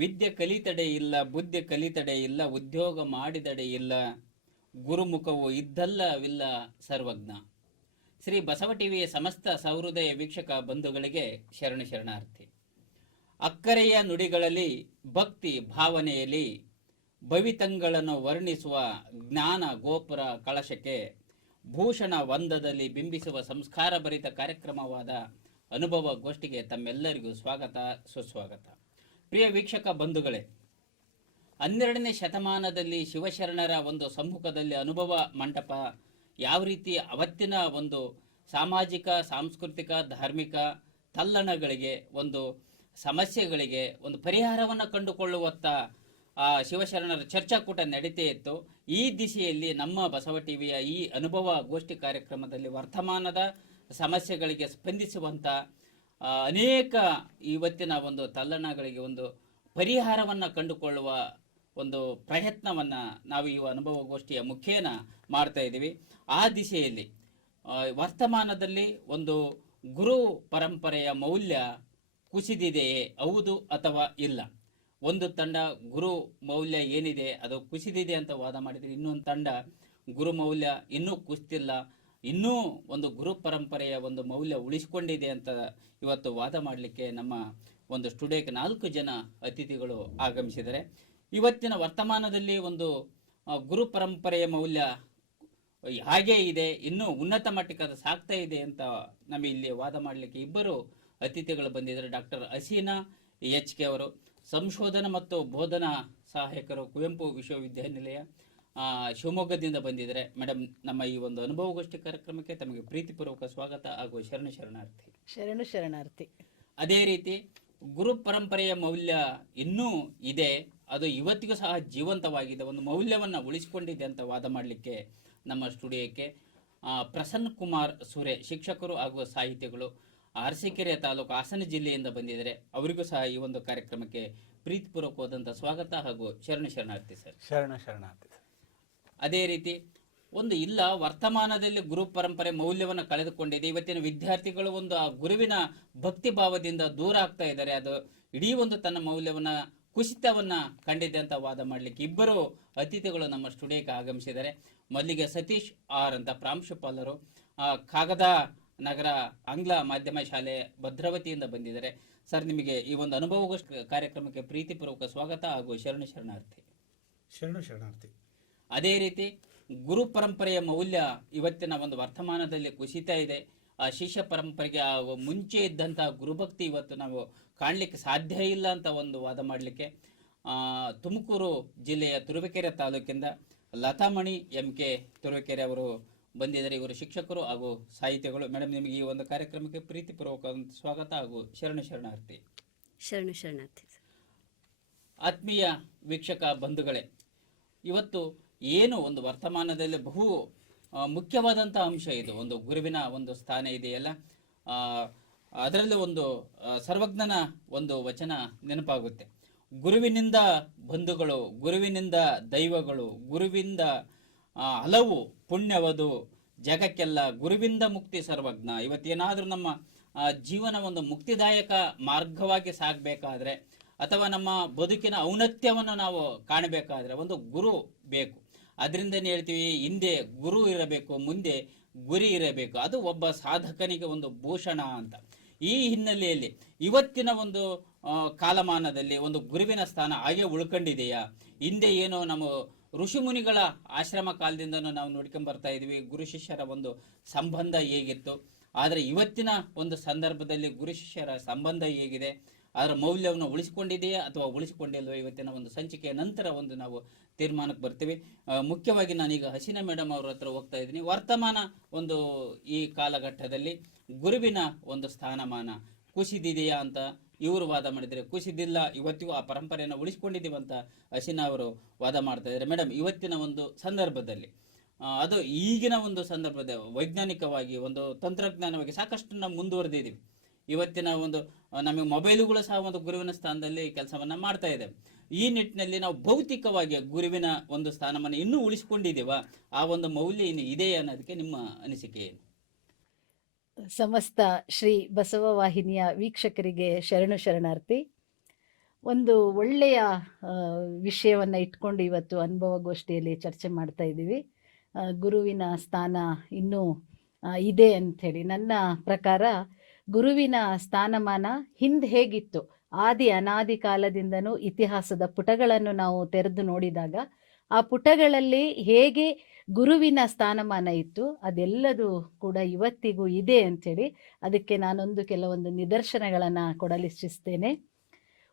ವಿದ್ಯೆ ಕಲಿತಡೆ ಇಲ್ಲ, ಬುದ್ಧಿ ಕಲಿತಡೆ ಇಲ್ಲ, ಉದ್ಯೋಗ ಮಾಡಿದಡೆ ಇಲ್ಲ, ಗುರುಮುಖವು ಇದ್ದಲ್ಲವಿಲ್ಲ ಸರ್ವಜ್ಞ. ಶ್ರೀ ಬಸವ ಟಿವಿಯ ಸಮಸ್ತ ಸಹೃದಯ ವೀಕ್ಷಕ ಬಂಧುಗಳಿಗೆ ಶರಣಾರ್ಥಿ. ಅಕ್ಕರೆಯ ನುಡಿಗಳಲ್ಲಿ, ಭಕ್ತಿ ಭಾವನೆಯಲ್ಲಿ ಭವಿತಂಗಳನ್ನು ವರ್ಣಿಸುವ ಜ್ಞಾನ ಗೋಪುರ ಕಳಶಕ್ಕೆ ಭೂಷಣ ವಂದದಲ್ಲಿ ಬಿಂಬಿಸುವ ಸಂಸ್ಕಾರ ಭರಿತ ಕಾರ್ಯಕ್ರಮವಾದ ಅನುಭವ ಗೋಷ್ಠಿಗೆ ತಮ್ಮೆಲ್ಲರಿಗೂ ಸ್ವಾಗತ, ಸುಸ್ವಾಗತ. ಪ್ರಿಯ ವೀಕ್ಷಕ ಬಂಧುಗಳೇ, 12ನೇ ಶತಮಾನದಲ್ಲಿ ಶಿವಶರಣರ ಒಂದು ಸಮ್ಮುಖದಲ್ಲಿ ಅನುಭವ ಮಂಟಪ ಯಾವ ರೀತಿ ಅವತ್ತಿನ ಒಂದು ಸಾಮಾಜಿಕ, ಸಾಂಸ್ಕೃತಿಕ, ಧಾರ್ಮಿಕ ತಲ್ಲಣಗಳಿಗೆ, ಒಂದು ಸಮಸ್ಯೆಗಳಿಗೆ ಒಂದು ಪರಿಹಾರವನ್ನು ಕಂಡುಕೊಳ್ಳುವತ್ತ ಶಿವಶರಣರ ಚರ್ಚಾಕೂಟ ನಡೀತೇ ಇತ್ತು. ಈ ದಿಶೆಯಲ್ಲಿ ನಮ್ಮ ಬಸವ ಟಿವಿಯ ಈ ಅನುಭವ ಗೋಷ್ಠಿ ಕಾರ್ಯಕ್ರಮದಲ್ಲಿ ವರ್ತಮಾನದ ಸಮಸ್ಯೆಗಳಿಗೆ ಸ್ಪಂದಿಸುವಂಥ ಅನೇಕ ಇವತ್ತಿನ ಒಂದು ತಲ್ಲಣಗಳಿಗೆ ಒಂದು ಪರಿಹಾರವನ್ನು ಕಂಡುಕೊಳ್ಳುವ ಒಂದು ಪ್ರಯತ್ನವನ್ನು ನಾವು ಈ ಅನುಭವ ಗೋಷ್ಠಿಯ ಮುಖೇನ ಮಾಡ್ತಾ ಇದ್ದೀವಿ. ಆ ದಿಶೆಯಲ್ಲಿ ವರ್ತಮಾನದಲ್ಲಿ ಒಂದು ಗುರು ಪರಂಪರೆಯ ಮೌಲ್ಯ ಕುಸಿದಿದೆಯೇ, ಹೌದು ಅಥವಾ ಇಲ್ಲ? ಒಂದು ತಂಡ ಗುರು ಮೌಲ್ಯ ಏನಿದೆ ಅದು ಕುಸಿದಿದೆ ಅಂತ ವಾದ ಮಾಡಿದರೆ, ಇನ್ನೊಂದು ತಂಡ ಗುರು ಮೌಲ್ಯ ಇನ್ನೂ ಕುಸಿತಿಲ್ಲ, ಇನ್ನೂ ಒಂದು ಗುರು ಪರಂಪರೆಯ ಒಂದು ಮೌಲ್ಯ ಉಳಿಸಿಕೊಂಡಿದೆ ಅಂತ ಇವತ್ತು ವಾದ ಮಾಡಲಿಕ್ಕೆ ನಮ್ಮ ಒಂದು ಸ್ಟುಡಿಯೋಕ್ಕೆ 4 ಜನ ಅತಿಥಿಗಳು ಆಗಮಿಸಿದ್ದಾರೆ. ಇವತ್ತಿನ ವರ್ತಮಾನದಲ್ಲಿ ಒಂದು ಗುರು ಪರಂಪರೆಯ ಮೌಲ್ಯ ಹಾಗೇ ಇದೆ, ಇನ್ನೂ ಉನ್ನತ ಮಟ್ಟಕ್ಕೆ ಅದು ಸಾಗ್ತಾ ಇದೆ ಅಂತ ನಮಗೆ ಇಲ್ಲಿ ವಾದ ಮಾಡಲಿಕ್ಕೆ ಇಬ್ಬರು ಅತಿಥಿಗಳು ಬಂದಿದ್ದಾರೆ. ಡಾಕ್ಟರ್ ಹಸೀನಾ HK ಅವರು ಸಂಶೋಧನಾ ಮತ್ತು ಬೋಧನಾ ಸಹಾಯಕರು, ಕುವೆಂಪು ವಿಶ್ವವಿದ್ಯಾನಿಲಯ ಶಿವಮೊಗ್ಗದಿಂದ ಬಂದಿದ್ದಾರೆ. ಮೇಡಮ್, ನಮ್ಮ ಈ ಒಂದು ಅನುಭವಗೋಷ್ಠಿ ಕಾರ್ಯಕ್ರಮಕ್ಕೆ ತಮಗೆ ಪ್ರೀತಿಪೂರ್ವಕ ಸ್ವಾಗತ ಹಾಗೂ ಶರಣಾರ್ಥಿ. ಅದೇ ರೀತಿ ಗುರು ಪರಂಪರೆಯ ಮೌಲ್ಯ ಇನ್ನೂ ಇದೆ, ಅದು ಇವತ್ತಿಗೂ ಸಹ ಜೀವಂತವಾಗಿದೆ, ಒಂದು ಮೌಲ್ಯವನ್ನು ಉಳಿಸಿಕೊಂಡಿದೆ ಅಂತ ವಾದ ಮಾಡಲಿಕ್ಕೆ ನಮ್ಮ ಸ್ಟುಡಿಯೋಕ್ಕೆ ಪ್ರಸನ್ನ ಕುಮಾರ್ ಸುರೆ, ಶಿಕ್ಷಕರು ಹಾಗೂ ಸಾಹಿತಿಗಳು, ಅರಸೀಕೆರೆ ತಾಲೂಕು, ಹಾಸನ ಜಿಲ್ಲೆಯಿಂದ ಬಂದಿದ್ದಾರೆ. ಅವರಿಗೂ ಸಹ ಈ ಒಂದು ಕಾರ್ಯಕ್ರಮಕ್ಕೆ ಪ್ರೀತಿಪೂರ್ವಕವಾದಂಥ ಸ್ವಾಗತ ಹಾಗೂ ಶರಣಾರ್ಥಿ ಸರ್. ಶರಣಾರ್ಥಿ. ಅದೇ ರೀತಿ ಒಂದು ಇಲ್ಲ, ವರ್ತಮಾನದಲ್ಲಿ ಗುರು ಪರಂಪರೆ ಮೌಲ್ಯವನ್ನು ಕಳೆದುಕೊಂಡಿದೆ. ಇವತ್ತಿನ ವಿದ್ಯಾರ್ಥಿಗಳು ಒಂದು ಆ ಗುರುವಿನ ಭಕ್ತಿ ಭಾವದಿಂದ ದೂರ ಆಗ್ತಾ ಇದ್ದಾರೆ. ಅದು ಇಡೀ ಒಂದು ತನ್ನ ಮೌಲ್ಯವನ್ನ, ಕುಸಿತವನ್ನ ಕಂಡಿದೆ ಅಂತ ವಾದ ಮಾಡಲಿಕ್ಕೆ ಇಬ್ಬರು ಅತಿಥಿಗಳು ನಮ್ಮ ಸ್ಟುಡಿಯೋಕ್ಕೆ ಆಗಮಿಸಿದ್ದಾರೆ. ಮೊದಲಿಗೆ ಸತೀಶ್ ಆರ್ ಅಂತ ಪ್ರಾಂಶುಪಾಲರು, ಕಾಗದ ನಗರ ಆಂಗ್ಲ ಮಾಧ್ಯಮ ಶಾಲೆ ಭದ್ರಾವತಿಯಿಂದ ಬಂದಿದ್ದಾರೆ. ಸರ್, ನಿಮಗೆ ಈ ಒಂದು ಅನುಭವ ಕಾರ್ಯಕ್ರಮಕ್ಕೆ ಪ್ರೀತಿಪೂರ್ವಕ ಸ್ವಾಗತ ಹಾಗೂ ಶರಣಾರ್ಥಿ. ಅದೇ ರೀತಿ ಗುರು ಪರಂಪರೆಯ ಮೌಲ್ಯ ಇವತ್ತಿನ ಒಂದು ವರ್ತಮಾನದಲ್ಲಿ ಕುಸಿತಾ ಇದೆ. ಆ ಶಿಷ್ಯ ಪರಂಪರೆಗೆ ಮುಂಚೆ ಇದ್ದಂಥ ಗುರುಭಕ್ತಿ ಇವತ್ತು ನಾವು ಕಾಣಲಿಕ್ಕೆ ಸಾಧ್ಯ ಇಲ್ಲ ಅಂತ ಒಂದು ವಾದ ಮಾಡಲಿಕ್ಕೆ ತುಮಕೂರು ಜಿಲ್ಲೆಯ ತುರುವೇಕೆರೆ ತಾಲೂಕಿಂದ ಲತಾಮಣಿ MK ತುರುವೇಕೆರೆ ಅವರು ಬಂದಿದ್ದಾರೆ. ಇವರು ಶಿಕ್ಷಕರು ಹಾಗೂ ಸಾಹಿತಿಗಳು. ಮೇಡಮ್, ನಿಮಗೆ ಈ ಒಂದು ಕಾರ್ಯಕ್ರಮಕ್ಕೆ ಪ್ರೀತಿಪೂರ್ವಕ ಸ್ವಾಗತ ಹಾಗೂ ಶರಣಾರ್ಥಿ. ಆತ್ಮೀಯ ವೀಕ್ಷಕ ಬಂಧುಗಳೇ, ಇವತ್ತು ಏನು ಒಂದು ವರ್ತಮಾನದಲ್ಲಿ ಬಹು ಮುಖ್ಯವಾದಂಥ ಅಂಶ ಇದು, ಒಂದು ಗುರುವಿನ ಒಂದು ಸ್ಥಾನ ಇದೆಯಲ್ಲ, ಅದರಲ್ಲಿ ಒಂದು ಸರ್ವಜ್ಞನ ಒಂದು ವಚನ ನೆನಪಾಗುತ್ತೆ. ಗುರುವಿನಿಂದ ಬಂಧುಗಳು, ಗುರುವಿನಿಂದ ದೈವಗಳು, ಗುರುವಿಂದ ಹಲವು ಪುಣ್ಯವದು ಜಗಕ್ಕೆಲ್ಲ, ಗುರುವಿಂದ ಮುಕ್ತಿ ಸರ್ವಜ್ಞ. ಇವತ್ತೇನಾದರೂ ನಮ್ಮ ಜೀವನ ಒಂದು ಮುಕ್ತಿದಾಯಕ ಮಾರ್ಗವಾಗಿ ಸಾಗಬೇಕಾದ್ರೆ, ಅಥವಾ ನಮ್ಮ ಬದುಕಿನ ಔನ್ನತ್ಯವನ್ನು ನಾವು ಕಾಣಬೇಕಾದ್ರೆ ಒಂದು ಗುರು ಬೇಕು. ಅದರಿಂದನೇ ಹೇಳ್ತೀವಿ, ಹಿಂದೆ ಗುರು ಇರಬೇಕು, ಮುಂದೆ ಗುರಿ ಇರಬೇಕು. ಅದು ಒಬ್ಬ ಸಾಧಕನಿಗೆ ಒಂದು ಭೂಷಣ ಅಂತ. ಈ ಹಿನ್ನೆಲೆಯಲ್ಲಿ ಇವತ್ತಿನ ಒಂದು ಕಾಲಮಾನದಲ್ಲಿ ಒಂದು ಗುರುವಿನ ಸ್ಥಾನ ಹಾಗೆ ಉಳ್ಕೊಂಡಿದೆಯಾ? ಹಿಂದೆ ಏನೋ ನಮ್ಮ ಋಷಿಮುನಿಗಳ ಆಶ್ರಮ ಕಾಲದಿಂದನೂ ನಾವು ನೋಡ್ಕೊಂಡ್ ಬರ್ತಾ ಇದೀವಿ ಗುರು ಶಿಷ್ಯರ ಒಂದು ಸಂಬಂಧ ಹೇಗಿತ್ತು. ಆದರೆ ಇವತ್ತಿನ ಒಂದು ಸಂದರ್ಭದಲ್ಲಿ ಗುರು ಶಿಷ್ಯರ ಸಂಬಂಧ ಹೇಗಿದೆ, ಅದರ ಮೌಲ್ಯವನ್ನು ಉಳಿಸಿಕೊಂಡಿದೆಯಾ ಅಥವಾ ಉಳಿಸಿಕೊಂಡಿಲ್ವೋ, ಇವತ್ತಿನ ಒಂದು ಸಂಚಿಕೆಯ ನಂತರ ಒಂದು ನಾವು ತೀರ್ಮಾನಕ್ಕೆ ಬರ್ತೀವಿ. ಮುಖ್ಯವಾಗಿ ನಾನೀಗ ಹಸೀನಾ ಮೇಡಮ್ ಅವ್ರ ಹತ್ರ ಹೋಗ್ತಾ ಇದ್ದೀನಿ. ವರ್ತಮಾನ ಒಂದು ಈ ಕಾಲಘಟ್ಟದಲ್ಲಿ ಗುರುವಿನ ಒಂದು ಸ್ಥಾನಮಾನ ಕುಸಿದಿದೆಯಾ ಅಂತ ಇವರು ವಾದ ಮಾಡಿದರೆ, ಕುಸಿದಿಲ್ಲ, ಇವತ್ತಿಗೂ ಆ ಪರಂಪರೆಯನ್ನು ಉಳಿಸಿಕೊಂಡಿದ್ದೀವಿ ಅಂತ ಹಸೀನಾ ಅವರು ವಾದ ಮಾಡ್ತಾ ಇದ್ದಾರೆ. ಮೇಡಮ್, ಇವತ್ತಿನ ಒಂದು ಸಂದರ್ಭದಲ್ಲಿ ಅದು ಈಗಿನ ಒಂದು ಸಂದರ್ಭದ ವೈಜ್ಞಾನಿಕವಾಗಿ ಒಂದು ತಂತ್ರಜ್ಞಾನವಾಗಿ ಸಾಕಷ್ಟು ನಾವು ಮುಂದುವರೆದಿದ್ದೀವಿ. ಇವತ್ತಿನ ಒಂದು ನಮಗೆ ಮೊಬೈಲುಗಳು ಸಹ ಒಂದು ಗುರುವಿನ ಸ್ಥಾನದಲ್ಲಿ ಕೆಲಸವನ್ನ ಮಾಡ್ತಾ ಇದೆ. ಈ ನಿಟ್ಟಿನಲ್ಲಿ ನಾವು ಭೌತಿಕವಾಗಿ ಗುರುವಿನ ಒಂದು ಸ್ಥಾನಮಾನ ಇನ್ನೂ ಉಳಿಸಿಕೊಂಡಿದ್ದೇವ, ಆ ಒಂದು ಮೌಲ್ಯ ಇನ್ನು ಇದೆ ಅನ್ನೋದಕ್ಕೆ ನಿಮ್ಮ ಅನಿಸಿಕೆ ಏನು? ಸಮಸ್ತ ಶ್ರೀ ಬಸವ ವಾಹಿನಿಯ ವೀಕ್ಷಕರಿಗೆ ಶರಣಾರ್ಥಿ. ಒಂದು ಒಳ್ಳೆಯ ವಿಷಯವನ್ನು ಇಟ್ಕೊಂಡು ಇವತ್ತು ಅನುಭವಗೋಷ್ಠಿಯಲ್ಲಿ ಚರ್ಚೆ ಮಾಡ್ತಾ ಇದ್ದೀವಿ. ಗುರುವಿನ ಸ್ಥಾನ ಇನ್ನೂ ಇದೆ ಅಂಥೇಳಿ. ನನ್ನ ಪ್ರಕಾರ ಗುರುವಿನ ಸ್ಥಾನಮಾನ ಹಿಂದೆ ಹೇಗಿತ್ತು, ಅನಾದಿ ಕಾಲದಿಂದನೂ ಇತಿಹಾಸದ ಪುಟಗಳನ್ನು ನಾವು ತೆರೆದು ನೋಡಿದಾಗ ಆ ಪುಟಗಳಲ್ಲಿ ಹೇಗೆ ಗುರುವಿನ ಸ್ಥಾನಮಾನ ಇತ್ತು ಅದೆಲ್ಲದೂ ಕೂಡ ಇವತ್ತಿಗೂ ಇದೆ ಅಂಥೇಳಿ ಅದಕ್ಕೆ ನಾನೊಂದು ಕೆಲವೊಂದು ನಿದರ್ಶನಗಳನ್ನು ಕೊಡಲಿಚ್ಛಿಸ್ತೇನೆ.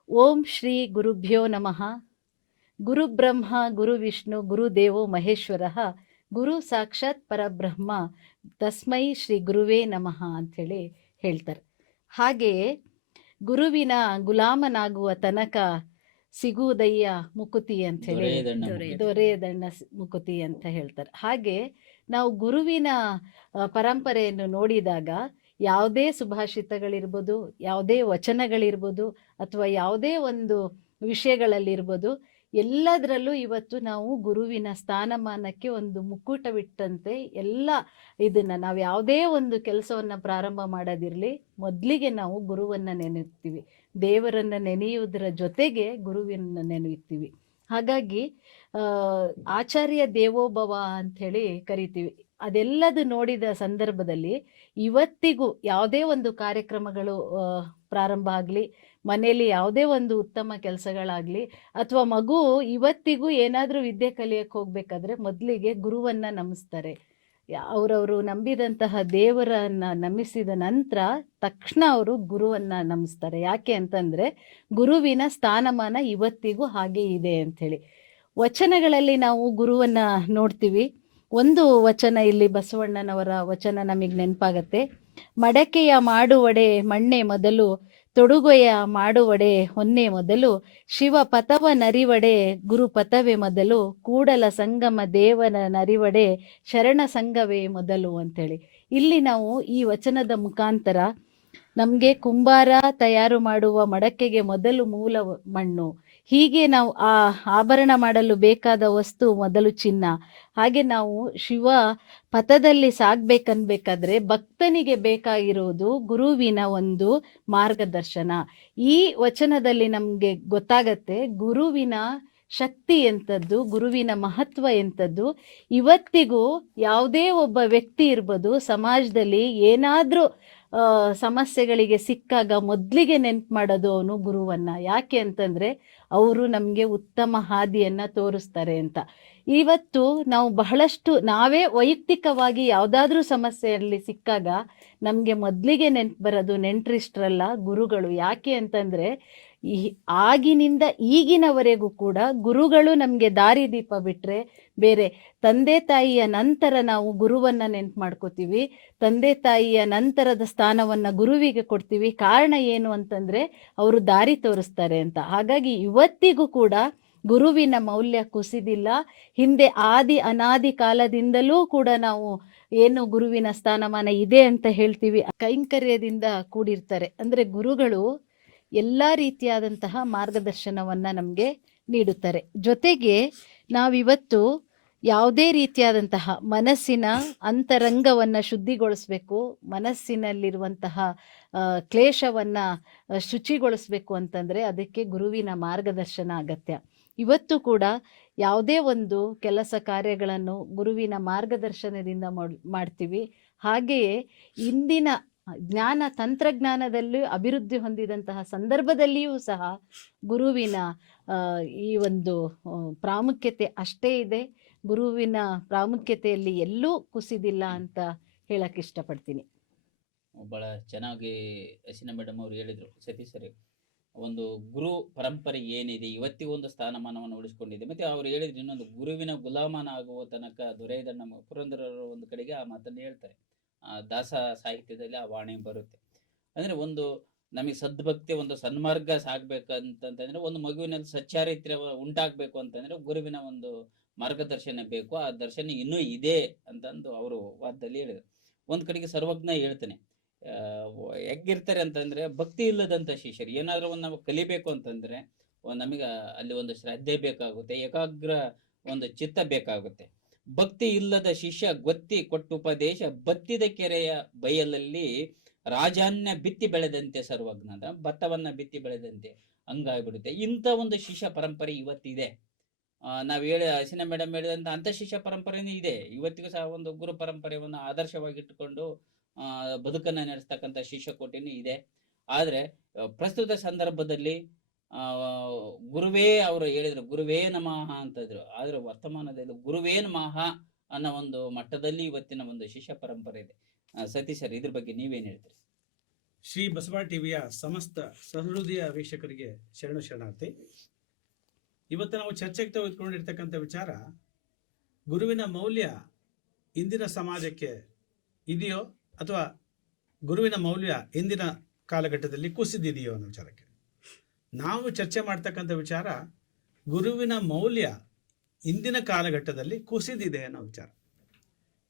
ಓಂ ಶ್ರೀ ಗುರುಭ್ಯೋ ನಮಃ. ಗುರು ಬ್ರಹ್ಮ ಗುರು ವಿಷ್ಣು ಗುರುದೇವೋ ಮಹೇಶ್ವರ ಗುರು ಸಾಕ್ಷಾತ್ ಪರಬ್ರಹ್ಮ ತಸ್ಮೈ ಶ್ರೀ ಗುರುವೇ ನಮಃ ಅಂಥೇಳಿ ಹೇಳ್ತಾರೆ. ಹಾಗೆಯೇ ಗುರುವಿನ ಗುಲಾಮನಾಗುವ ತನಕ ಸಿಗುವುದಯ್ಯ ಮುಕುತಿ ಅಂಥೇಳಿ, ದೊರೆಯದಣ್ಣ ಮುಕುತಿ ಅಂತ ಹೇಳ್ತಾರೆ. ಹಾಗೆ ನಾವು ಗುರುವಿನ ಪರಂಪರೆಯನ್ನು ನೋಡಿದಾಗ ಯಾವುದೇ ಸುಭಾಷಿತಗಳಿರ್ಬೋದು, ಯಾವುದೇ ವಚನಗಳಿರ್ಬೋದು, ಅಥವಾ ಯಾವುದೇ ಒಂದು ವಿಷಯಗಳಲ್ಲಿರ್ಬೋದು, ಎಲ್ಲದರಲ್ಲೂ ಇವತ್ತು ನಾವು ಗುರುವಿನ ಸ್ಥಾನಮಾನಕ್ಕೆ ಒಂದು ಮುಕ್ಕುಟವಿಟ್ಟಂತೆ ಎಲ್ಲ ಇದನ್ನು ನಾವು ಯಾವುದೇ ಒಂದು ಕೆಲಸವನ್ನು ಪ್ರಾರಂಭ ಮಾಡೋದಿರಲಿ, ಮೊದಲಿಗೆ ನಾವು ಗುರುವನ್ನು ನೆನೆಯುತ್ತೀವಿ. ದೇವರನ್ನು ನೆನೆಯುವುದರ ಜೊತೆಗೆ ಗುರುವಿನ ನೆನೆಯುತ್ತೀವಿ. ಹಾಗಾಗಿ ಆಚಾರ್ಯ ದೇವೋಭವ ಅಂಥೇಳಿ ಕರಿತೀವಿ. ಅದೆಲ್ಲದು ನೋಡಿದ ಸಂದರ್ಭದಲ್ಲಿ ಇವತ್ತಿಗೂ ಯಾವುದೇ ಒಂದು ಕಾರ್ಯಕ್ರಮಗಳು ಪ್ರಾರಂಭ ಆಗಲಿ, ಮನೆಯಲ್ಲಿ ಯಾವುದೇ ಒಂದು ಉತ್ತಮ ಕೆಲಸಗಳಾಗಲಿ, ಅಥವಾ ಮಗು ಇವತ್ತಿಗೂ ಏನಾದರೂ ವಿದ್ಯೆ ಕಲಿಯಕ್ಕೆ ಹೋಗ್ಬೇಕಾದ್ರೆ ಮೊದಲಿಗೆ ಗುರುವನ್ನು ನಮಿಸ್ತಾರೆ. ಅವರವರು ನಂಬಿದಂತಹ ದೇವರನ್ನು ನಮಿಸಿದ ನಂತರ ತಕ್ಷಣ ಅವರು ಗುರುವನ್ನು ನಮಿಸ್ತಾರೆ. ಯಾಕೆ ಅಂತಂದರೆ ಗುರುವಿನ ಸ್ಥಾನಮಾನ ಇವತ್ತಿಗೂ ಹಾಗೆ ಇದೆ ಅಂಥೇಳಿ. ವಚನಗಳಲ್ಲಿ ನಾವು ಗುರುವನ್ನು ನೋಡ್ತೀವಿ. ಒಂದು ವಚನ ಇಲ್ಲಿ ಬಸವಣ್ಣನವರ ವಚನ ನಮಗೆ ನೆನಪಾಗತ್ತೆ. ಮಡಕೆಯ ಮಾಡುವಡೆ ಮಣ್ಣೆ ಮೊದಲು, ತೊಡುಗೆಯ ಮಾಡುವಡೆ ಹೊನ್ನೆ ಮೊದಲು, ಶಿವ ಪಥವ ನರಿವಡೆ ಗುರು ಪಥವೇ ಮೊದಲು, ಕೂಡಲ ಸಂಗಮ ದೇವನ ನರಿವಡೆ ಶರಣ ಸಂಘವೇ ಮೊದಲು ಅಂಥೇಳಿ. ಇಲ್ಲಿ ನಾವು ಈ ವಚನದ ಮುಖಾಂತರ ನಮಗೆ ಕುಂಬಾರ ತಯಾರು ಮಾಡುವ ಮಡಕೆಗೆ ಮೊದಲು ಮೂಲ ಮಣ್ಣು, ಹೀಗೆ ನಾವು ಆ ಆಭರಣ ಮಾಡಲು ಬೇಕಾದ ವಸ್ತು ಮೊದಲು ಚಿನ್ನ, ಹಾಗೆ ನಾವು ಶಿವ ಪಥದಲ್ಲಿ ಸಾಗ್ಬೇಕನ್ಬೇಕಾದ್ರೆ ಭಕ್ತನಿಗೆ ಬೇಕಾಗಿರುವುದು ಗುರುವಿನ ಒಂದು ಮಾರ್ಗದರ್ಶನ. ಈ ವಚನದಲ್ಲಿ ನಮಗೆ ಗೊತ್ತಾಗತ್ತೆ ಗುರುವಿನ ಶಕ್ತಿ ಎಂಥದ್ದು, ಗುರುವಿನ ಮಹತ್ವ ಎಂಥದ್ದು. ಇವತ್ತಿಗೂ ಯಾವುದೇ ಒಬ್ಬ ವ್ಯಕ್ತಿ ಇರ್ಬೋದು, ಸಮಾಜದಲ್ಲಿ ಏನಾದರೂ ಸಮಸ್ಯೆಗಳಿಗೆ ಸಿಕ್ಕಾಗ ಮೊದಲಿಗೆ ನೆನ್ಪು ಮಾಡೋದು ಅವನು ಗುರುವನ್ನು. ಯಾಕೆ ಅಂತಂದರೆ ಅವರು ನಮಗೆ ಉತ್ತಮ ಹಾದಿಯನ್ನು ತೋರಿಸ್ತಾರೆ ಅಂತ. ಇವತ್ತು ನಾವು ಬಹಳಷ್ಟು ನಾವೇ ವೈಯಕ್ತಿಕವಾಗಿ ಯಾವುದಾದ್ರೂ ಸಮಸ್ಯೆಯಲ್ಲಿ ಸಿಕ್ಕಾಗ ನಮಗೆ ಮೊದಲಿಗೆ ನೆನ್ಪು ಬರೋದು ನೆಂಟರಿಷ್ಟರಲ್ಲ, ಗುರುಗಳು. ಯಾಕೆ ಅಂತಂದರೆ ಆಗಿನಿಂದ ಈಗಿನವರೆಗೂ ಕೂಡ ಗುರುಗಳು ನಮಗೆ ದಾರಿದೀಪ ಬಿಟ್ಟರೆ ಬೇರೆ. ತಂದೆ ತಾಯಿಯ ನಂತರ ನಾವು ಗುರುವನ್ನು ನೆನ್ಪು ಮಾಡ್ಕೋತೀವಿ, ತಂದೆ ತಾಯಿಯ ನಂತರದ ಸ್ಥಾನವನ್ನು ಗುರುವಿಗೆ ಕೊಡ್ತೀವಿ. ಕಾರಣ ಏನು ಅಂತಂದರೆ ಅವರು ದಾರಿ ತೋರಿಸ್ತಾರೆ ಅಂತ. ಹಾಗಾಗಿ ಇವತ್ತಿಗೂ ಕೂಡ ಗುರುವಿನ ಮೌಲ್ಯ ಕುಸಿದಿಲ್ಲ. ಹಿಂದೆ ಅನಾದಿ ಕಾಲದಿಂದಲೂ ಕೂಡ ನಾವು ಏನು ಗುರುವಿನ ಸ್ಥಾನಮಾನ ಇದೆ ಅಂತ ಹೇಳ್ತೀವಿ, ಕೈಂಕರ್ಯದಿಂದ ಕೂಡಿರ್ತಾರೆ. ಅಂದರೆ ಗುರುಗಳು ಎಲ್ಲ ರೀತಿಯಾದಂತಹ ಮಾರ್ಗದರ್ಶನವನ್ನು ನಮಗೆ ನೀಡುತ್ತಾರೆ. ಜೊತೆಗೆ ನಾವಿವತ್ತು ಯಾವುದೇ ರೀತಿಯಾದಂತಹ ಮನಸ್ಸಿನ ಅಂತರಂಗವನ್ನು ಶುದ್ಧಿಗೊಳಿಸ್ಬೇಕು, ಮನಸ್ಸಿನಲ್ಲಿರುವಂತಹ ಕ್ಲೇಶವನ್ನು ಶುಚಿಗೊಳಿಸ್ಬೇಕು ಅಂತಂದರೆ ಅದಕ್ಕೆ ಗುರುವಿನ ಮಾರ್ಗದರ್ಶನ ಅಗತ್ಯ. ಇವತ್ತು ಕೂಡ ಯಾವುದೇ ಒಂದು ಕೆಲಸ ಕಾರ್ಯಗಳನ್ನು ಗುರುವಿನ ಮಾರ್ಗದರ್ಶನದಿಂದ ಮಾಡ್ತೀವಿ. ಹಾಗೆಯೇ ಇಂದಿನ ಜ್ಞಾನ ತಂತ್ರಜ್ಞಾನದಲ್ಲೂ ಅಭಿವೃದ್ಧಿ ಹೊಂದಿದಂತಹ ಸಂದರ್ಭದಲ್ಲಿಯೂ ಸಹ ಗುರುವಿನ ಈ ಒಂದು ಪ್ರಾಮುಖ್ಯತೆ ಅಷ್ಟೇ ಇದೆ. ಗುರುವಿನ ಪ್ರಾಮುಖ್ಯತೆಯಲ್ಲಿ ಎಲ್ಲೂ ಕುಸಿದಿಲ್ಲ ಅಂತ ಹೇಳಕ್ಕೆ ಇಷ್ಟಪಡ್ತೀನಿ. ಬಹಳ ಚೆನ್ನಾಗಿ ಹಸೀನಾ ಮೇಡಮ್ ಅವರು ಹೇಳಿದರು. ಸರಿ ಒಂದು ಗುರು ಪರಂಪರೆ ಏನಿದೆ ಇವತ್ತಿಗೂ ಒಂದು ಸ್ಥಾನಮಾನವನ್ನು ಉಳಿಸ್ಕೊಂಡಿದೆ. ಮತ್ತೆ ಅವರು ಹೇಳಿದ್ರು ಇನ್ನೊಂದು, ಗುರುವಿನ ಗುಲಾಮನ ಆಗುವ ತನಕ ದೊರೆಯದ ನಮ್ಮ ಪುರಂದರರು ಒಂದು ಕಡೆಗೆ ಆ ಮಾತನ್ನು ಹೇಳ್ತಾರೆ. ದಾಸ ಸಾಹಿತ್ಯದಲ್ಲಿ ಆ ವಾಣಿ ಬರುತ್ತೆ. ಅಂದ್ರೆ ಒಂದು ನಮಗೆ ಸದ್ಭಕ್ತಿ, ಒಂದು ಸನ್ಮಾರ್ಗ ಸಾಗ್ಬೇಕಂತಂದ್ರೆ, ಒಂದು ಮಗುವಿನಲ್ಲಿ ಸಚ್ಚಾರಿತ್ರ್ಯ ಉಂಟಾಗ್ಬೇಕು ಅಂತಂದ್ರೆ ಗುರುವಿನ ಒಂದು ಮಾರ್ಗದರ್ಶನ ಬೇಕು. ಆ ದರ್ಶನ ಇನ್ನೂ ಇದೆ ಅಂತಂದು ಅವರು ವಾದದಲ್ಲಿ ಹೇಳಿದ್ರು. ಒಂದ್ ಕಡೆಗೆ ಸರ್ವಜ್ಞ ಹೇಳ್ತಾನೆ, ಹೆಂಗಿರ್ತಾರೆ ಅಂತಂದ್ರೆ ಭಕ್ತಿ ಇಲ್ಲದಂತ ಶಿಷ್ಯರು. ಏನಾದ್ರೂ ಒಂದು ನಾವು ಕಲಿಬೇಕು ಅಂತಂದ್ರೆ ನಮಗೆ ಅಲ್ಲಿ ಒಂದು ಶ್ರದ್ಧೆ ಬೇಕಾಗುತ್ತೆ, ಏಕಾಗ್ರ ಒಂದು ಚಿತ್ತ ಬೇಕಾಗುತ್ತೆ. ಭಕ್ತಿ ಇಲ್ಲದ ಶಿಷ್ಯ ಗೊತ್ತಿ ಕೊಟ್ಟುಪದೇಶ ಬತ್ತಿದ ಕೆರೆಯ ಬಯಲಲ್ಲಿ ರಾಜಾನ್ಯ ಬಿತ್ತಿ ಬೆಳೆದಂತೆ. ಸರ್ವಜ್ಞ ಅಂದ್ರೆ ಭತ್ತವನ್ನ ಬಿತ್ತಿ ಬೆಳೆದಂತೆ. ಹಂಗಾಗ್ಬಿಡುತ್ತೆ. ಇಂಥ ಒಂದು ಶಿಷ್ಯ ಪರಂಪರೆ ಇವತ್ತಿದೆ. ನಾವು ಹಸೀನಾ ಮೇಡಮ್ ಹೇಳಿದಂಥ ಅಂಥ ಶಿಷ್ಯ ಪರಂಪರೆನೂ ಇದೆ. ಇವತ್ತಿಗೂ ಸಹ ಒಂದು ಗುರು ಪರಂಪರೆಯನ್ನು ಆದರ್ಶವಾಗಿಟ್ಟುಕೊಂಡು ಬದುಕನ್ನು ನಡೆಸ್ತಕ್ಕಂಥ ಶಿಷ್ಯಕೋಟಿನೂ ಇದೆ. ಆದರೆ ಪ್ರಸ್ತುತ ಸಂದರ್ಭದಲ್ಲಿ ಆ, ಗುರುವೇ ಅವರು ಹೇಳಿದ್ರು, ಗುರುವೇ ನಮಃ ಅಂತಂದ್ರು. ಆದರೆ ವರ್ತಮಾನದಲ್ಲಿ ಗುರುವೇ ನಮಃ ಅನ್ನೋ ಒಂದು ಮಟ್ಟದಲ್ಲಿ ಇವತ್ತಿನ ಒಂದು ಶಿಷ್ಯ ಪರಂಪರೆ ಇದೆ. ಸತೀಶ್ ಸರ್, ಇದ್ರ ಬಗ್ಗೆ ನೀವೇನು ಹೇಳ್ತೀರಿ? ಶ್ರೀ ಬಸವ ಟಿವಿಯ ಸಮಸ್ತ ಸಹೃದಯ ವೀಕ್ಷಕರಿಗೆ ಶರಣಾರ್ಥಿ. ಇವತ್ತು ನಾವು ಚರ್ಚೆಗೆ ತೆಗೆದುಕೊಂಡಿರ್ತಕ್ಕಂಥ ವಿಚಾರ, ಗುರುವಿನ ಮೌಲ್ಯ ಇಂದಿನ ಸಮಾಜಕ್ಕೆ ಇದೆಯೋ ಅಥವಾ ಗುರುವಿನ ಮೌಲ್ಯ ಇಂದಿನ ಕಾಲಘಟ್ಟದಲ್ಲಿ ಕುಸಿದಿದೆಯೋ ಅನ್ನೋ ವಿಚಾರಕ್ಕೆ ನಾವು ಚರ್ಚೆ ಮಾಡ್ತಕ್ಕಂಥ ವಿಚಾರ, ಗುರುವಿನ ಮೌಲ್ಯ ಇಂದಿನ ಕಾಲಘಟ್ಟದಲ್ಲಿ ಕುಸಿದಿದೆ ಅನ್ನೋ ವಿಚಾರ.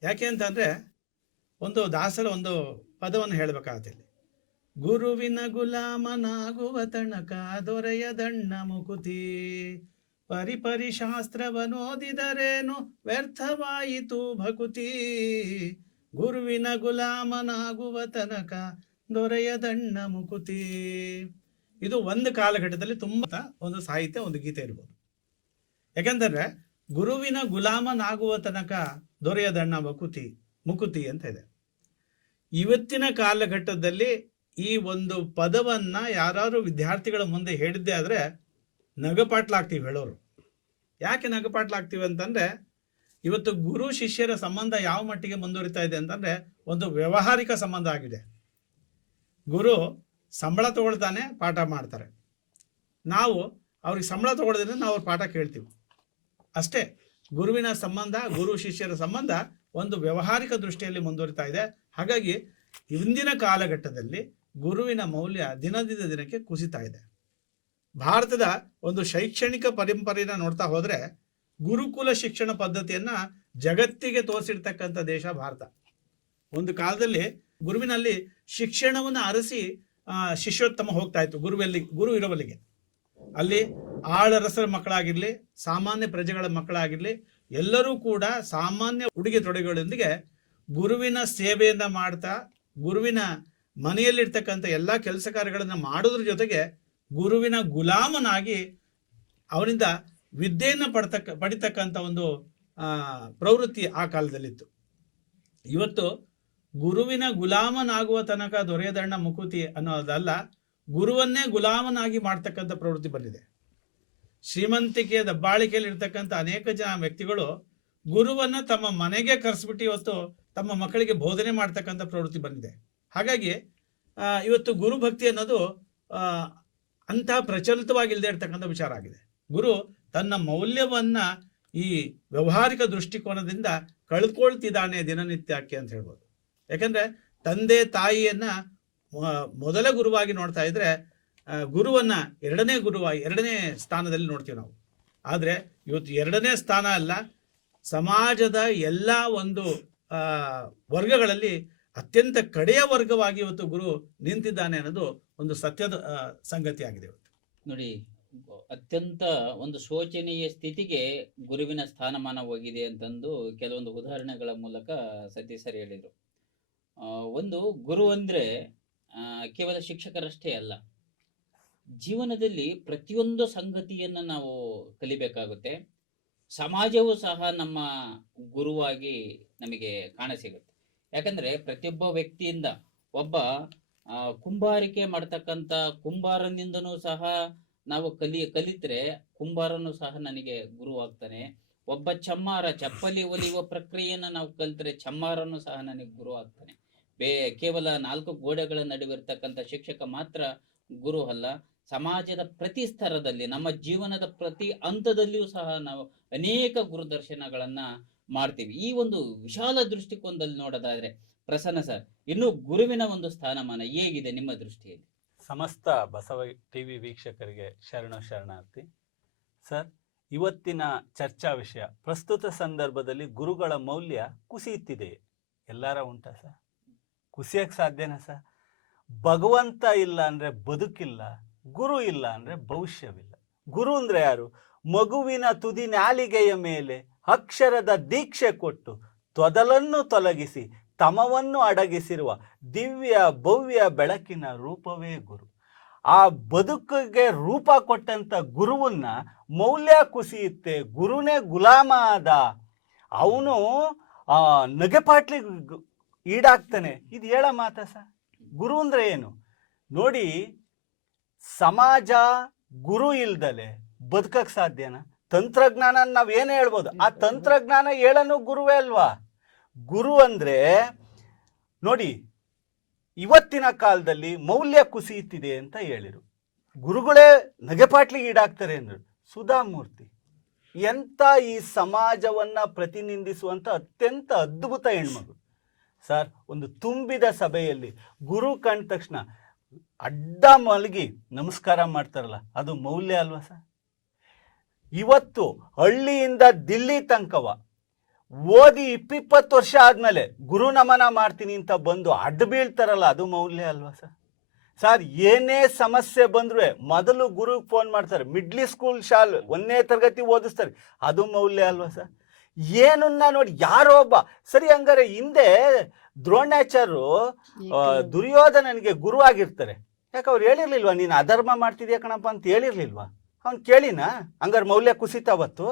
ಯಾಕೆ ಅಂತಂದರೆ, ಒಂದು ದಾಸರ ಒಂದು ಪದವನ್ನು ಹೇಳಬೇಕಾಗತ್ತೆ ಇಲ್ಲಿ. ಗುರುವಿನ ಗುಲಾಮನಾಗುವ ತನಕ ದೊರೆಯದಣ್ಣ ಮುಕುತಿ, ಪರಿಪರಿ ಶಾಸ್ತ್ರವನ್ನೋದಿದರೇನು ವ್ಯರ್ಥವಾಯಿತು ಭಕುತಿ. ಗುರುವಿನ ಗುಲಾಮನಾಗುವ ತನಕ ದೊರೆಯದಣ್ಣ ಮುಕುತಿ. ಇದು ಒಂದು ಕಾಲಘಟ್ಟದಲ್ಲಿ ತುಂಬ ಒಂದು ಸಾಹಿತ್ಯ, ಒಂದು ಗೀತೆ ಇರ್ಬೋದು. ಯಾಕೆಂದರೆ ಗುರುವಿನ ಗುಲಾಮನಾಗುವ ತನಕ ದೊರೆಯದಣ್ಣ ಮುಕುತಿ ಅಂತ ಇದೆ. ಇವತ್ತಿನ ಕಾಲಘಟ್ಟದಲ್ಲಿ ಈ ಒಂದು ಪದವನ್ನು ಯಾರು ವಿದ್ಯಾರ್ಥಿಗಳ ಮುಂದೆ ಹೇಳಿದ್ದೆ ಆದರೆ ನಗಪಾಟ್ಲಾಗ್ತೀವಿ ಹೇಳೋರು. ಯಾಕೆ ನಗಪಾಟ್ಲಾಗ್ತೀವಿ ಅಂತಂದರೆ, ಇವತ್ತು ಗುರು ಶಿಷ್ಯರ ಸಂಬಂಧ ಯಾವ ಮಟ್ಟಿಗೆ ಮುಂದುವರಿತಾ ಇದೆ ಅಂತಂದರೆ, ಒಂದು ವ್ಯಾವಹಾರಿಕ ಸಂಬಂಧ ಆಗಿದೆ. ಗುರು ಸಂಬಳ ತಗೊಳ್ತಾನೆ, ಪಾಠ ಮಾಡ್ತಾರೆ. ನಾವು ಅವ್ರಿಗೆ ಸಂಬಳ ತಗೊಳ್ಳೋದ್ರಿಂದ ನಾವು ಅವ್ರ ಪಾಠ ಕೇಳ್ತೀವಿ ಅಷ್ಟೇ. ಗುರುವಿನ ಸಂಬಂಧ, ಗುರು ಶಿಷ್ಯರ ಸಂಬಂಧ ಒಂದು ವ್ಯಾವಹಾರಿಕ ದೃಷ್ಟಿಯಲ್ಲಿ ಮುಂದುವರಿತಾ ಇದೆ. ಹಾಗಾಗಿ ಇಂದಿನ ಕಾಲಘಟ್ಟದಲ್ಲಿ ಗುರುವಿನ ಮೌಲ್ಯ ದಿನದಿಂದ ದಿನಕ್ಕೆ ಕುಸಿತಾ ಇದೆ. ಭಾರತದ ಒಂದು ಶೈಕ್ಷಣಿಕ ಪರಂಪರೆಯನ್ನು ನೋಡ್ತಾ ಹೋದರೆ, ಗುರುಕುಲ ಶಿಕ್ಷಣ ಪದ್ಧತಿಯನ್ನು ಜಗತ್ತಿಗೆ ತೋರಿಸಿರ್ತಕ್ಕಂಥ ದೇಶ ಭಾರತ. ಒಂದು ಕಾಲದಲ್ಲಿ ಗುರುವಿನಲ್ಲಿ ಶಿಕ್ಷಣವನ್ನು ಅರಸಿ ಶಿಷ್ಯೋತ್ತಮ ಹೋಗ್ತಾ ಇತ್ತು. ಗುರು ಇರುವಲ್ಲಿಗೆ ಅಲ್ಲಿ ಆಳರಸರ ಮಕ್ಕಳಾಗಿರಲಿ, ಸಾಮಾನ್ಯ ಪ್ರಜೆಗಳ ಮಕ್ಕಳಾಗಿರಲಿ, ಎಲ್ಲರೂ ಕೂಡ ಸಾಮಾನ್ಯ ಉಡುಗೆ ತೊಡುಗೆಗಳೊಂದಿಗೆ ಗುರುವಿನ ಸೇವೆಯನ್ನು ಮಾಡ್ತಾ, ಗುರುವಿನ ಮನೆಯಲ್ಲಿರ್ತಕ್ಕಂಥ ಎಲ್ಲ ಕೆಲಸ ಕಾರ್ಯಗಳನ್ನು ಮಾಡೋದ್ರ ಜೊತೆಗೆ ಗುರುವಿನ ಗುಲಾಮನಾಗಿ ಅವನಿಂದ ವಿದ್ಯೆಯನ್ನು ಪಡಿತಕ್ಕಂಥ ಒಂದು ಪ್ರವೃತ್ತಿ ಆ ಕಾಲದಲ್ಲಿತ್ತು. ಇವತ್ತು ಗುರುವಿನ ಗುಲಾಮನಾಗುವ ತನಕ ದೊರೆಯದಣ್ಣ ಮುಕುತಿ ಅನ್ನೋದಲ್ಲ, ಗುರುವನ್ನೇ ಗುಲಾಮನಾಗಿ ಮಾಡ್ತಕ್ಕಂಥ ಪ್ರವೃತ್ತಿ ಬಂದಿದೆ. ಶ್ರೀಮಂತಿಕೆಯ ದಬ್ಬಾಳಿಕೆಯಲ್ಲಿ ಇರ್ತಕ್ಕಂಥ ಅನೇಕ ಜನ ವ್ಯಕ್ತಿಗಳು ಗುರುವನ್ನು ತಮ್ಮ ಮನೆಗೆ ಕರೆಸ್ಬಿಟ್ಟು ಇವತ್ತು ತಮ್ಮ ಮಕ್ಕಳಿಗೆ ಬೋಧನೆ ಮಾಡ್ತಕ್ಕಂಥ ಪ್ರವೃತ್ತಿ ಬಂದಿದೆ. ಹಾಗಾಗಿ ಇವತ್ತು ಗುರುಭಕ್ತಿ ಅನ್ನೋದು ಅಂತಹ ಪ್ರಚಲಿತವಾಗಿಲ್ಲದೆ ಇರ್ತಕ್ಕಂಥ ವಿಚಾರ ಆಗಿದೆ. ಗುರು ತನ್ನ ಮೌಲ್ಯವನ್ನು ಈ ವ್ಯಾವಹಾರಿಕ ದೃಷ್ಟಿಕೋನದಿಂದ ಕಳ್ಕೊಳ್ತಿದ್ದಾನೆ ದಿನನಿತ್ಯಕ್ಕೆ ಅಂತ ಹೇಳ್ಬೋದು. ಯಾಕಂದರೆ ತಂದೆ ತಾಯಿಯನ್ನು ಮೊದಲ ಗುರುವಾಗಿ ನೋಡ್ತಾ ಇದ್ರೆ, ಗುರುವನ್ನು ಎರಡನೇ ಸ್ಥಾನದಲ್ಲಿ ನೋಡ್ತೀವಿ ನಾವು. ಆದರೆ ಇವತ್ತು ಎರಡನೇ ಸ್ಥಾನ ಅಲ್ಲ, ಸಮಾಜದ ಎಲ್ಲ ಒಂದು ವರ್ಗಗಳಲ್ಲಿ ಅತ್ಯಂತ ಕಡೆಯ ವರ್ಗವಾಗಿ ಇವತ್ತು ಗುರು ನಿಂತಿದ್ದಾನೆ ಅನ್ನೋದು ಒಂದು ಸತ್ಯದ ಸಂಗತಿ ಆಗಿದೆ. ಇವತ್ತು ನೋಡಿ, ಅತ್ಯಂತ ಒಂದು ಶೋಚನೀಯ ಸ್ಥಿತಿಗೆ ಗುರುವಿನ ಸ್ಥಾನಮಾನ ಹೋಗಿದೆ ಅಂತಂದು ಕೆಲವೊಂದು ಉದಾಹರಣೆಗಳ ಮೂಲಕ ಸತೀಶ್ ಸರ್ ಹೇಳಿದರು. ಒಂದು ಗುರು ಅಂದರೆ ಕೇವಲ ಶಿಕ್ಷಕರಷ್ಟೇ ಅಲ್ಲ, ಜೀವನದಲ್ಲಿ ಪ್ರತಿಯೊಂದು ಸಂಗತಿಯನ್ನು ನಾವು ಕಲಿಬೇಕಾಗುತ್ತೆ. ಸಮಾಜವೂ ಸಹ ನಮ್ಮ ಗುರುವಾಗಿ ನಮಗೆ ಕಾಣಸಿಗುತ್ತೆ. ಯಾಕಂದರೆ ಪ್ರತಿಯೊಬ್ಬ ವ್ಯಕ್ತಿಯಿಂದ, ಒಬ್ಬ ಕುಂಬಾರಿಕೆ ಮಾಡ್ತಕ್ಕಂಥ ಕುಂಬಾರನಿಂದನೂ ಸಹ ನಾವು ಕಲಿತರೆ ಕುಂಬಾರನು ಸಹ ನನಗೆ ಗುರು ಆಗ್ತಾನೆ. ಒಬ್ಬ ಚಮ್ಮಾರ ಚಪ್ಪಲಿ ಹೊಲಿಯುವ ಪ್ರಕ್ರಿಯೆಯನ್ನು ನಾವು ಕಲಿತರೆ ಚಮ್ಮಾರನು ಸಹ ನನಗೆ ಗುರು ಆಗ್ತಾನೆ. ಕೇವಲ 4 ಗೋಡೆಗಳ ನಡುವೆ ಇರ್ತಕ್ಕಂಥ ಶಿಕ್ಷಕ ಮಾತ್ರ ಗುರು ಅಲ್ಲ. ಸಮಾಜದ ಪ್ರತಿ ಸ್ತರದಲ್ಲಿ, ನಮ್ಮ ಜೀವನದ ಪ್ರತಿ ಹಂತದಲ್ಲಿಯೂ ಸಹ ನಾವು ಅನೇಕ ಗುರುದರ್ಶನಗಳನ್ನ ಮಾಡ್ತೀವಿ. ಈ ಒಂದು ವಿಶಾಲ ದೃಷ್ಟಿಕೋನದಲ್ಲಿ ನೋಡೋದಾದ್ರೆ ಪ್ರಸನ್ನ ಸರ್, ಇನ್ನು ಗುರುವಿನ ಒಂದು ಸ್ಥಾನಮಾನ ಹೇಗಿದೆ ನಿಮ್ಮ ದೃಷ್ಟಿಯಲ್ಲಿ? ಸಮಸ್ತ ಬಸವ ಟಿವಿ ವೀಕ್ಷಕರಿಗೆ ಶರಣಾರ್ಥಿ. ಸರ್, ಇವತ್ತಿನ ಚರ್ಚಾ ವಿಷಯ, ಪ್ರಸ್ತುತ ಸಂದರ್ಭದಲ್ಲಿ ಗುರುಗಳ ಮೌಲ್ಯ ಕುಸಿಯುತ್ತಿದೆ. ಎಲ್ಲರ ಉಂಟಾ ಸರ್? ಕುಸಿಯಕ್ಕೆ ಸಾಧ್ಯನಾ ಸರ್? ಭಗವಂತ ಇಲ್ಲ ಅಂದರೆ ಬದುಕಿಲ್ಲ, ಗುರು ಇಲ್ಲ ಅಂದರೆ ಭವಿಷ್ಯವಿಲ್ಲ. ಗುರು ಅಂದರೆ ಯಾರು? ಮಗುವಿನ ತುದಿ ನಾಲಿಗೆಯ ಮೇಲೆ ಅಕ್ಷರದ ದೀಕ್ಷೆ ಕೊಟ್ಟು ತೊದಲನ್ನು ತೊಲಗಿಸಿ ತಮವನ್ನು ಅಡಗಿಸಿರುವ ದಿವ್ಯ ಭವ್ಯ ಬೆಳಕಿನ ರೂಪವೇ ಗುರು. ಆ ಬದುಕಿಗೆ ರೂಪ ಕೊಟ್ಟಂತ ಗುರುವನ್ನ ಮೌಲ್ಯ ಕುಸಿಯುತ್ತೆ. ಗುರುನೇ ಗುಲಾಮ ಆದ, ಅವನು ನಗೆಪಾಟ್ಲಿ ಈಡಾಗ್ತಾನೆ. ಇದು ಹೇಳ ಮಾತ ಸರ್? ಗುರು ಅಂದ್ರೆ ಏನು ನೋಡಿ. ಸಮಾಜ ಗುರು ಇಲ್ದಲೆ ಬದುಕಕ್ ಸಾಧ್ಯನಾ? ತಂತ್ರಜ್ಞಾನ ನಾವೇನೇ ಹೇಳ್ಬೋದು, ಆ ತಂತ್ರಜ್ಞಾನ ಹೇಳನು ಗುರುವೇ ಅಲ್ವಾ? ಗುರು ಅಂದ್ರೆ ನೋಡಿ, ಇವತ್ತಿನ ಕಾಲದಲ್ಲಿ ಮೌಲ್ಯ ಕುಸಿಯುತ್ತಿದೆ ಅಂತ ಹೇಳಿರು. ಗುರುಗಳೇ ನಗೆಪಾಟ್ಲಿಗೆ ಈಡಾಗ್ತಾರೆ ಅಂದ್ರು. ಸುಧಾಮೂರ್ತಿ ಎಂತ ಈ ಸಮಾಜವನ್ನ ಪ್ರತಿನಿಧಿಸುವಂತ ಅತ್ಯಂತ ಅದ್ಭುತ ಹೆಣ್ಮಗು ಸರ್. ಒಂದು ತುಂಬಿದ ಸಭೆಯಲ್ಲಿ ಗುರು ಕಂಡ ತಕ್ಷಣ ಅಡ್ಡ ಮಲಗಿ ನಮಸ್ಕಾರ ಮಾಡ್ತಾರಲ್ಲ, ಅದು ಮೌಲ್ಯ ಅಲ್ವಾ ಸರ್? ಇವತ್ತು ಹಳ್ಳಿಯಿಂದ ದಿಲ್ಲಿ ತನಕವ ಓದಿ 20 ವರ್ಷ ಆದ್ಮೇಲೆ ಗುರು ನಮನ ಮಾಡ್ತೀನಿ ಅಂತ ಬಂದು ಅಡ್ಡ ಬೀಳ್ತಾರಲ್ಲ, ಅದು ಮೌಲ್ಯ ಅಲ್ವಾ ಸರ್? ಸರ್, ಏನೇ ಸಮಸ್ಯೆ ಬಂದ್ರು ಮೊದಲು ಗುರುಗೆ ಫೋನ್ ಮಾಡ್ತಾರೆ. ಮಿಡ್ಲ್ ಸ್ಕೂಲ್ ಶಾಲೆ 1ನೇ ತರಗತಿ ಓದಿಸ್ತಾರೆ, ಅದು ಮೌಲ್ಯ ಅಲ್ವಾ ಸರ್? ಏನನ್ನ ನೋಡಿ ಯಾರೋ ಒಬ್ಬ ಸರಿ. ಹಂಗಾರೆ ಹಿಂದೆ ದ್ರೋಣಾಚಾರ್ಯರು ದುರ್ಯೋಧನನಿಗೆ ಗುರು ಆಗಿರ್ತಾರೆ. ಯಾಕೆ ಅವ್ರು ಹೇಳಿರ್ಲಿಲ್ವಾ ನೀನು ಅಧರ್ಮ ಮಾಡ್ತಿದ್ಯಾ ಕಣಪ್ಪ ಅಂತ ಹೇಳಿರ್ಲಿಲ್ವಾ? ಅವ್ನು ಕೇಳಿನಾ? ಹಂಗಾರೆ ಮೌಲ್ಯ ಕುಸಿತಾವತ್ತು?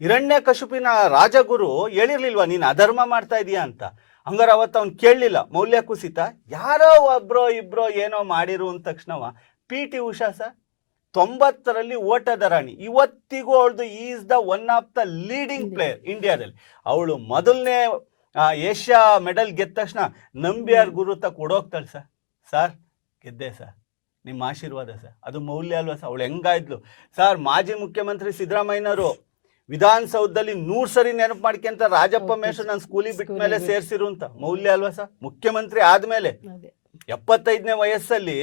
ಹಿರಣ್ಯಕಶಿಪುವಿನ ರಾಜಗುರು ಹೇಳಿರ್ಲಿಲ್ವಾ ನೀನು ಅಧರ್ಮ ಮಾಡ್ತಾ ಇದೀಯಾ ಅಂತ? ಹಂಗಾರೆ ಅವತ್ತು ಅವ್ನು ಕೇಳಲಿಲ್ಲ, ಮೌಲ್ಯ ಕುಸಿತ? ಯಾರೋ ಒಬ್ರೋ ಇಬ್ರೋ ಏನೋ ಮಾಡಿರು ಅಂದ ತಕ್ಷಣವ PT ಉಷಾ ಸರ್ 90ರಲ್ಲಿ ಓಟದ ರಾಣಿ, ಇವತ್ತಿಗೂ ಅವಳದು is the one of the leading player ಇಂಡಿಯಾದಲ್ಲಿ. ಅವಳು ಮೊದಲನೇ ಏಷ್ಯಾ ಮೆಡಲ್ ಗೆದ್ದ ತಕ್ಷಣ ನಂಬಿಯಾರ್ ಗುರು ತಕ್ಕ ಕೊಡೋಗ್ತಾಳೆ ಸರ್. ಸರ್ ಗೆದ್ದೆ ಸರ್, ನಿಮ್ಮ ಆಶೀರ್ವಾದ ಸರ್, ಅದು ಮೌಲ್ಯ ಅಲ್ವಾ ಸರ್? ಅವಳು ಹೆಂಗಾಯ್ದ್ಲು ಸರ್? ಮಾಜಿ ಮುಖ್ಯಮಂತ್ರಿ ಸಿದ್ದರಾಮಯ್ಯನವರು ವಿಧಾನಸೌಧದಲ್ಲಿ 100 ಸರಿ ನೆನಪು ಮಾಡ್ಕೊಂತ ರಾಜಪ್ಪ ಮೇಷ್ಟ್ರು ನನ್ನ ಸ್ಕೂಲಿಗೆ ಬಿಟ್ಟ ಮೇಲೆ ಸೇರಿಸಿರು ಅಂತ. ಮೌಲ್ಯ ಅಲ್ವಾ ಸರ್? ಮುಖ್ಯಮಂತ್ರಿ ಆದ್ಮೇಲೆ 75ನೇ ವಯಸ್ಸಲ್ಲಿ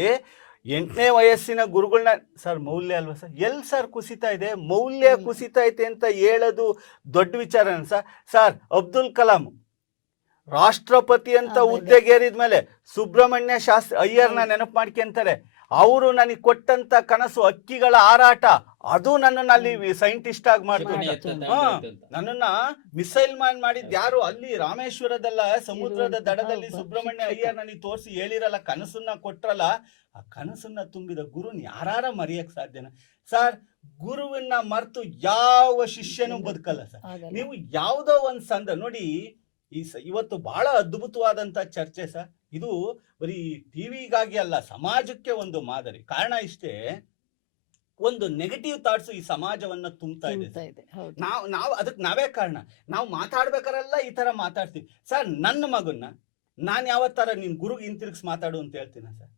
8ನೇ ವಯಸ್ಸಿನ ಗುರುಗಳನ್ನ ಸರ್, ಮೌಲ್ಯ ಅಲ್ವಾ ಸರ್? ಎಲ್ಲಿ ಸರ್ ಕುಸಿತಾ ಇದೆ? ಮೌಲ್ಯ ಕುಸಿತಾ ಐತೆ ಅಂತ ಹೇಳೋದು ದೊಡ್ಡ ವಿಚಾರ ಸರ್. ಸರ್, ಅಬ್ದುಲ್ ಕಲಾಂ ರಾಷ್ಟ್ರಪತಿ ಅಂತ ಹುದ್ದೆಗೇರಿದ್ಮೇಲೆ ಸುಬ್ರಹ್ಮಣ್ಯ ಶಾಸ್ತ್ರಿ ಅಯ್ಯರ್ನ ನೆನಪು ಮಾಡ್ಕೊಂತಾರೆ. ಅವರು ನನಗೆ ಕೊಟ್ಟಂತ ಕನಸು ಹಕ್ಕಿಗಳ ಹಾರಾಟ, ಅದು ನನ್ನನ್ನು ಅಲ್ಲಿ ಸೈಂಟಿಸ್ಟ್ ಆಗಿ ಮಾಡ್ತಾರೆ. ನನ್ನನ್ನ ಮಿಸೈಲ್ ಮ್ಯಾನ್ ಮಾಡಿದ್ ಯಾರು? ಅಲ್ಲಿ ರಾಮೇಶ್ವರದಲ್ಲ, ಸಮುದ್ರದ ದಡದಲ್ಲಿ ಸುಬ್ರಹ್ಮಣ್ಯ ಅಯ್ಯರ್ ನನಗೆ ತೋರಿಸಿ ಹೇಳಿರಲ್ಲ, ಕನಸನ್ನ ಕೊಟ್ರಲ್ಲ. ಆ ಕನಸನ್ನ ತುಂಬಿದ ಗುರುನ್ ಯಾರ ಮರೆಯಕ್ ಸಾಧ್ಯನ ಸರ್? ಗುರುವನ್ನ ಮರೆತು ಯಾವ ಶಿಷ್ಯನೂ ಬದುಕಲ್ಲ ಸರ್. ನೀವು ಯಾವುದೋ ಒಂದು ಸಂದ ನೋಡಿ, ಇವತ್ತು ಬಹಳ ಅದ್ಭುತವಾದಂತ ಚರ್ಚೆ ಸರ್. ಇದು ಬರೀ ಟಿವಿಗಾಗಿ ಅಲ್ಲ, ಸಮಾಜಕ್ಕೆ ಒಂದು ಮಾದರಿ. ಕಾರಣ ಇಷ್ಟೇ, ಒಂದು ನೆಗೆಟಿವ್ ಥಾಟ್ಸ್ ಈ ಸಮಾಜವನ್ನ ತುಂಬ್ತಾ ಇದೆ. ನಾವು ಅದಕ್ಕೆ ನಾವೇ ಕಾರಣ. ನಾವು ಮಾತಾಡ್ಬೇಕಾರೆಲ್ಲ ಈ ತರ ಮಾತಾಡ್ತೀವಿ ಸರ್. ನನ್ನ ಮಗನ್ನ ನಾನು ಯಾವತ್ತರ ನಿನ್ ಗುರುಗೆ ಹಿಂತಿರುಗಿಸಿ ಮಾತಾಡು ಅಂತ ಹೇಳ್ತೀನ ಸರ್?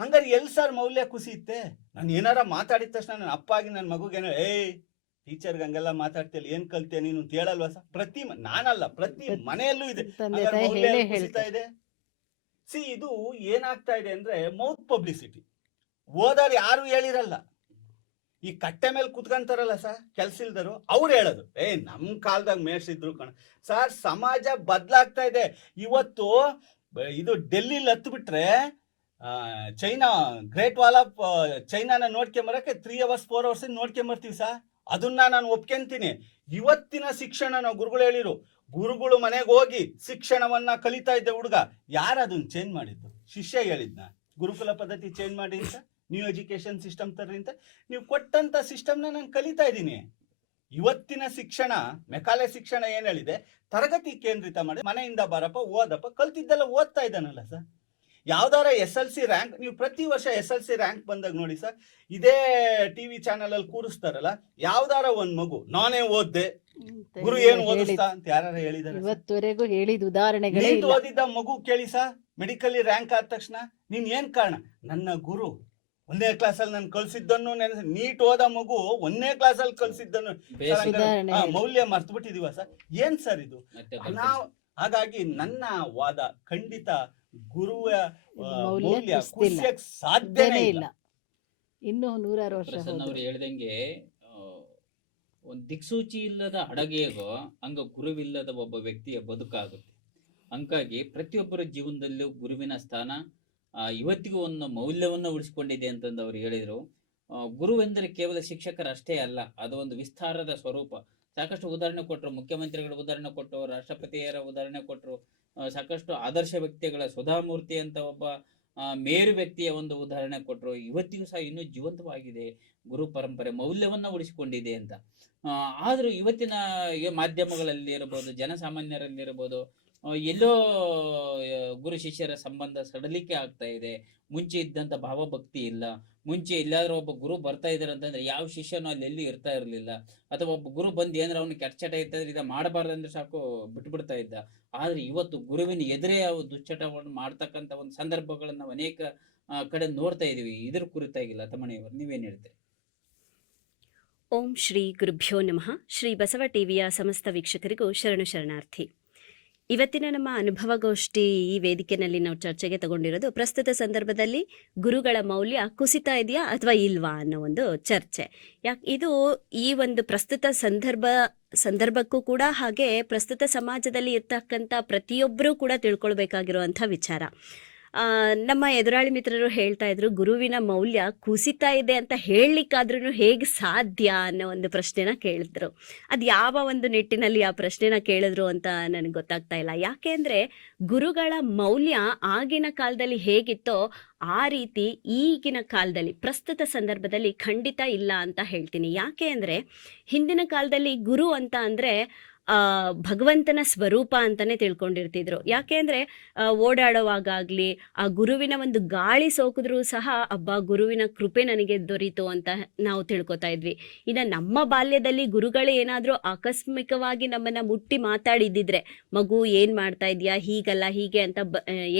ಹಂಗಾರೆ ಎಲ್ಲಿ ಸರ್ ಮೌಲ್ಯ ಕುಸಿಯುತ್ತೆ? ನಾನು ಏನಾರ ಮಾತಾಡಿದ ತಕ್ಷಣ ನನ್ನ ಅಪ್ಪ ಆಗಿ ನನ್ನ ಮಗುಗೇನೋ ಟೀಚರ್ಗೆ ಹಂಗೆಲ್ಲ ಮಾತಾಡ್ತಿಯಲ್ಲ, ಏನ್ ಕಲ್ತೀಯ ನೀನು ಅಂತ ಹೇಳಲ್ವಾ ಸರ್? ನಾನಲ್ಲ, ಪ್ರತಿ ಮನೆಯಲ್ಲೂ ಇದೆ. ಕುಸಿತಾ ಇದೆ. ಇದು ಏನಾಗ್ತಾ ಇದೆ ಅಂದ್ರೆ ಮೌತ್ ಪಬ್ಲಿಸಿಟಿ. ಓದೋರು ಯಾರು ಹೇಳಿರಲ್ಲ, ಈ ಕಟ್ಟೆ ಮೇಲೆ ಕುತ್ಕೊಂತಾರಲ್ಲ ಸರ್ ಕೆಲ್ಸ ಇಲ್ದರು, ಅವ್ರು ಹೇಳೋದು ನಮ್ ಕಾಲದಾಗ ಮೇಷ್ಟ್ರಿದ್ರು ಕಣ. ಸರ್, ಸಮಾಜ ಬದಲಾಗ್ತಾ ಇದೆ. ಇವತ್ತು ಇದು ಡೆಲ್ಲಿಲಿ ಹತ್ತು ಬಿಟ್ರೆ ಚೈನಾ ಗ್ರೇಟ್ ವಾಲ್ ಆಫ್ ಚೈನಾನ ನೋಡ್ಕೊಂಬರಕ್ಕೆ 3 hours 4 hours ನೋಡ್ಕೊಂಬರ್ತೀವಿ ಸರ್. ಅದನ್ನ ನಾನು ಒಪ್ಕೊಂತೀನಿ. ಇವತ್ತಿನ ಶಿಕ್ಷಣ ನಾವು ಗುರುಗಳು ಹೇಳಿರು, ಗುರುಗಳು ಮನೆಗೆ ಹೋಗಿ ಶಿಕ್ಷಣವನ್ನ ಕಲಿತಾ ಇದ್ದೆ ಹುಡುಗ. ಯಾರು ಅದನ್ನ ಚೇಂಜ್ ಮಾಡಿದ್ದು? ಶಿಷ್ಯ ಹೇಳಿದ್ನ ಗುರುಕುಲ ಪದ್ಧತಿ ಚೇಂಜ್ ಮಾಡಿ ಅಂತ, ನ್ಯೂ ಎಜುಕೇಶನ್ ಸಿಸ್ಟಮ್ ತರ್ರಿ ಅಂತ. ನೀವು ಕೊಟ್ಟಂತ ಸಿಸ್ಟಮ್ನ ನಾನು ಕಲಿತಾ ಇದ್ದೀನಿ. ಇವತ್ತಿನ ಶಿಕ್ಷಣ, ಮೆಕಾಲೆ ಶಿಕ್ಷಣ ಏನ್ ಹೇಳಿದೆ? ತರಗತಿ ಕೇಂದ್ರಿತ ಮಾಡಿ, ಮನೆಯಿಂದ ಬಾರಪ್ಪ, ಓದಪ್ಪ, ಕಲ್ತಿದ್ದೆಲ್ಲ ಓದ್ತಾ ಇದ್ದಾನಲ್ಲ ಸರ್. ಯಾವ್ದಾರ SLC ರ್ಯಾಂಕ್, ನೀವು ಪ್ರತಿ ವರ್ಷ SLC ರ್ಯಾಂಕ್ ಬಂದಾಗ ನೋಡಿ ಸರ್, ಇದೇ ಟಿವಿ ಚಾನೆಲ್ ಅಲ್ಲಿ ಕೂರಿಸ್ತಾರಲ್ಲ, ಯಾವ್ದಾರ ಒಂದ್ ಮಗು ನಾನೇ ಓದ್ದೆ, ಗುರು ಏನು ಓದಿಸ್ತಾ ಅಂತ ಯಾರು ಹೇಳಿದಾರೆ? ಇವತ್ತುವರೆಗೂ ಹೇಳಿದ ಉದಾಹರಣೆಗಳೇ ಇಲ್ಲ. ಓದಿದ್ದ ಮಗು ಕೇಳಿ ಸರ್, ಮೆಡಿಕಲ್ ರ್ಯಾಂಕ್ ಆದ ತಕ್ಷಣ ನೀನ್ ಏನ್ ಕಾರಣ? ನನ್ನ ಗುರು 1ನೇ ಕ್ಲಾಸಲ್ಲಿ ನಾನು ಕಳ್ಸಿದ್ದನ್ನು ನೆನೆಸಿ. ನೀಟ್ ಓದ ಮಗು 1ನೇ ಕ್ಲಾಸಲ್ಲಿ ಕಳ್ಸಿದ್ದನ್ನು ಮೌಲ್ಯ ಮರ್ತು ಬಿಟ್ಟಿದೀವ ಸರ್? ಏನ್ ಸರ್ ಇದು? ನಾವು ಹಾಗಾಗಿ ನನ್ನ ವಾದ ಖಂಡಿತ ಗುರುವ ಮೌಲ್ಯ ಕುಸಿಯಕ್ ಸಾಧ್ಯನೇ ಇಲ್ಲ. ಇನ್ನು 100 ವರ್ಷ ಹೇಳ್ದಂಗೆ ಒಂದು ದಿಕ್ಸೂಚಿ ಇಲ್ಲದ ಹಡಗೇಗೋ ಹಂಗ ಗುರುವಿಲ್ಲದ ಒಬ್ಬ ವ್ಯಕ್ತಿಯ ಬದುಕಾಗುತ್ತೆ. ಹಂಗಾಗಿ ಪ್ರತಿಯೊಬ್ಬರ ಜೀವನದಲ್ಲೂ ಗುರುವಿನ ಸ್ಥಾನ ಇವತ್ತಿಗೂ ಒಂದು ಮೌಲ್ಯವನ್ನು ಉಳಿಸಿಕೊಂಡಿದೆ ಅಂತಂದು ಅವ್ರು ಹೇಳಿದರು. ಗುರುವೆಂದರೆ ಕೇವಲ ಶಿಕ್ಷಕರಷ್ಟೇ ಅಲ್ಲ, ಅದು ಒಂದು ವಿಸ್ತಾರದ ಸ್ವರೂಪ. ಸಾಕಷ್ಟು ಉದಾಹರಣೆ ಕೊಟ್ಟರು, ಮುಖ್ಯಮಂತ್ರಿಗಳ ಉದಾಹರಣೆ ಕೊಟ್ಟರು, ರಾಷ್ಟ್ರಪತಿಯರ ಉದಾಹರಣೆ ಕೊಟ್ಟರು, ಸಾಕಷ್ಟು ಆದರ್ಶ ವ್ಯಕ್ತಿಗಳ ಸುಧಾಮೂರ್ತಿ ಅಂತ ಒಬ್ಬ ಮೇರು ವ್ಯಕ್ತಿಯ ಒಂದು ಉದಾಹರಣೆ ಕೊಟ್ಟರು. ಇವತ್ತಿಗೂ ಸಹ ಇನ್ನೂ ಜೀವಂತವಾಗಿದೆ, ಗುರು ಪರಂಪರೆ ಮೌಲ್ಯವನ್ನ ಉಳಿಸಿಕೊಂಡಿದೆ ಅಂತ. ಆದ್ರೂ ಇವತ್ತಿನ ಮಾಧ್ಯಮಗಳಲ್ಲಿ ಇರಬಹುದು, ಜನಸಾಮಾನ್ಯರಲ್ಲಿರಬಹುದು, ಎಲ್ಲೋ ಗುರು ಶಿಷ್ಯರ ಸಂಬಂಧ ಸಡಲಿಕೆ ಆಗ್ತಾ ಇದೆ. ಮುಂಚೆ ಇದ್ದಂತ ಭಾವಭಕ್ತಿ ಇಲ್ಲ. ಮುಂಚೆ ಎಲ್ಲಾದ್ರೂ ಒಬ್ಬ ಗುರು ಬರ್ತಾ ಇದಾರೆ ಅಂತಂದ್ರೆ ಯಾವ ಶಿಷ್ಯನೂ ಅಲ್ಲಿ ಎಲ್ಲಿ ಇರ್ತಾ ಇರ್ಲಿಲ್ಲ. ಅಥವಾ ಒಬ್ಬ ಗುರು ಬಂದು ಏನಾರ ಅವ್ನು ಕೆಟ್ಟ ಇರ್ತದ್ರೆ ಇದ ಮಾಡಬಾರ್ದಂದ್ರೆ ಸಾಕು ಬಿಟ್ಬಿಡ್ತಾ ಇದ್ದ. ಆದ್ರೆ ಇವತ್ತು ಗುರುವಿನ ಎದುರೇ ಅವು ದುಶ್ಚಟವನ್ನು ಮಾಡ್ತಕ್ಕಂಥ ಒಂದು ಸಂದರ್ಭಗಳನ್ನ ನಾವು ಅನೇಕ ಕಡೆ ನೋಡ್ತಾ ಇದೀವಿ. ಇದ್ರ ಕುರಿತಾಗಿಲ್ಲ ತಮ್ಮಣಿಯವರು ನೀವೇನ್ ಹೇಳ್ತೀರಿ? ಓಂ ಶ್ರೀ ಗುರುಭ್ಯೋ ನಮಃ. ಶ್ರೀ ಬಸವ ಟಿವಿಯ ಸಮಸ್ತ ವೀಕ್ಷಕರಿಗೂ ಶರಣು ಶರಣಾರ್ಥಿ. ಇವತ್ತಿನ ನಮ್ಮ ಅನುಭವಗೋಷ್ಠಿ ಈ ವೇದಿಕೆಯಲ್ಲಿ ನಾವು ಚರ್ಚೆಗೆ ತಗೊಂಡಿರೋದು ಪ್ರಸ್ತುತ ಸಂದರ್ಭದಲ್ಲಿ ಗುರುಗಳ ಮೌಲ್ಯ ಕುಸಿತಾ ಇದೆಯಾ ಅಥವಾ ಇಲ್ವಾ ಅನ್ನೋ ಒಂದು ಚರ್ಚೆ. ಇದು ಈ ಒಂದು ಪ್ರಸ್ತುತ ಸಂದರ್ಭಕ್ಕೂ ಕೂಡ ಹಾಗೆ ಪ್ರಸ್ತುತ ಸಮಾಜದಲ್ಲಿ ಇರ್ತಕ್ಕಂಥ ಪ್ರತಿಯೊಬ್ಬರೂ ಕೂಡ ತಿಳ್ಕೊಳ್ಬೇಕಾಗಿರುವಂಥ ವಿಚಾರ. ನಮ್ಮ ಎದುರಾಳಿ ಮಿತ್ರರು ಹೇಳ್ತಾ ಇದ್ರು, ಗುರುವಿನ ಮೌಲ್ಯ ಕುಸಿತಾ ಇದೆ ಅಂತ ಹೇಳಲಿಕ್ಕಾದ್ರೂ ಹೇಗೆ ಸಾಧ್ಯ ಅನ್ನೋ ಒಂದು ಪ್ರಶ್ನೆನ ಕೇಳಿದ್ರು. ಅದು ಯಾವ ಒಂದು ನಿಟ್ಟಿನಲ್ಲಿ ಆ ಪ್ರಶ್ನೆನ ಕೇಳಿದ್ರು ಅಂತ ನನಗೆ ಗೊತ್ತಾಗ್ತಾ ಇಲ್ಲ. ಯಾಕೆ ಅಂದರೆ ಗುರುಗಳ ಮೌಲ್ಯ ಆಗಿನ ಕಾಲದಲ್ಲಿ ಹೇಗಿತ್ತೋ ಆ ರೀತಿ ಈಗಿನ ಕಾಲದಲ್ಲಿ ಪ್ರಸ್ತುತ ಸಂದರ್ಭದಲ್ಲಿ ಖಂಡಿತ ಇಲ್ಲ ಅಂತ ಹೇಳ್ತೀನಿ. ಯಾಕೆ ಅಂದರೆ ಹಿಂದಿನ ಕಾಲದಲ್ಲಿ ಗುರು ಅಂತ ಅಂದರೆ ಭಗವಂತನ ಸ್ವರೂಪ ಅಂತಾನೆ ತಿಳ್ಕೊಂಡಿರ್ತಿದ್ರು. ಯಾಕೆ ಅಂದರೆ ಓಡಾಡುವಾಗಲಿ ಆ ಗುರುವಿನ ಒಂದು ಗಾಳಿ ಸೋಕಿದ್ರೂ ಸಹ ಅಬ್ಬಾ ಗುರುವಿನ ಕೃಪೆ ನನಗೆ ದೊರೀತು ಅಂತ ನಾವು ತಿಳ್ಕೊತಾ ಇದ್ವಿ. ಇನ್ನು ನಮ್ಮ ಬಾಲ್ಯದಲ್ಲಿ ಗುರುಗಳೇ ಏನಾದರೂ ಆಕಸ್ಮಿಕವಾಗಿ ನಮ್ಮನ್ನು ಮುಟ್ಟಿ ಮಾತಾಡಿದ್ದಿದ್ರೆ, ಮಗು ಏನು ಮಾಡ್ತಾ ಇದೆಯಾ, ಹೀಗಲ್ಲ ಹೀಗೆ ಅಂತ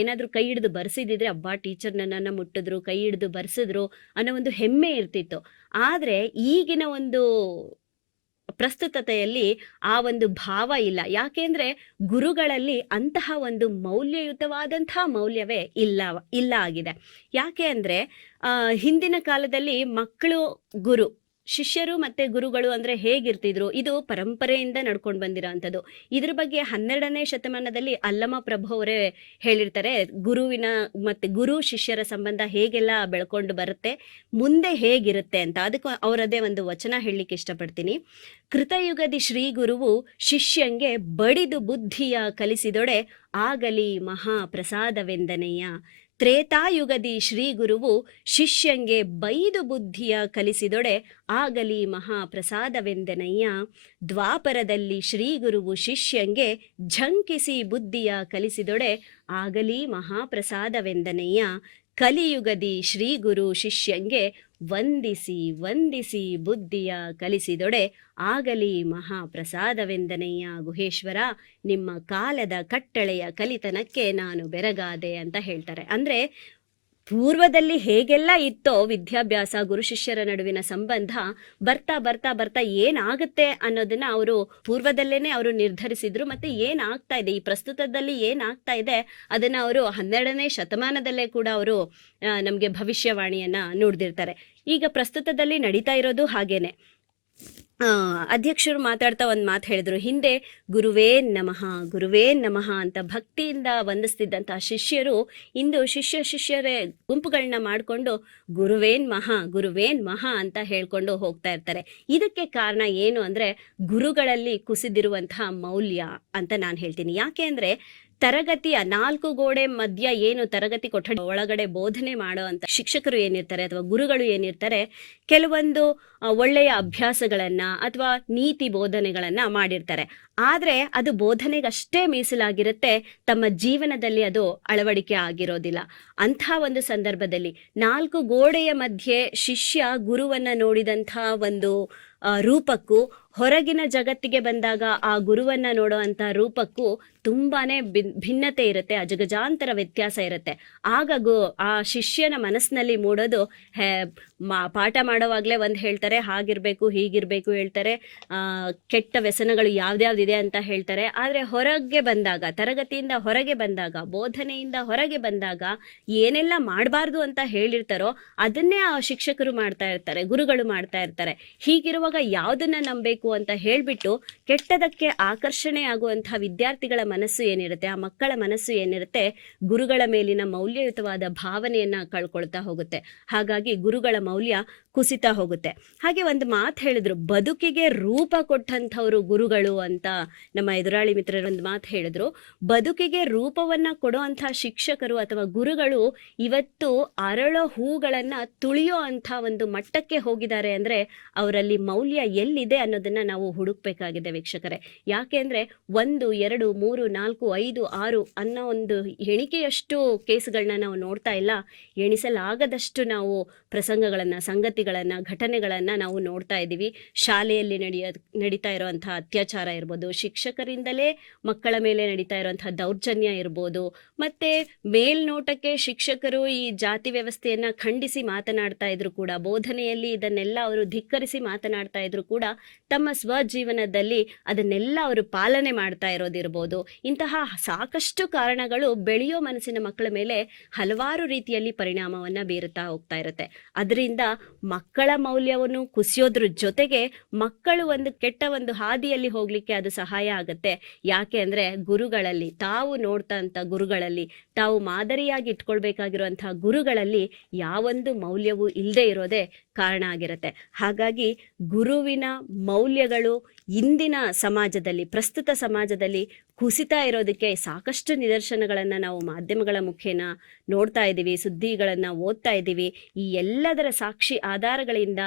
ಏನಾದರೂ ಕೈ ಹಿಡಿದು ಬರ್ಸಿದ್ದಿದ್ರೆ, ಅಬ್ಬಾ ಟೀಚರ್ ನನ್ನನ್ನು ಮುಟ್ಟಿದ್ರು, ಕೈ ಹಿಡಿದು ಬರ್ಸಿದ್ರು ಅನ್ನೋ ಒಂದು ಹೆಮ್ಮೆ ಇರ್ತಿತ್ತು. ಆದರೆ ಈಗಿನ ಒಂದು ಪ್ರಸ್ತುತತೆಯಲ್ಲಿ ಆ ಒಂದು ಭಾವ ಇಲ್ಲ. ಯಾಕೆಂದ್ರೆ ಗುರುಗಳಲ್ಲಿ ಅಂತಹ ಒಂದು ಮೌಲ್ಯಯುತವಾದಂತಹ ಮೌಲ್ಯವೇ ಇಲ್ಲ ಆಗಿದೆ. ಯಾಕೆ ಅಂದರೆ ಹಿಂದಿನ ಕಾಲದಲ್ಲಿ ಮಕ್ಕಳು ಗುರು, ಶಿಷ್ಯರು ಮತ್ತು ಗುರುಗಳು ಅಂದರೆ ಹೇಗಿರ್ತಿದ್ರು, ಇದು ಪರಂಪರೆಯಿಂದ ನಡ್ಕೊಂಡು ಬಂದಿರೋ ಅಂಥದ್ದು. ಇದ್ರ ಬಗ್ಗೆ 12ನೇ ಶತಮಾನದಲ್ಲಿ ಅಲ್ಲಮ ಪ್ರಭು ಅವರೇ ಹೇಳಿರ್ತಾರೆ, ಗುರುವಿನ ಮತ್ತು ಗುರು ಶಿಷ್ಯರ ಸಂಬಂಧ ಹೇಗೆಲ್ಲ ಬೆಳ್ಕೊಂಡು ಬರುತ್ತೆ, ಮುಂದೆ ಹೇಗಿರುತ್ತೆ ಅಂತ. ಅದಕ್ಕೆ ಅವರದೇ ಒಂದು ವಚನ ಹೇಳಲಿಕ್ಕೆ ಇಷ್ಟಪಡ್ತೀನಿ. ಕೃತಯುಗದಿ ಶ್ರೀ ಗುರುವು ಶಿಷ್ಯಂಗೆ ಬಡಿದು ಬುದ್ಧಿಯ ಕಲಿಸಿದೊಡೆ ಆಗಲಿ ಮಹಾ ಪ್ರಸಾದವೆಂದನೆಯ. ತ್ರೇತಾಯುಗದಿ ಶ್ರೀ ಗುರುವು ಶಿಷ್ಯಂಗೆ ಬೈದು ಬುದ್ಧಿಯ ಕಲಿಸಿದೊಡೆ ಆಗಲಿ ಮಹಾ ಪ್ರಸಾದವೆಂದನಯ್ಯ. ದ್ವಾಪರದಲ್ಲಿ ಶ್ರೀ ಗುರುವು ಶಿಷ್ಯಂಗೆ ಝಂಕಿಸಿ ಬುದ್ಧಿಯ ಕಲಿಸಿದೊಡೆ ಆಗಲಿ ಮಹಾಪ್ರಸಾದವೆಂದನಯ್ಯ. ಕಲಿಯುಗದಿ ಶ್ರೀ ಗುರು ಶಿಷ್ಯಂಗೆ ವಂದಿಸಿ ವಂದಿಸಿ ಬುದ್ಧಿಯ ಕಲಿಸಿದೊಡೆ ಆಗಲಿ ಮಹಾಪ್ರಸಾದವೆಂದನಯ್ಯ. ಗುಹೇಶ್ವರ, ನಿಮ್ಮ ಕಾಲದ ಕಟ್ಟಳೆಯ ಕಲಿತನಕ್ಕೆ ನಾನು ಬೆರಗಾದೆ ಅಂತ ಹೇಳ್ತಾರೆ. ಅಂದರೆ ಪೂರ್ವದಲ್ಲಿ ಹೇಗೆಲ್ಲ ಇತ್ತೋ ವಿದ್ಯಾಭ್ಯಾಸ, ಗುರು ಶಿಷ್ಯರ ನಡುವಿನ ಸಂಬಂಧ, ಬರ್ತಾ ಬರ್ತಾ ಬರ್ತಾ ಏನಾಗುತ್ತೆ ಅನ್ನೋದನ್ನ ಅವರು ಪೂರ್ವದಲ್ಲೇನೆ ಅವರು ನಿರ್ಧರಿಸಿದ್ರು. ಮತ್ತು ಏನಾಗ್ತಾ ಇದೆ, ಈ ಪ್ರಸ್ತುತದಲ್ಲಿ ಏನಾಗ್ತಾ ಇದೆ ಅದನ್ನು ಅವರು 12ನೇ ಶತಮಾನದಲ್ಲೇ ಕೂಡ ಅವರು ನಮಗೆ ಭವಿಷ್ಯವಾಣಿಯನ್ನು ನುಡಿದಿರ್ತಾರೆ. ಈಗ ಪ್ರಸ್ತುತದಲ್ಲಿ ನಡೀತಾ ಇರೋದು ಹಾಗೇನೆ. ಅಧ್ಯಕ್ಷರು ಮಾತಾಡ್ತಾ ಒಂದು ಮಾತು ಹೇಳಿದ್ರು, ಹಿಂದೆ ಗುರುವೇ ನಮಃ ಗುರುವೇ ನಮಃ ಅಂತ ಭಕ್ತಿಯಿಂದ ವಂದಿಸ್ತಿದ್ದಂತಹ ಶಿಷ್ಯರು ಇಂದು ಶಿಷ್ಯರೇ ಗುಂಪುಗಳನ್ನ ಮಾಡಿಕೊಂಡು ಗುರುವೇನ್ ಮಹಾ ಅಂತ ಹೇಳ್ಕೊಂಡು ಹೋಗ್ತಾ ಇರ್ತಾರೆ. ಇದಕ್ಕೆ ಕಾರಣ ಏನು ಅಂದರೆ ಗುರುಗಳಲ್ಲಿ ಕುಸಿದಿರುವಂತಹ ಮೌಲ್ಯ ಅಂತ ನಾನು ಹೇಳ್ತೀನಿ. ಯಾಕೆ ಅಂದರೆ ತರಗತಿಯ 4 ಗೋಡೆ ಮಧ್ಯ ಏನು ತರಗತಿ ಕೊಠಡಿ ಒಳಗಡೆ ಬೋಧನೆ ಮಾಡೋ ಅಂತ ಶಿಕ್ಷಕರು ಏನಿರ್ತಾರೆ ಅಥವಾ ಗುರುಗಳು ಏನಿರ್ತಾರೆ, ಕೆಲವೊಂದು ಒಳ್ಳೆಯ ಅಭ್ಯಾಸಗಳನ್ನು ಅಥವಾ ನೀತಿ ಬೋಧನೆಗಳನ್ನು ಮಾಡಿರ್ತಾರೆ. ಆದರೆ ಅದು ಬೋಧನೆಗಷ್ಟೇ ಮೀಸಲಾಗಿರುತ್ತೆ, ತಮ್ಮ ಜೀವನದಲ್ಲಿ ಅದು ಅಳವಡಿಕೆ ಆಗಿರೋದಿಲ್ಲ. ಅಂಥ ಒಂದು ಸಂದರ್ಭದಲ್ಲಿ 4 ಗೋಡೆಯ ಮಧ್ಯೆ ಶಿಷ್ಯ ಗುರುವನ್ನು ನೋಡಿದಂಥ ಒಂದು ರೂಪಕ್ಕೂ ಹೊರಗಿನ ಜಗತ್ತಿಗೆ ಬಂದಾಗ ಆ ಗುರುವನ್ನು ನೋಡೋ ಅಂಥ ರೂಪಕ್ಕೂ ತುಂಬಾನೇ ಭಿನ್ನತೆ ಇರುತ್ತೆ, ಅಜಗಜಾಂತರ ವ್ಯತ್ಯಾಸ ಇರುತ್ತೆ. ಆಗ ಆ ಶಿಷ್ಯನ ಮನಸ್ಸಿನಲ್ಲಿ ಮೂಡೋದು, ಪಾಠ ಮಾಡೋವಾಗಲೇ ಒಂದು ಹೇಳ್ತಾರೆ, ಹಾಗಿರಬೇಕು ಹೀಗಿರಬೇಕು ಹೇಳ್ತಾರೆ, ಕೆಟ್ಟ ವ್ಯಸನಗಳು ಯಾವ್ದ್ಯಾವ್ದಿದೆ ಅಂತ ಹೇಳ್ತಾರೆ. ಆದರೆ ಹೊರಗೆ ಬಂದಾಗ, ತರಗತಿಯಿಂದ ಹೊರಗೆ ಬಂದಾಗ, ಬೋಧನೆಯಿಂದ ಹೊರಗೆ ಬಂದಾಗ ಏನೆಲ್ಲ ಮಾಡಬಾರ್ದು ಅಂತ ಹೇಳಿರ್ತಾರೋ ಅದನ್ನೇ ಆ ಶಿಕ್ಷಕರು ಮಾಡ್ತಾ ಇರ್ತಾರೆ, ಗುರುಗಳು ಮಾಡ್ತಾ ಇರ್ತಾರೆ. ಹೀಗಿರುವಾಗ ಯಾವುದನ್ನ ನಂಬಬೇಕು ಅಂತ ಹೇಳಿಬಿಟ್ಟು ಕೆಟ್ಟದಕ್ಕೆ ಆಕರ್ಷಣೆ ಆಗುವಂಥ ವಿದ್ಯಾರ್ಥಿಗಳ ಮನಸ್ಸು ಏನಿರುತ್ತೆ, ಆ ಮಕ್ಕಳ ಮನಸ್ಸು ಏನಿರುತ್ತೆ, ಗುರುಗಳ ಮೇಲಿನ ಮೌಲ್ಯಯುತವಾದ ಭಾವನೆಯನ್ನು ಕಳ್ಕೊಳ್ತಾ ಹೋಗುತ್ತೆ. ಹಾಗಾಗಿ ಗುರುಗಳ ಮೌಲ್ಯ ಕುಸಿತಾ ಹೋಗುತ್ತೆ. ಹಾಗೆ ಒಂದು ಮಾತು ಹೇಳಿದ್ರು, ಬದುಕಿಗೆ ರೂಪ ಕೊಟ್ಟಂಥವ್ರು ಗುರುಗಳು ಅಂತ ನಮ್ಮ ಎದುರಾಳಿ ಮಿತ್ರರು ಒಂದು ಮಾತು ಹೇಳಿದ್ರು. ಬದುಕಿಗೆ ರೂಪವನ್ನ ಕೊಡುವಂಥ ಶಿಕ್ಷಕರು ಅಥವಾ ಗುರುಗಳು ಇವತ್ತು ಅರಳೋ ಹೂಗಳನ್ನ ತುಳಿಯೋ ಅಂಥ ಒಂದು ಮಟ್ಟಕ್ಕೆ ಹೋಗಿದ್ದಾರೆ ಅಂದ್ರೆ ಅವರಲ್ಲಿ ಮೌಲ್ಯ ಎಲ್ಲಿದೆ ಅನ್ನೋದನ್ನ ನಾವು ಹುಡುಕ್ಬೇಕಾಗಿದೆ ವೀಕ್ಷಕರೇ. ಯಾಕೆ ಅಂದ್ರೆ 1, 2, 3, 4, 5, 6 ಅನ್ನೋ ಒಂದು ಎಣಿಕೆಯಷ್ಟು ಕೇಸುಗಳನ್ನ ನಾವು ನೋಡ್ತಾ ಇಲ್ಲ. ಎಣಿಸಲಾಗದಷ್ಟು ನಾವು ಪ್ರಸಂಗಗಳನ್ನ, ಸಂಗತಿಗಳನ್ನ, ಘಟನೆಗಳನ್ನ ನಾವು ನೋಡ್ತಾ ಇದ್ದೀವಿ. ಶಾಲೆಯಲ್ಲಿ ನಡೀತಾ ಇರುವಂಥ ಅತ್ಯಾಚಾರ ಇರ್ಬೋದು, ಶಿಕ್ಷಕರಿಂದಲೇ ಮಕ್ಕಳ ಮೇಲೆ ನಡೀತಾ ಇರುವಂಥ ದೌರ್ಜನ್ಯ ಇರ್ಬೋದು, ಮತ್ತೆ ಮೇಲ್ನೋಟಕ್ಕೆ ಶಿಕ್ಷಕರು ಈ ಜಾತಿ ವ್ಯವಸ್ಥೆಯನ್ನ ಖಂಡಿಸಿ ಮಾತನಾಡ್ತಾ ಇದ್ರು ಕೂಡ, ಬೋಧನೆಯಲ್ಲಿ ಇದನ್ನೆಲ್ಲ ಅವರು ಧಿಕ್ಕರಿಸಿ ಮಾತನಾಡ್ತಾ ಇದ್ರು ಕೂಡ, ತಮ್ಮ ಸ್ವಜೀವನದಲ್ಲಿ ಅದನ್ನೆಲ್ಲ ಅವರು ಪಾಲನೆ ಮಾಡ್ತಾ ಇರೋದಿರ್ಬೋದು. ಇಂತಹ ಸಾಕಷ್ಟು ಕಾರಣಗಳು ಬೆಳೆಯೋ ಮನಸ್ಸಿನ ಮಕ್ಕಳ ಮೇಲೆ ಹಲವಾರು ರೀತಿಯಲ್ಲಿ ಪರಿಣಾಮವನ್ನ ಬೀರುತ್ತಾ ಹೋಗ್ತಾ ಇರುತ್ತೆ. ಅದರಿಂದ ಮಕ್ಕಳ ಮೌಲ್ಯವನ್ನು ಕುಸಿಯೋದ್ರ ಜೊತೆಗೆ ಮಕ್ಕಳು ಒಂದು ಕೆಟ್ಟ ಒಂದು ಹಾದಿಯಲ್ಲಿ ಹೋಗ್ಲಿಕ್ಕೆ ಅದು ಸಹಾಯ ಆಗುತ್ತೆ. ಯಾಕೆ ಅಂದ್ರೆ ಗುರುಗಳಲ್ಲಿ, ತಾವು ನೋಡ್ತಾ ಅಂತ ಗುರುಗಳಲ್ಲಿ, ತಾವು ಮಾದರಿಯಾಗಿ ಇಟ್ಕೊಳ್ಬೇಕಾಗಿರುವಂತಹ ಗುರುಗಳಲ್ಲಿ ಯಾವೊಂದು ಮೌಲ್ಯವೂ ಇಲ್ಲದೆ ಇರೋದೇ ಕಾರಣ ಆಗಿರುತ್ತೆ. ಹಾಗಾಗಿ ಗುರುವಿನ ಮೌಲ್ಯಗಳು ಇಂದಿನ ಸಮಾಜದಲ್ಲಿ, ಪ್ರಸ್ತುತ ಸಮಾಜದಲ್ಲಿ ಕುಸಿತಾ ಇರೋದಕ್ಕೆ ಸಾಕಷ್ಟು ನಿದರ್ಶನಗಳನ್ನು ನಾವು ಮಾಧ್ಯಮಗಳ ಮುಖೇನ ನೋಡ್ತಾ ಇದ್ದೀವಿ, ಸುದ್ದಿಗಳನ್ನು ಓದ್ತಾ ಇದ್ದೀವಿ. ಈ ಎಲ್ಲದರ ಸಾಕ್ಷಿ ಆಧಾರಗಳಿಂದ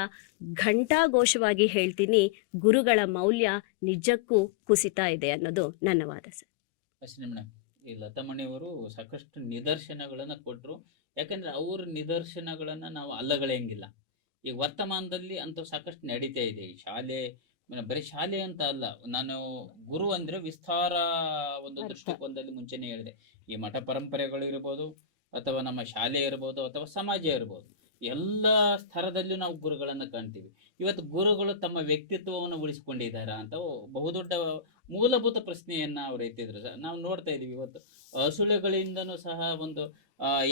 ಘಂಟಾಘೋಷವಾಗಿ ಹೇಳ್ತೀನಿ, ಗುರುಗಳ ಮೌಲ್ಯ ನಿಜಕ್ಕೂ ಕುಸಿತಾ ಇದೆ ಅನ್ನೋದು ನನ್ನ ವಾದ ಸರ್. ಅಷ್ಟೇ ಮೇಡಮ್. ಈ ಲತಾಮಣಿಯವರು ಸಾಕಷ್ಟು ನಿದರ್ಶನಗಳನ್ನು ಕೊಟ್ಟರು. ಯಾಕಂದ್ರೆ ಅವ್ರ ನಿದರ್ಶನಗಳನ್ನು ನಾವು ಅಲ್ಲಗಳೆಯಂಗಿಲ್ಲ. ಈ ವರ್ತಮಾನದಲ್ಲಿ ಅಂತೂ ಸಾಕಷ್ಟು ನಡೀತಾ ಇದೆ. ಈ ಶಾಲೆ, ಬರೀ ಶಾಲೆ ಅಂತ ಅಲ್ಲ, ನಾನು ಗುರು ಅಂದ್ರೆ ವಿಸ್ತಾರ ಒಂದು ದೃಷ್ಟಿಕೋನದಲ್ಲಿ ಮುಂಚೆನೆ ಹೇಳಿದೆ. ಈ ಮಠ ಪರಂಪರೆಗಳು ಇರ್ಬೋದು, ಅಥವಾ ನಮ್ಮ ಶಾಲೆ ಇರ್ಬೋದು, ಅಥವಾ ಸಮಾಜ ಇರ್ಬೋದು, ಎಲ್ಲ ಸ್ತರದಲ್ಲೂ ನಾವು ಗುರುಗಳನ್ನ ಕಾಣ್ತೀವಿ. ಇವತ್ತು ಗುರುಗಳು ತಮ್ಮ ವ್ಯಕ್ತಿತ್ವವನ್ನು ಉಳಿಸಿಕೊಂಡಿದ್ದಾರಾ ಅಂತ ಬಹುದೊಡ್ಡ ಮೂಲಭೂತ ಪ್ರಶ್ನೆಯನ್ನ ಅವ್ರು ಎತ್ತಿದ್ರು. ನಾವು ನೋಡ್ತಾ ಇದೀವಿ ಇವತ್ತು ಅಸುಳೆಗಳಿಂದನೂ ಸಹ ಒಂದು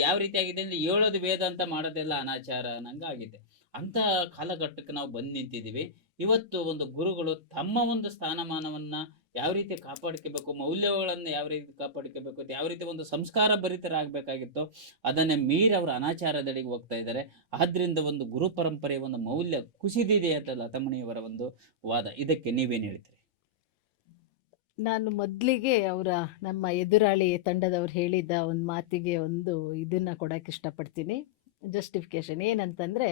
ಯಾವ ರೀತಿ ಆಗಿದೆ ಅಂದ್ರೆ, ಹೇಳೋದು ವೇದ ಅಂತ ಮಾಡೋದೆಲ್ಲ ಅನಾಚಾರ ಅನ್ನಂಗಾಗಿದೆ. ಅಂತ ಕಾಲಘಟ್ಟಕ್ಕೆ ನಾವು ಬಂದು ನಿಂತಿದ್ದೀವಿ. ಇವತ್ತು ಒಂದು ಗುರುಗಳು ತಮ್ಮ ಒಂದು ಸ್ಥಾನಮಾನವನ್ನ ಯಾವ ರೀತಿ ಕಾಪಾಡ್ಕೋಬೇಕು, ಮೌಲ್ಯಗಳನ್ನು ಯಾವ ರೀತಿ ಕಾಪಾಡ್ಕೋಬೇಕು, ಯಾವ ರೀತಿ ಒಂದು ಸಂಸ್ಕಾರ ಭರಿತರಾಗಬೇಕಾಗಿತ್ತು, ಅದನ್ನೇ ಮೀರಿ ಅವರು ಅನಾಚಾರದಡಿಗೆ ಹೋಗ್ತಾ ಇದ್ದಾರೆ. ಆದ್ರಿಂದ ಒಂದು ಗುರು ಪರಂಪರೆಯ ಒಂದು ಮೌಲ್ಯ ಕುಸಿದಿದೆ ಅಂತ ಲತಾಮಣಿಯವರ ಒಂದು ವಾದ. ಇದಕ್ಕೆ ನೀವೇನು ಹೇಳ್ತೀರಿ? ನಾನು ಮೊದಲಿಗೆ ನಮ್ಮ ಎದುರಾಳಿ ತಂಡದವ್ರು ಹೇಳಿದ್ದ ಒಂದು ಮಾತಿಗೆ ಇದನ್ನ ಕೊಡಕ್ಕೆ ಇಷ್ಟಪಡ್ತೀನಿ, ಜಸ್ಟಿಫಿಕೇಶನ್. ಏನಂತಂದ್ರೆ,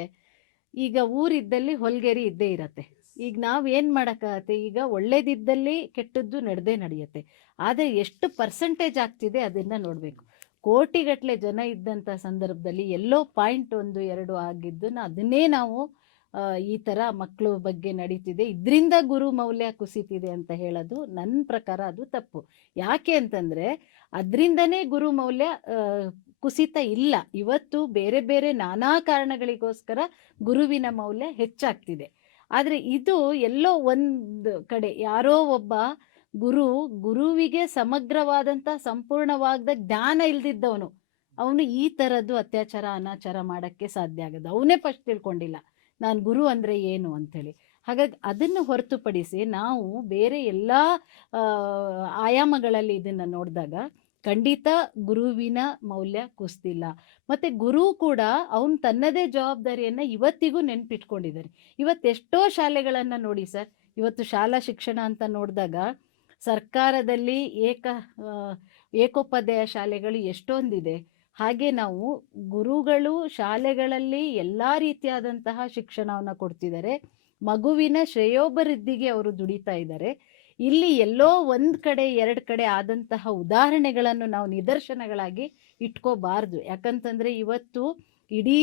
ಈಗ ಊರಿದ್ದಲ್ಲಿ ಹೊಲ್ಗೇರಿ ಇದ್ದೇ ಇರತ್ತೆ. ಈಗ ನಾವು ಏನು ಮಾಡೋಕ್ಕಾಗತ್ತೆ, ಈಗ ಒಳ್ಳೇದಿದ್ದಲ್ಲಿ ಕೆಟ್ಟದ್ದು ನಡೆಯುತ್ತೆ. ಆದರೆ ಎಷ್ಟು ಪರ್ಸೆಂಟೇಜ್ ಆಗ್ತಿದೆ ಅದನ್ನು ನೋಡಬೇಕು. ಕೋಟಿಗಟ್ಟಲೆ ಜನ ಇದ್ದಂಥ ಸಂದರ್ಭದಲ್ಲಿ ಎಲ್ಲೋ 0.1, 2 ಆಗಿದ್ದನ್ನು ಅದನ್ನೇ ನಾವು ಈ ಥರ ಮಕ್ಕಳ ಬಗ್ಗೆ ನಡೀತಿದೆ, ಇದರಿಂದ ಗುರು ಮೌಲ್ಯ ಕುಸಿತಿದೆ ಅಂತ ಹೇಳೋದು ನನ್ನ ಪ್ರಕಾರ ಅದು ತಪ್ಪು. ಯಾಕೆ ಅಂತಂದರೆ ಅದರಿಂದನೇ ಗುರು ಮೌಲ್ಯ ಕುಸಿತ ಇಲ್ಲ. ಇವತ್ತು ಬೇರೆ ಬೇರೆ ನಾನಾ ಕಾರಣಗಳಿಗೋಸ್ಕರ ಗುರುವಿನ ಮೌಲ್ಯ ಹೆಚ್ಚಾಗ್ತಿದೆ. ಆದರೆ ಇದು ಎಲ್ಲೋ ಒಂದು ಕಡೆ ಯಾರೋ ಒಬ್ಬ ಗುರುವಿಗೆ ಸಮಗ್ರವಾದಂಥ ಸಂಪೂರ್ಣವಾದ ಜ್ಞಾನ ಇಲ್ದಿದ್ದವನು, ಅವನು ಈ ಥರದ್ದು ಅತ್ಯಾಚಾರ ಅನಾಚಾರ ಮಾಡೋಕ್ಕೆ ಸಾಧ್ಯ ಆಗೋದು. ಅವನೇ ಫಸ್ಟ್ ತಿಳ್ಕೊಂಡಿಲ್ಲ ನಾನು ಗುರು ಅಂದರೆ ಏನು ಅಂಥೇಳಿ. ಹಾಗಾಗಿ ಅದನ್ನು ಹೊರತುಪಡಿಸಿ ನಾವು ಬೇರೆ ಎಲ್ಲ ಆಯಾಮಗಳಲ್ಲಿ ಇದನ್ನು ನೋಡಿದಾಗ ಖಂಡಿತ ಗುರುವಿನ ಮೌಲ್ಯ ಕುಸ್ತಿಲ್ಲ. ಮತ್ತು ಗುರು ಕೂಡ ಅವನು ತನ್ನದೇ ಜವಾಬ್ದಾರಿಯನ್ನು ಇವತ್ತಿಗೂ ನೆನಪಿಟ್ಕೊಂಡಿದ್ದಾರೆ. ಇವತ್ತೆಷ್ಟೋ ಶಾಲೆಗಳನ್ನು ನೋಡಿ ಸರ್, ಇವತ್ತು ಶಾಲಾ ಶಿಕ್ಷಣ ಅಂತ ನೋಡಿದಾಗ ಸರ್ಕಾರದಲ್ಲಿ ಏಕೋಪಾಧ್ಯಾಯ ಶಾಲೆಗಳು ಎಷ್ಟೊಂದಿದೆ. ಹಾಗೆ ನಾವು ಗುರುಗಳು ಶಾಲೆಗಳಲ್ಲಿ ಎಲ್ಲ ರೀತಿಯಾದಂತಹ ಶಿಕ್ಷಣವನ್ನು ಕೊಡ್ತಿದ್ದಾರೆ. ಮಗುವಿನ ಶ್ರೇಯೋಭಿವೃದ್ಧಿಗೆ ಅವರು ದುಡಿತಾ ಇದ್ದಾರೆ. ಇಲ್ಲಿ ಎಲ್ಲೋ ಒಂದು ಕಡೆ 2 ಕಡೆ ಆದಂತಹ ಉದಾಹರಣೆಗಳನ್ನು ನಾವು ನಿದರ್ಶನಗಳಾಗಿ ಇಟ್ಕೋಬಾರ್ದು. ಯಾಕಂತಂದರೆ ಇವತ್ತು ಇಡೀ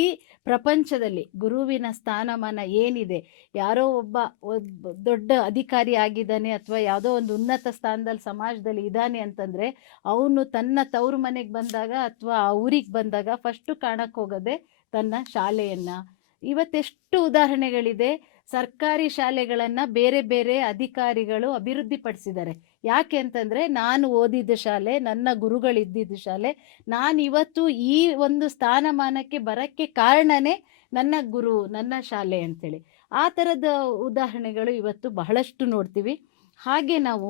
ಪ್ರಪಂಚದಲ್ಲಿ ಗುರುವಿನ ಸ್ಥಾನಮಾನ ಏನಿದೆ, ಯಾರೋ ಒಬ್ಬ ದೊಡ್ಡ ಅಧಿಕಾರಿ ಆಗಿದ್ದಾನೆ ಅಥವಾ ಯಾವುದೋ ಒಂದು ಉನ್ನತ ಸ್ಥಾನದಲ್ಲಿ ಸಮಾಜದಲ್ಲಿ ಇದ್ದಾನೆ ಅಂತಂದರೆ ಅವನು ತನ್ನ ತವರು ಮನೆಗೆ ಬಂದಾಗ ಅಥವಾ ಆ ಊರಿಗೆ ಬಂದಾಗ ಫಸ್ಟು ಕಾಣಕ್ಕೆ ಹೋಗೋದೆ ತನ್ನ ಶಾಲೆಯನ್ನು. ಇವತ್ತೆಷ್ಟು ಉದಾಹರಣೆಗಳಿದೆ. ಸರ್ಕಾರಿ ಶಾಲೆಗಳನ್ನು ಬೇರೆ ಬೇರೆ ಅಧಿಕಾರಿಗಳು ಅಭಿವೃದ್ಧಿಪಡಿಸಿದ್ದಾರೆ. ಯಾಕೆ ಅಂತಂದರೆ, ನಾನು ಓದಿದ್ದ ಶಾಲೆ, ನನ್ನ ಗುರುಗಳಿದ್ದಿದ್ದ ಶಾಲೆ, ನಾನಿವತ್ತು ಈ ಒಂದು ಸ್ಥಾನಮಾನಕ್ಕೆ ಬರೋಕ್ಕೆ ಕಾರಣನೇ ನನ್ನ ಗುರು, ನನ್ನ ಶಾಲೆ ಅಂಥೇಳಿ. ಆ ಥರದ ಉದಾಹರಣೆಗಳು ಇವತ್ತು ಬಹಳಷ್ಟು ನೋಡ್ತೀವಿ. ಹಾಗೆ ನಾವು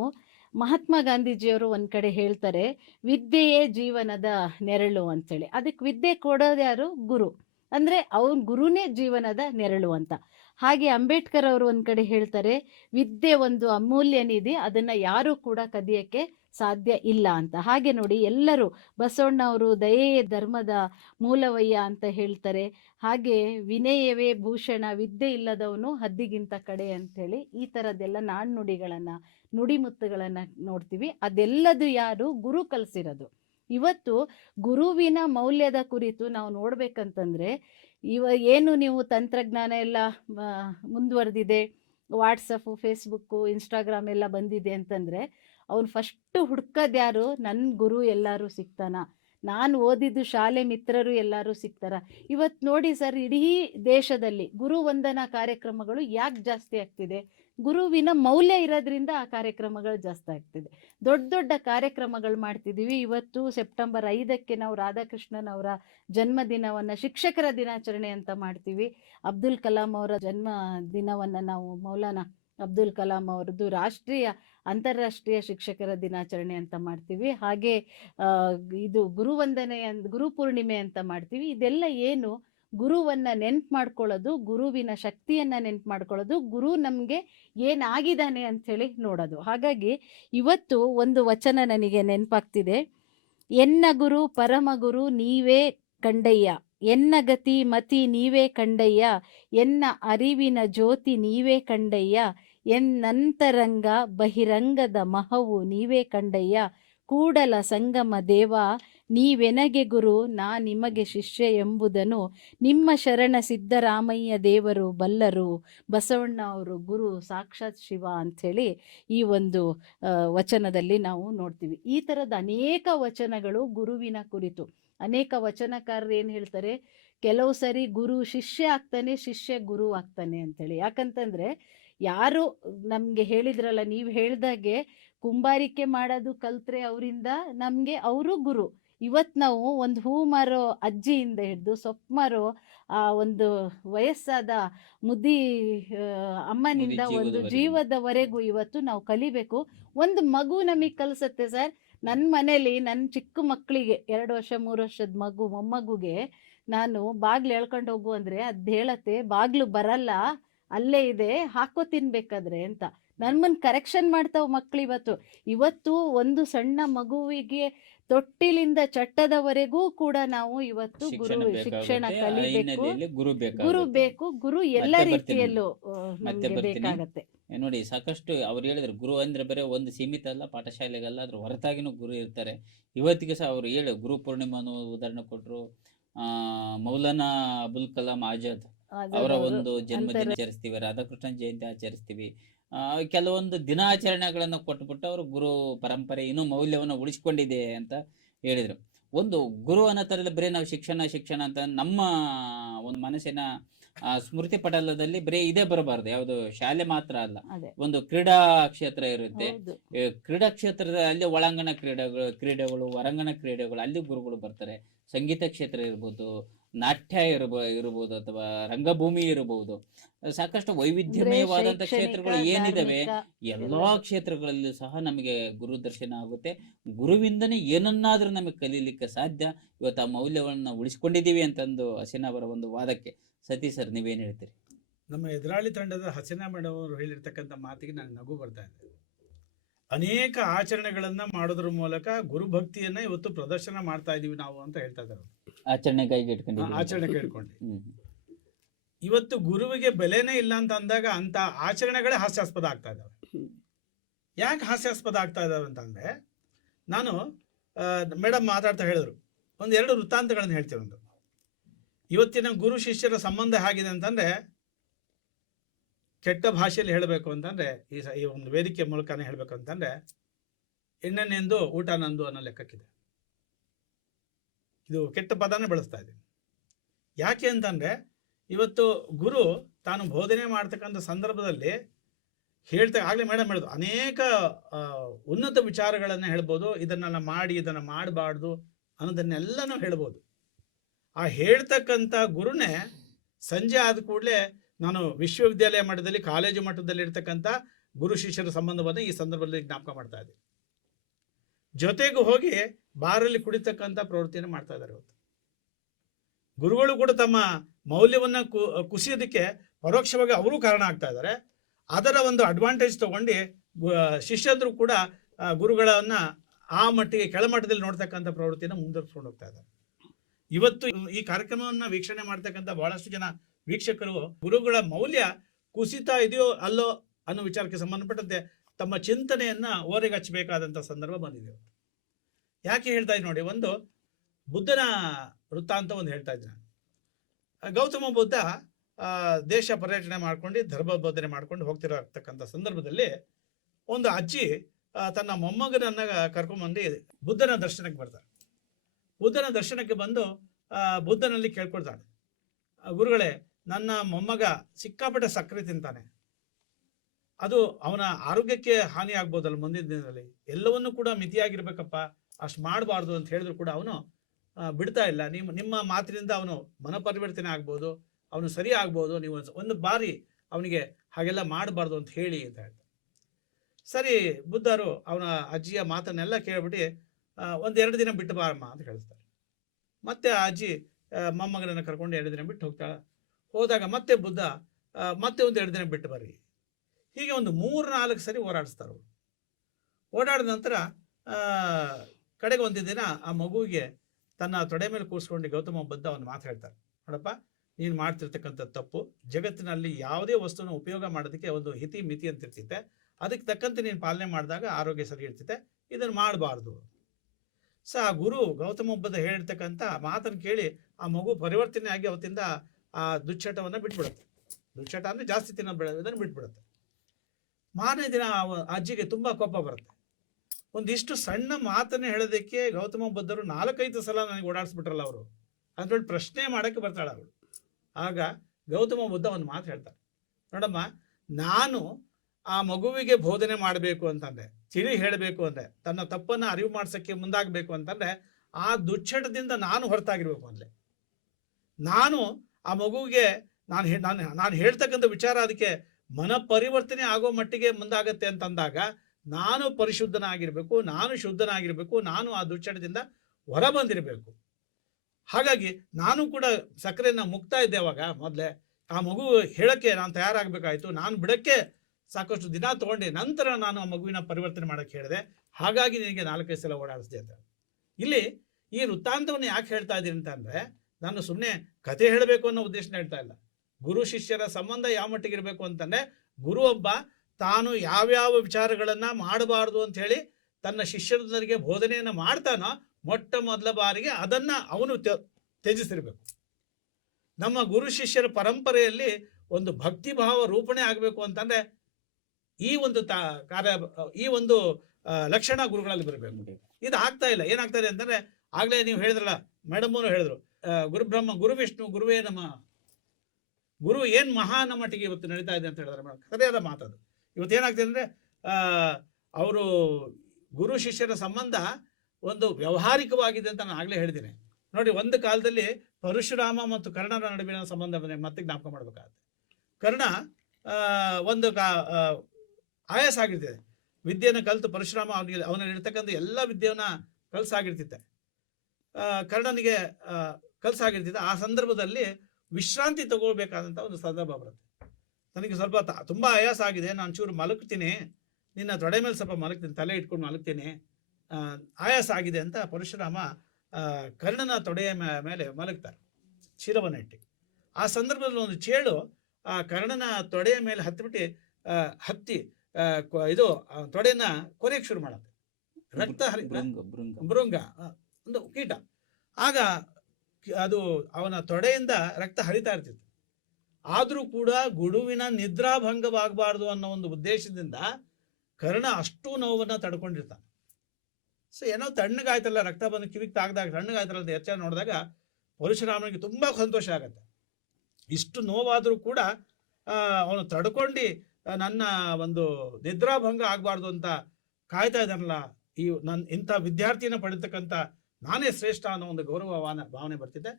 ಮಹಾತ್ಮ ಗಾಂಧೀಜಿಯವರು ಒಂದು ಕಡೆ ಹೇಳ್ತಾರೆ, ವಿದ್ಯೆಯೇ ಜೀವನದ ನೆರಳು ಅಂಥೇಳಿ. ಅದಕ್ಕೆ ವಿದ್ಯೆ ಕೊಡೋದು ಯಾರು? ಗುರು. ಅಂದರೆ ಅವ್ರ ಗುರುನೇ ಜೀವನದ ನೆರಳು ಅಂತ. ಹಾಗೆ ಅಂಬೇಡ್ಕರ್ ಅವರು ಒಂದು ಕಡೆ ಹೇಳ್ತಾರೆ, ವಿದ್ಯೆ ಒಂದು ಅಮೂಲ್ಯ ನಿಧಿ, ಅದನ್ನು ಯಾರೂ ಕೂಡ ಕದಿಯೋಕ್ಕೆ ಸಾಧ್ಯ ಇಲ್ಲ ಅಂತ. ಹಾಗೆ ನೋಡಿ, ಎಲ್ಲರೂ ಬಸವಣ್ಣ ಅವರು ದಯೆಯೇ ಧರ್ಮದ ಮೂಲವಯ್ಯ ಅಂತ ಹೇಳ್ತಾರೆ. ಹಾಗೆ ವಿನಯವೇ ಭೂಷಣ, ವಿದ್ಯೆ ಇಲ್ಲದವನು ಹದ್ದಿಗಿಂತ ಕಡೆ ಅಂಥೇಳಿ ಈ ಥರದ್ದೆಲ್ಲ ನಾಣ್ಣುಡಿಗಳನ್ನು, ನುಡಿಮುತ್ತುಗಳನ್ನು ನೋಡ್ತೀವಿ. ಅದೆಲ್ಲದು ಯಾರು? ಗುರು ಕಲಿಸಿರೋದು. ಇವತ್ತು ಗುರುವಿನ ಮೌಲ್ಯದ ಕುರಿತು ನಾವು ನೋಡ್ಬೇಕಂತಂದ್ರೆ, ಏನು ನೀವು ತಂತ್ರಜ್ಞಾನ ಎಲ್ಲ ಮುಂದುವರೆದಿದೆ, ವಾಟ್ಸಪ್ಪು, ಫೇಸ್ಬುಕ್ಕು, ಇನ್ಸ್ಟಾಗ್ರಾಮ್ ಎಲ್ಲ ಬಂದಿದೆ ಅಂತಂದರೆ, ಅವ್ನು ಫಸ್ಟು ಹುಡ್ಕೋದು ಯಾರು? ನನ್ನ ಗುರು ಎಲ್ಲರೂ ಸಿಗ್ತಾನ, ನಾನು ಓದಿದ್ದು ಶಾಲೆ ಮಿತ್ರರು ಎಲ್ಲರೂ ಸಿಗ್ತಾರ. ಇವತ್ತು ನೋಡಿ ಸರ್, ಇಡೀ ದೇಶದಲ್ಲಿ ಗುರು ವಂದನಾ ಕಾರ್ಯಕ್ರಮಗಳು ಯಾಕೆ ಜಾಸ್ತಿ ಆಗ್ತಿದೆ? ಗುರುವಿನ ಮೌಲ್ಯ ಇರೋದ್ರಿಂದ ಆ ಕಾರ್ಯಕ್ರಮಗಳು ಜಾಸ್ತಿ ಆಗ್ತಿದೆ. ದೊಡ್ಡ ದೊಡ್ಡ ಕಾರ್ಯಕ್ರಮಗಳು ಮಾಡ್ತಿದ್ದೀವಿ. ಇವತ್ತು ಸೆಪ್ಟೆಂಬರ್ 5ಕ್ಕೆ ನಾವು ರಾಧಾಕೃಷ್ಣನ್ ಅವರ ಜನ್ಮದಿನವನ್ನು ಶಿಕ್ಷಕರ ದಿನಾಚರಣೆ ಅಂತ ಮಾಡ್ತೀವಿ. ಅಬ್ದುಲ್ ಕಲಾಂ ಅವರ ಜನ್ಮ ದಿನವನ್ನು ನಾವು ಮೌಲಾನಾ ಅಬ್ದುಲ್ ಕಲಾಂ ಅವರದ್ದು ಅಂತಾರಾಷ್ಟ್ರೀಯ ಶಿಕ್ಷಕರ ದಿನಾಚರಣೆ ಅಂತ ಮಾಡ್ತೀವಿ. ಹಾಗೆ ಇದು ಗುರುವಂದನೆ ಗುರುಪೂರ್ಣಿಮೆ ಅಂತ ಮಾಡ್ತೀವಿ. ಇದೆಲ್ಲ ಏನು? ಗುರುವನ್ನು ನೆನ್ಪು ಮಾಡ್ಕೊಳ್ಳೋದು, ಗುರುವಿನ ಶಕ್ತಿಯನ್ನು ನೆನ್ಪು ಮಾಡ್ಕೊಳ್ಳೋದು, ಗುರು ನಮಗೆ ಏನಾಗಿದ್ದಾನೆ ಅಂಥೇಳಿ ನೋಡೋದು. ಹಾಗಾಗಿ ಇವತ್ತು ಒಂದು ವಚನ ನನಗೆ ನೆನಪಾಗ್ತಿದೆ. ಎನ್ನ ಗುರು ಪರಮಗುರು ನೀವೇ ಕಂಡಯ್ಯ, ಎನ್ನ ಗತಿ ಮತಿ ನೀವೇ ಕಂಡಯ್ಯ, ಎನ್ನ ಅರಿವಿನ ಜ್ಯೋತಿ ನೀವೇ ಕಂಡಯ್ಯ, ಎನ್ನಂತರಂಗ ಬಹಿರಂಗದ ಮಹವು ನೀವೇ ಕಂಡಯ್ಯ, ಕೂಡಲ ಸಂಗಮ ದೇವ ನೀವೆನಗೆ ಗುರು, ನಾ ನಿಮಗೆ ಶಿಷ್ಯ ಎಂಬುದನ್ನು ನಿಮ್ಮ ಶರಣ ಸಿದ್ದರಾಮಯ್ಯ ದೇವರು ಬಲ್ಲರು. ಬಸವಣ್ಣ ಅವರು ಗುರು ಸಾಕ್ಷಾತ್ ಶಿವ ಅಂಥೇಳಿ ಈ ಒಂದು ವಚನದಲ್ಲಿ ನಾವು ನೋಡ್ತೀವಿ. ಈ ಥರದ ಅನೇಕ ವಚನಗಳು ಗುರುವಿನ ಕುರಿತು. ಅನೇಕ ವಚನಕಾರರು ಏನು ಹೇಳ್ತಾರೆ, ಕೆಲವು ಸರಿ ಗುರು ಶಿಷ್ಯ ಆಗ್ತಾನೆ, ಶಿಷ್ಯ ಗುರು ಆಗ್ತಾನೆ ಅಂಥೇಳಿ. ಯಾಕಂತಂದರೆ, ಯಾರು ನಮಗೆ ಹೇಳಿದ್ರಲ್ಲ, ನೀವು ಹೇಳ್ದಾಗೆ ಕುಂಬಾರಿಕೆ ಮಾಡೋದು ಕಲ್ತ್ರೆ ಅವರಿಂದ ನಮಗೆ ಅವರು ಗುರು. ಇವತ್ತು ನಾವು ಒಂದು ಹೂ ಮಾರೋ ಅಜ್ಜಿಯಿಂದ ಹಿಡಿದು ಸೊಪ್ಪು ಮಾರೋ ಒಂದು ವಯಸ್ಸಾದ ಮುದಿ ಅಮ್ಮನಿಂದ ಒಂದು ಜೀವದವರೆಗೂ ಇವತ್ತು ನಾವು ಕಲಿಬೇಕು. ಒಂದು ಮಗು ನಮಗೆ ಕಲಿಸುತ್ತೆ ಸರ್. ನನ್ನ ಮನೇಲಿ ನನ್ನ ಚಿಕ್ಕ ಮಕ್ಕಳಿಗೆ 2 ವರ್ಷ 3 ವರ್ಷದ ಮೊಮ್ಮಗುಗೆ ನಾನು ಬಾಗ್ಲು ಎಳ್ಕೊಂಡು ಹೋಗು ಅಂದರೆ ಅದು ಹೇಳತ್ತೆ, ಬಾಗ್ಲು ಬರಲ್ಲ, ಅಲ್ಲೇ ಇದೆ, ಹಾಕೋ ತಿನ್ಬೇಕಾದ್ರೆ ಅಂತ. ನಮ್ಮನ್ನು ಕರೆಕ್ಷನ್ ಮಾಡ್ತಾವ ಮಕ್ಕಳು. ಇವತ್ತು ಒಂದು ಸಣ್ಣ ಮಗುವಿಗೆ ತೊಟ್ಟಿಲಿಂದ ಚಟ್ಟದವರೆಗೂ ಕೂಡ ನಾವು ಇವತ್ತು ಶಿಕ್ಷಣ ಕಲಿಬೇಕು. ಗುರು ಬೇಕು. ಗುರು ಎಲ್ಲ ರೀತಿಯಲ್ಲೂ ನಮಗೆ ಬೇಕಾಗತ್ತೆ. ನೋಡಿ, ಸಾಕಷ್ಟು ಅವ್ರು ಹೇಳಿದ್ರು, ಗುರು ಅಂದ್ರೆ ಬರೀ ಒಂದು ಸೀಮಿತ ಅಲ್ಲ, ಪಾಠಶಾಲೆಗಲ್ಲ, ಅದ್ರ ಹೊರತಾಗಿನೂ ಗುರು ಇರ್ತಾರೆ. ಇವತ್ತಿಗೆ ಸಹ ಅವ್ರು ಹೇಳಿ ಗುರು ಪೂರ್ಣಿಮಾನು ಉದಾಹರಣೆ ಕೊಟ್ಟರು. ಮೌಲಾನಾ ಅಬುಲ್ ಕಲಾಂ ಆಜಾದ್ ಅವರ ಒಂದು ಜನ್ಮದಿನ ಆಚರಿಸ್ತೀವಿ, ರಾಧಾಕೃಷ್ಣ ಜಯಂತಿ ಆಚರಿಸ್ತೀವಿ. ಕೆಲವೊಂದು ದಿನಾಚರಣೆಗಳನ್ನು ಕೊಟ್ಬಿಟ್ಟು ಅವರು ಗುರು ಪರಂಪರೆ ಇನ್ನೂ ಮೌಲ್ಯವನ್ನು ಉಳಿಸ್ಕೊಂಡಿದೆ ಅಂತ ಹೇಳಿದರು. ಒಂದು ಗುರು ಅನ್ನೋ ಥರದಲ್ಲಿ ಬರೀ ನಾವು ಶಿಕ್ಷಣ ಅಂತ ನಮ್ಮ ಒಂದು ಮನಸ್ಸಿನ ಸ್ಮೃತಿ ಪಟಲದಲ್ಲಿ ಬರೀ ಇದೇ ಬರಬಾರ್ದು. ಯಾವುದು ಶಾಲೆ ಮಾತ್ರ ಅಲ್ಲ, ಒಂದು ಕ್ರೀಡಾ ಕ್ಷೇತ್ರ ಇರುತ್ತೆ. ಕ್ರೀಡಾ ಕ್ಷೇತ್ರದ ಅಲ್ಲಿ ಒಳಾಂಗಣ ಕ್ರೀಡೆಗಳು, ಹೊರಾಂಗಣ ಕ್ರೀಡೆಗಳು, ಅಲ್ಲಿ ಗುರುಗಳು ಬರ್ತಾರೆ. ಸಂಗೀತ ಕ್ಷೇತ್ರ ಇರ್ಬೋದು, ನಾಟ್ಯ ಇರ್ಬೋದು, ಅಥವಾ ರಂಗಭೂಮಿ ಇರಬಹುದು. ಸಾಕಷ್ಟು ವೈವಿಧ್ಯಮಯವಾದಂಥ ಕ್ಷೇತ್ರಗಳು ಏನಿದಾವೆ, ಎಲ್ಲಾ ಕ್ಷೇತ್ರಗಳಲ್ಲೂ ಸಹ ನಮಗೆ ಗುರು ದರ್ಶನ ಆಗುತ್ತೆ. ಗುರುವಿಂದನೇ ಏನನ್ನಾದ್ರೂ ನಮಗೆ ಕಲೀಲಿಕ್ಕೆ ಸಾಧ್ಯ. ಇವತ್ತು ಆ ಮೌಲ್ಯಗಳನ್ನ ಉಳಿಸ್ಕೊಂಡಿದ್ದೀವಿ ಅಂತಂದು ಹಸೀನಾ ಅವರ ಒಂದು ವಾದಕ್ಕೆ ಸತೀಶ್ ಸರ್ ನೀವೇನು ಹೇಳ್ತೀರಿ? ನಮ್ಮ ಎದುರಾಳಿ ತಂಡದ ಹಸೀನಾ ಮೇಡಮ್ ಅವರು ಹೇಳಿರ್ತಕ್ಕಂಥ ಮಾತಿಗೆ ನನಗೆ ನಗು ಬರ್ತಾ ಇದೆ. ಅನೇಕ ಆಚರಣೆಗಳನ್ನ ಮಾಡೋದ್ರ ಮೂಲಕ ಗುರುಭಕ್ತಿಯನ್ನ ಇವತ್ತು ಪ್ರದರ್ಶನ ಮಾಡ್ತಾ ಇದೀವಿ ನಾವು ಅಂತ ಹೇಳ್ತಾ ಇದ್ದಾರೆ. ಆಚರಣೆ ಕೇಳ್ಕೊಂಡು ಇವತ್ತು ಗುರುವಿಗೆ ಬೆಲೆನೇ ಇಲ್ಲ ಅಂತ ಅಂದಾಗ ಅಂತ ಆಚರಣೆಗಳೇ ಹಾಸ್ಯಾಸ್ಪದ ಆಗ್ತಾ ಇದಾವೆ. ಯಾಕೆ ಹಾಸ್ಯಾಸ್ಪದ ಆಗ್ತಾ ಇದಾವೆ ಅಂತಂದ್ರೆ, ನಾನು ಮೇಡಮ್ ಮಾತಾಡ್ತಾ ಹೇಳಿದ್ರು, 1-2 ವೃತ್ತಾಂತಗಳನ್ನು ಹೇಳ್ತೀವಿ. ಒಂದು ಇವತ್ತಿನ ಗುರು ಶಿಷ್ಯರ ಸಂಬಂಧ ಹೇಗಿದೆ ಅಂತಂದ್ರೆ, ಕೆಟ್ಟ ಭಾಷೆಯಲ್ಲಿ ಹೇಳಬೇಕು ಅಂತಂದ್ರೆ, ಈ ಒಂದು ವೇದಿಕೆ ಮೂಲಕನೇ ಹೇಳಬೇಕು ಅಂತಂದ್ರೆ, ಎಣ್ಣೆನೆಂದು ಊಟ ನಂದು ಅನ್ನೋ ಲೆಕ್ಕಕ್ಕಿದೆ. ಇದು ಕೆಟ್ಟ ಪದನೇ ಬಳಸ್ತಾ ಇದ್ದೀನಿ. ಯಾಕೆ ಅಂತಂದ್ರೆ, ಇವತ್ತು ಗುರು ತಾನು ಬೋಧನೆ ಮಾಡ್ತಕ್ಕಂಥ ಸಂದರ್ಭದಲ್ಲಿ ಆಗ್ಲೇ ಮೇಡಮ್ ಹೇಳಿದ್ರು, ಅನೇಕ ಉನ್ನತ ವಿಚಾರಗಳನ್ನ ಹೇಳ್ಬೋದು. ಇದನ್ನ ಮಾಡಿ, ಇದನ್ನ ಮಾಡಬಾರ್ದು ಅನ್ನೋದನ್ನೆಲ್ಲನೂ ಹೇಳ್ಬೋದು. ಆ ಹೇಳ್ತಕ್ಕಂಥ ಗುರುನೇ ಸಂಜೆ ಆದ ಕೂಡಲೇ ನಾನು ವಿಶ್ವವಿದ್ಯಾಲಯ ಮಟ್ಟದಲ್ಲಿ, ಕಾಲೇಜು ಮಟ್ಟದಲ್ಲಿ ಇರ್ತಕ್ಕಂಥ ಗುರು ಶಿಷ್ಯರ ಸಂಬಂಧವನ್ನು ಈ ಸಂದರ್ಭದಲ್ಲಿ ಜ್ಞಾಪಕ ಮಾಡ್ತಾ ಇದ್ದೀವಿ. ಜೊತೆಗೂ ಹೋಗಿ ಬಾರಲ್ಲಿ ಕುಡಿತಕ್ಕಂಥ ಪ್ರವೃತ್ತಿಯನ್ನು ಮಾಡ್ತಾ ಇದ್ದಾರೆ. ಇವತ್ತು ಗುರುಗಳು ಕೂಡ ತಮ್ಮ ಮೌಲ್ಯವನ್ನು ಕುಸಿಯೋದಕ್ಕೆ ಪರೋಕ್ಷವಾಗಿ ಅವರು ಕಾರಣ ಆಗ್ತಾ ಇದ್ದಾರೆ. ಅದರ ಒಂದು ಅಡ್ವಾಂಟೇಜ್ ತಗೊಂಡು ಶಿಷ್ಯಂದರು ಕೂಡ ಗುರುಗಳನ್ನ ಆ ಮಟ್ಟಿಗೆ ಕೆಳಮಟ್ಟದಲ್ಲಿ ನೋಡ್ತಕ್ಕಂಥ ಪ್ರವೃತ್ತಿಯನ್ನು ಮುಂದುವರಿಸ್ಕೊಂಡು ಹೋಗ್ತಾ ಇದ್ದಾರೆ. ಇವತ್ತು ಈ ಕಾರ್ಯಕ್ರಮವನ್ನು ವೀಕ್ಷಣೆ ಮಾಡ್ತಕ್ಕಂಥ ಬಹಳಷ್ಟು ಜನ ವೀಕ್ಷಕರು ಗುರುಗಳ ಮೌಲ್ಯ ಕುಸಿತಾ ಇದೆಯೋ ಅಲ್ಲೋ ಅನ್ನೋ ವಿಚಾರಕ್ಕೆ ಸಂಬಂಧಪಟ್ಟಂತೆ ತಮ್ಮ ಚಿಂತನೆಯನ್ನ ಓರೆಗಚ್ಚಬೇಕಾದಂಥ ಸಂದರ್ಭ ಬಂದಿದೆ. ಯಾಕೆ ಹೇಳ್ತಾ ಇದ್ದೀನಿ ನೋಡಿ, ಒಂದು ಬುದ್ಧನ ವೃತ್ತಾಂತ ಒಂದು ಹೇಳ್ತಾ ಇದ್ದೀನಿ. ಗೌತಮ ಬುದ್ಧ ದೇಶ ಪರ್ಯಟನೆ ಮಾಡ್ಕೊಂಡು ಧರ್ಮ ಬೋಧನೆ ಮಾಡ್ಕೊಂಡು ಹೋಗ್ತಿರತಕ್ಕಂಥ ಸಂದರ್ಭದಲ್ಲಿ ಒಂದು ಅಜ್ಜಿ ತನ್ನ ಮೊಮ್ಮಗನನ್ನ ಕರ್ಕೊಂಡ್ಬಂದು ಬುದ್ಧನ ದರ್ಶನಕ್ಕೆ ಬರ್ತಾರೆ. ಬುದ್ಧನ ದರ್ಶನಕ್ಕೆ ಬಂದು ಬುದ್ಧನಲ್ಲಿ ಕೇಳ್ಕೊಳ್ತಾಳೆ, ಗುರುಗಳೇ, ನನ್ನ ಮೊಮ್ಮಗ ಸಿಕ್ಕಾಪಟ್ಟೆ ಸಕ್ಕರೆ ತಿಂತಾನೆ, ಅದು ಅವನ ಆರೋಗ್ಯಕ್ಕೆ ಹಾನಿ ಆಗ್ಬೋದಲ್ಲ ಮುಂದಿನ ದಿನದಲ್ಲಿ, ಎಲ್ಲವನ್ನೂ ಕೂಡ ಮಿತಿಯಾಗಿರ್ಬೇಕಪ್ಪ, ಅಷ್ಟು ಮಾಡಬಾರ್ದು ಅಂತ ಹೇಳಿದ್ರು ಕೂಡ ಅವನು ಬಿಡ್ತಾ ಇಲ್ಲ. ನಿಮ್ಮ ಮಾತಿನಿಂದ ಅವನು ಮನಪರಿವರ್ತನೆ ಆಗ್ಬೋದು, ಅವನು ಸರಿ ಆಗ್ಬೋದು, ನೀವು ಒಂದು ಬಾರಿ ಅವನಿಗೆ ಹಾಗೆಲ್ಲ ಮಾಡಬಾರ್ದು ಅಂತ ಹೇಳಿ ಅಂತ ಹೇಳ್ತಾರೆ. ಸರಿ, ಬುದ್ಧರು ಅವನ ಅಜ್ಜಿಯ ಮಾತನ್ನೆಲ್ಲ ಕೇಳ್ಬಿಟ್ಟು 1-2 ದಿನ ಬಿಟ್ಟು ಬಾರಮ್ಮ ಅಂತ ಹೇಳ್ತಾರೆ. ಮತ್ತೆ ಆ ಅಜ್ಜಿ ಮೊಮ್ಮಗನನ್ನು ಕರ್ಕೊಂಡು 2 ದಿನ ಬಿಟ್ಟು ಹೋಗ್ತಾಳೆ. ಹೋದಾಗ ಮತ್ತೆ ಬುದ್ಧ ಮತ್ತೆ 1-2 ದಿನ ಬಿಟ್ಟು ಬರ್ರಿ, ಹೀಗೆ ಒಂದು 3-4 ಸರಿ ಓಡಾಡಿಸ್ತಾರೆ. ಓಡಾಡಿದ ನಂತರ ಕಡೆಗೆ ಒಂದು ದಿನ ಆ ಮಗುವಿಗೆ ತನ್ನ ತೊಡೆ ಮೇಲೆ ಕೂರಿಸ್ಕೊಂಡು ಗೌತಮ ಬುದ್ಧ ಒಂದು ಮಾತು ಹೇಳ್ತಾರೆ, ನೋಡಪ್ಪ, ನೀನು ಮಾಡ್ತಿರ್ತಕ್ಕಂಥ ತಪ್ಪು, ಜಗತ್ತಿನಲ್ಲಿ ಯಾವುದೇ ವಸ್ತುನ ಉಪಯೋಗ ಮಾಡೋದಕ್ಕೆ ಒಂದು ಹಿತಿ ಮಿತಿ ಅಂತ ಇರ್ತಿತ್ತೆ, ಅದಕ್ಕೆ ತಕ್ಕಂತೆ ನೀನು ಪಾಲನೆ ಮಾಡಿದಾಗ ಆರೋಗ್ಯ ಸರಿ ಇರ್ತಿತ್ತೆ, ಇದನ್ನು ಮಾಡಬಾರ್ದು. ಆ ಗುರು ಗೌತಮ ಬುದ್ಧ ಹೇಳಿರ್ತಕ್ಕಂಥ ಮಾತನ್ನು ಕೇಳಿ ಆ ಮಗು ಪರಿವರ್ತನೆ ಆಗಿ ಅವತ್ತಿಂದ ಆ ದುಶ್ಚಟವನ್ನು ಬಿಟ್ಬಿಡುತ್ತೆ. ದುಶ್ಚಟ ಅಂದರೆ ಜಾಸ್ತಿ ತಿನ್ನೋದನ್ನು ಬಿಟ್ಬಿಡುತ್ತೆ. ಮಾರನೇ ದಿನ ಅಜ್ಜಿಗೆ ತುಂಬ ಕೋಪ ಬರುತ್ತೆ. ಒಂದಿಷ್ಟು ಸಣ್ಣ ಮಾತನ್ನು ಹೇಳೋದಕ್ಕೆ ಗೌತಮ ಬುದ್ಧರು 4-5 ಸಲ ನನಗೆ ಓಡಾಡಿಸ್ಬಿಟ್ರಲ್ಲ ಅವರು ಅಂದ್ಬಿಟ್ಟು ಪ್ರಶ್ನೆ ಮಾಡೋಕ್ಕೆ ಬರ್ತಾಳೆ ಅವಳು. ಆಗ ಗೌತಮ ಬುದ್ಧ ಒಂದು ಮಾತು ಹೇಳ್ತಾರೆ, ನೋಡಮ್ಮ, ನಾನು ಆ ಮಗುವಿಗೆ ಬೋಧನೆ ಮಾಡಬೇಕು ಅಂತಂದ್ರೆ, ತಿಳಿ ಹೇಳಬೇಕು ಅಂದರೆ, ತನ್ನ ತಪ್ಪನ್ನು ಅರಿವು ಮಾಡ್ಸೋಕ್ಕೆ ಮುಂದಾಗಬೇಕು ಅಂತಂದರೆ ಆ ದುಶ್ಚಟದಿಂದ ನಾನು ಹೊರತಾಗಿರ್ಬೇಕು. ಅಂದರೆ ನಾನು ಆ ಮಗುವಿಗೆ ನಾನು ಹೇಳ್ತಕ್ಕಂಥ ವಿಚಾರ ಅದಕ್ಕೆ ಮನ ಪರಿವರ್ತನೆ ಆಗೋ ಮಟ್ಟಿಗೆ ಮುಂದಾಗತ್ತೆ ಅಂತಂದಾಗ ನಾನು ಪರಿಶುದ್ಧನಾಗಿರ್ಬೇಕು, ನಾನು ಶುದ್ಧನಾಗಿರ್ಬೇಕು, ನಾನು ಆ ದುಶ್ಚಟದಿಂದ ಹೊರ ಬಂದಿರಬೇಕು. ಹಾಗಾಗಿ ನಾನು ಕೂಡ ಸಕ್ಕರೆಯನ್ನು ಮುಕ್ತಾ ಇದ್ದೆ ಅವಾಗ. ಮೊದಲೇ ಆ ಮಗು ಹೇಳಕ್ಕೆ ನಾನು ತಯಾರಾಗಬೇಕಾಯಿತು, ನಾನು ಬಿಡಕ್ಕೆ ಸಾಕಷ್ಟು ದಿನ ತಗೊಂಡೆ, ನಂತರ ನಾನು ಆ ಮಗುವಿನ ಪರಿವರ್ತನೆ ಮಾಡೋಕ್ಕೆ ಹೇಳಿದೆ, ಹಾಗಾಗಿ ನಿನಗೆ 4-5 ಸಲ ಓಡಾಡಿಸಿದೆ ಅಂತ. ಇಲ್ಲಿ ಈ ವೃತ್ತಾಂತವನ್ನು ಯಾಕೆ ಹೇಳ್ತಾ ಇದ್ದೀನಿ ಅಂತಂದರೆ, ನಾನು ಸುಮ್ಮನೆ ಕತೆ ಹೇಳಬೇಕು ಅನ್ನೋ ಉದ್ದೇಶನ ಹೇಳ್ತಾ ಇಲ್ಲ. ಗುರು ಶಿಷ್ಯರ ಸಂಬಂಧ ಯಾವ ಮಟ್ಟಿಗೆ ಇರಬೇಕು ಅಂತಂದರೆ, ಗುರು ಒಬ್ಬ ತಾನು ಯಾವ್ಯಾವ ವಿಚಾರಗಳನ್ನು ಮಾಡಬಾರ್ದು ಅಂತ ಹೇಳಿ ತನ್ನ ಶಿಷ್ಯರಿಗೆ ಬೋಧನೆಯನ್ನು ಮಾಡ್ತಾನೋ ಮೊಟ್ಟ ಮೊದಲ ಬಾರಿಗೆ ಅದನ್ನು ಅವನು ತ್ಯಜಿಸಿರ್ಬೇಕು. ನಮ್ಮ ಗುರು ಶಿಷ್ಯರ ಪರಂಪರೆಯಲ್ಲಿ ಒಂದು ಭಕ್ತಿಭಾವ ರೂಪಣೆ ಆಗಬೇಕು ಅಂತಂದರೆ ಈ ಒಂದು ಲಕ್ಷಣ ಗುರುಗಳಲ್ಲಿ ಬರಬೇಕು. ಇದು ಆಗ್ತಾ ಇಲ್ಲ. ಏನಾಗ್ತಾ ಇದೆ ಅಂತಂದರೆ, ಆಗಲೇ ನೀವು ಹೇಳಿದ್ರಲ್ಲ, ಮೇಡಮ್ ಅವರು ಹೇಳಿದ್ರು, ಗುರುಬ್ರಹ್ಮ ಗುರು ವಿಷ್ಣು ಗುರುವೇ ನಮ್ಮ ಗುರು ಏನು ಮಹಾ ನಮ್ಮ ಮಟ್ಟಿಗೆ ಇವತ್ತು ನಡೀತಾ ಇದೆ ಅಂತ ಹೇಳಿದ್ರೆ ಮೇಡಮ್, ಸರಿಯಾದ ಮಾತದು. ಇವತ್ತು ಏನಾಗ್ತದೆ ಅಂದರೆ, ಅವರು ಗುರು ಶಿಷ್ಯರ ಸಂಬಂಧ ಒಂದು ವ್ಯಾವಹಾರಿಕವಾಗಿದೆ ಅಂತ ನಾನು ಆಗಲೇ ಹೇಳಿದ್ದೀನಿ. ನೋಡಿ, ಒಂದು ಕಾಲದಲ್ಲಿ ಪರಶುರಾಮ ಮತ್ತು ಕರ್ಣನ ನಡುವಿನ ಸಂಬಂಧವನ್ನು ಮತ್ತೆ ಜ್ಞಾಪಕ ಮಾಡಬೇಕಾಗುತ್ತೆ. ಕರ್ಣ ಆಯಾಸ ಆಗಿರ್ತದೆ, ವಿದ್ಯೆಯನ್ನು ಕಲಿತು ಪರಶುರಾಮ ಅವನಲ್ಲಿರ್ತಕ್ಕಂಥ ಎಲ್ಲ ವಿದ್ಯೆಯನ್ನ ಕಲಿಸಾಗಿರ್ತಿತ್ತೆ, ಕರ್ಣನಿಗೆ ಕಲಿಸಾಗಿರ್ತಿದ್ದ. ಆ ಸಂದರ್ಭದಲ್ಲಿ ವಿಶ್ರಾಂತಿ ತಗೋಬೇಕಾದಂಥ ಒಂದು ಸಂದರ್ಭ ಬರುತ್ತೆ. ನನಗೆ ಸ್ವಲ್ಪ ತುಂಬ ಆಯಾಸ ಆಗಿದೆ, ನಾನು ಚೂರು ಮಲಗ್ತೀನಿ, ನಿನ್ನ ತೊಡೆ ಮೇಲೆ ಸ್ವಲ್ಪ ಮಲಗ್ತೀನಿ, ತಲೆ ಇಟ್ಕೊಂಡು ಮಲಗ್ತೀನಿ, ಆಯಾಸ ಆಗಿದೆ ಅಂತ ಪರಶುರಾಮ ಕರ್ಣನ ತೊಡೆಯ ಮೇಲೆ ಮಲಗ್ತಾರೆ, ಶಿರವನ್ನು ಇಟ್ಟು. ಆ ಸಂದರ್ಭದಲ್ಲಿ ಒಂದು ಚೇಳು ಆ ಕರ್ಣನ ತೊಡೆಯ ಮೇಲೆ ಹತ್ತಿ ಇದು ತೊಡೆಯನ್ನ ಕೊರೆಯಕ್ಕೆ ಶುರು ಮಾಡುತ್ತೆ. ರಕ್ತ ಭೃಂಗ ಒಂದು ಕೀಟ. ಆಗ ಅದು ಅವನ ತೊಡೆಯಿಂದ ರಕ್ತ ಹರಿತಾ ಇರ್ತಿತ್ತು. ಆದರೂ ಕೂಡ ಗುರುವಿನ ನಿದ್ರಾಭಂಗವಾಗಬಾರ್ದು ಅನ್ನೋ ಒಂದು ಉದ್ದೇಶದಿಂದ ಕರ್ಣ ಅಷ್ಟು ನೋವನ್ನು ತಡ್ಕೊಂಡಿರ್ತಾನೆ. ಸೊ ಏನೋ ತಣ್ಣಗಾಯ್ತಲ್ಲ, ರಕ್ತ ಬಂದು ಕಿವಿಗೆ ತಾಗ್ದಾಗ ತಣ್ಣಗಾಯ್ತಲ್ಲ ಅಂತ ಎಚ್ಚರ ನೋಡಿದಾಗ ಪರಶುರಾಮನಿಗೆ ತುಂಬ ಸಂತೋಷ ಆಗತ್ತೆ. ಇಷ್ಟು ನೋವಾದರೂ ಕೂಡ ಅವನು ತಡ್ಕೊಂಡು ನನ್ನ ಒಂದು ನಿದ್ರಾಭಂಗ ಆಗಬಾರ್ದು ಅಂತ ಕಾಯ್ತಾ ಇದ್ದಾನಲ್ಲ, ಇಂಥ ವಿದ್ಯಾರ್ಥಿನ ಪಡಿತಕ್ಕಂಥ ನಾನೇ ಶ್ರೇಷ್ಠ ಅನ್ನೋ ಒಂದು ಭಾವನೆ ಬರ್ತಿದ್ದೆ.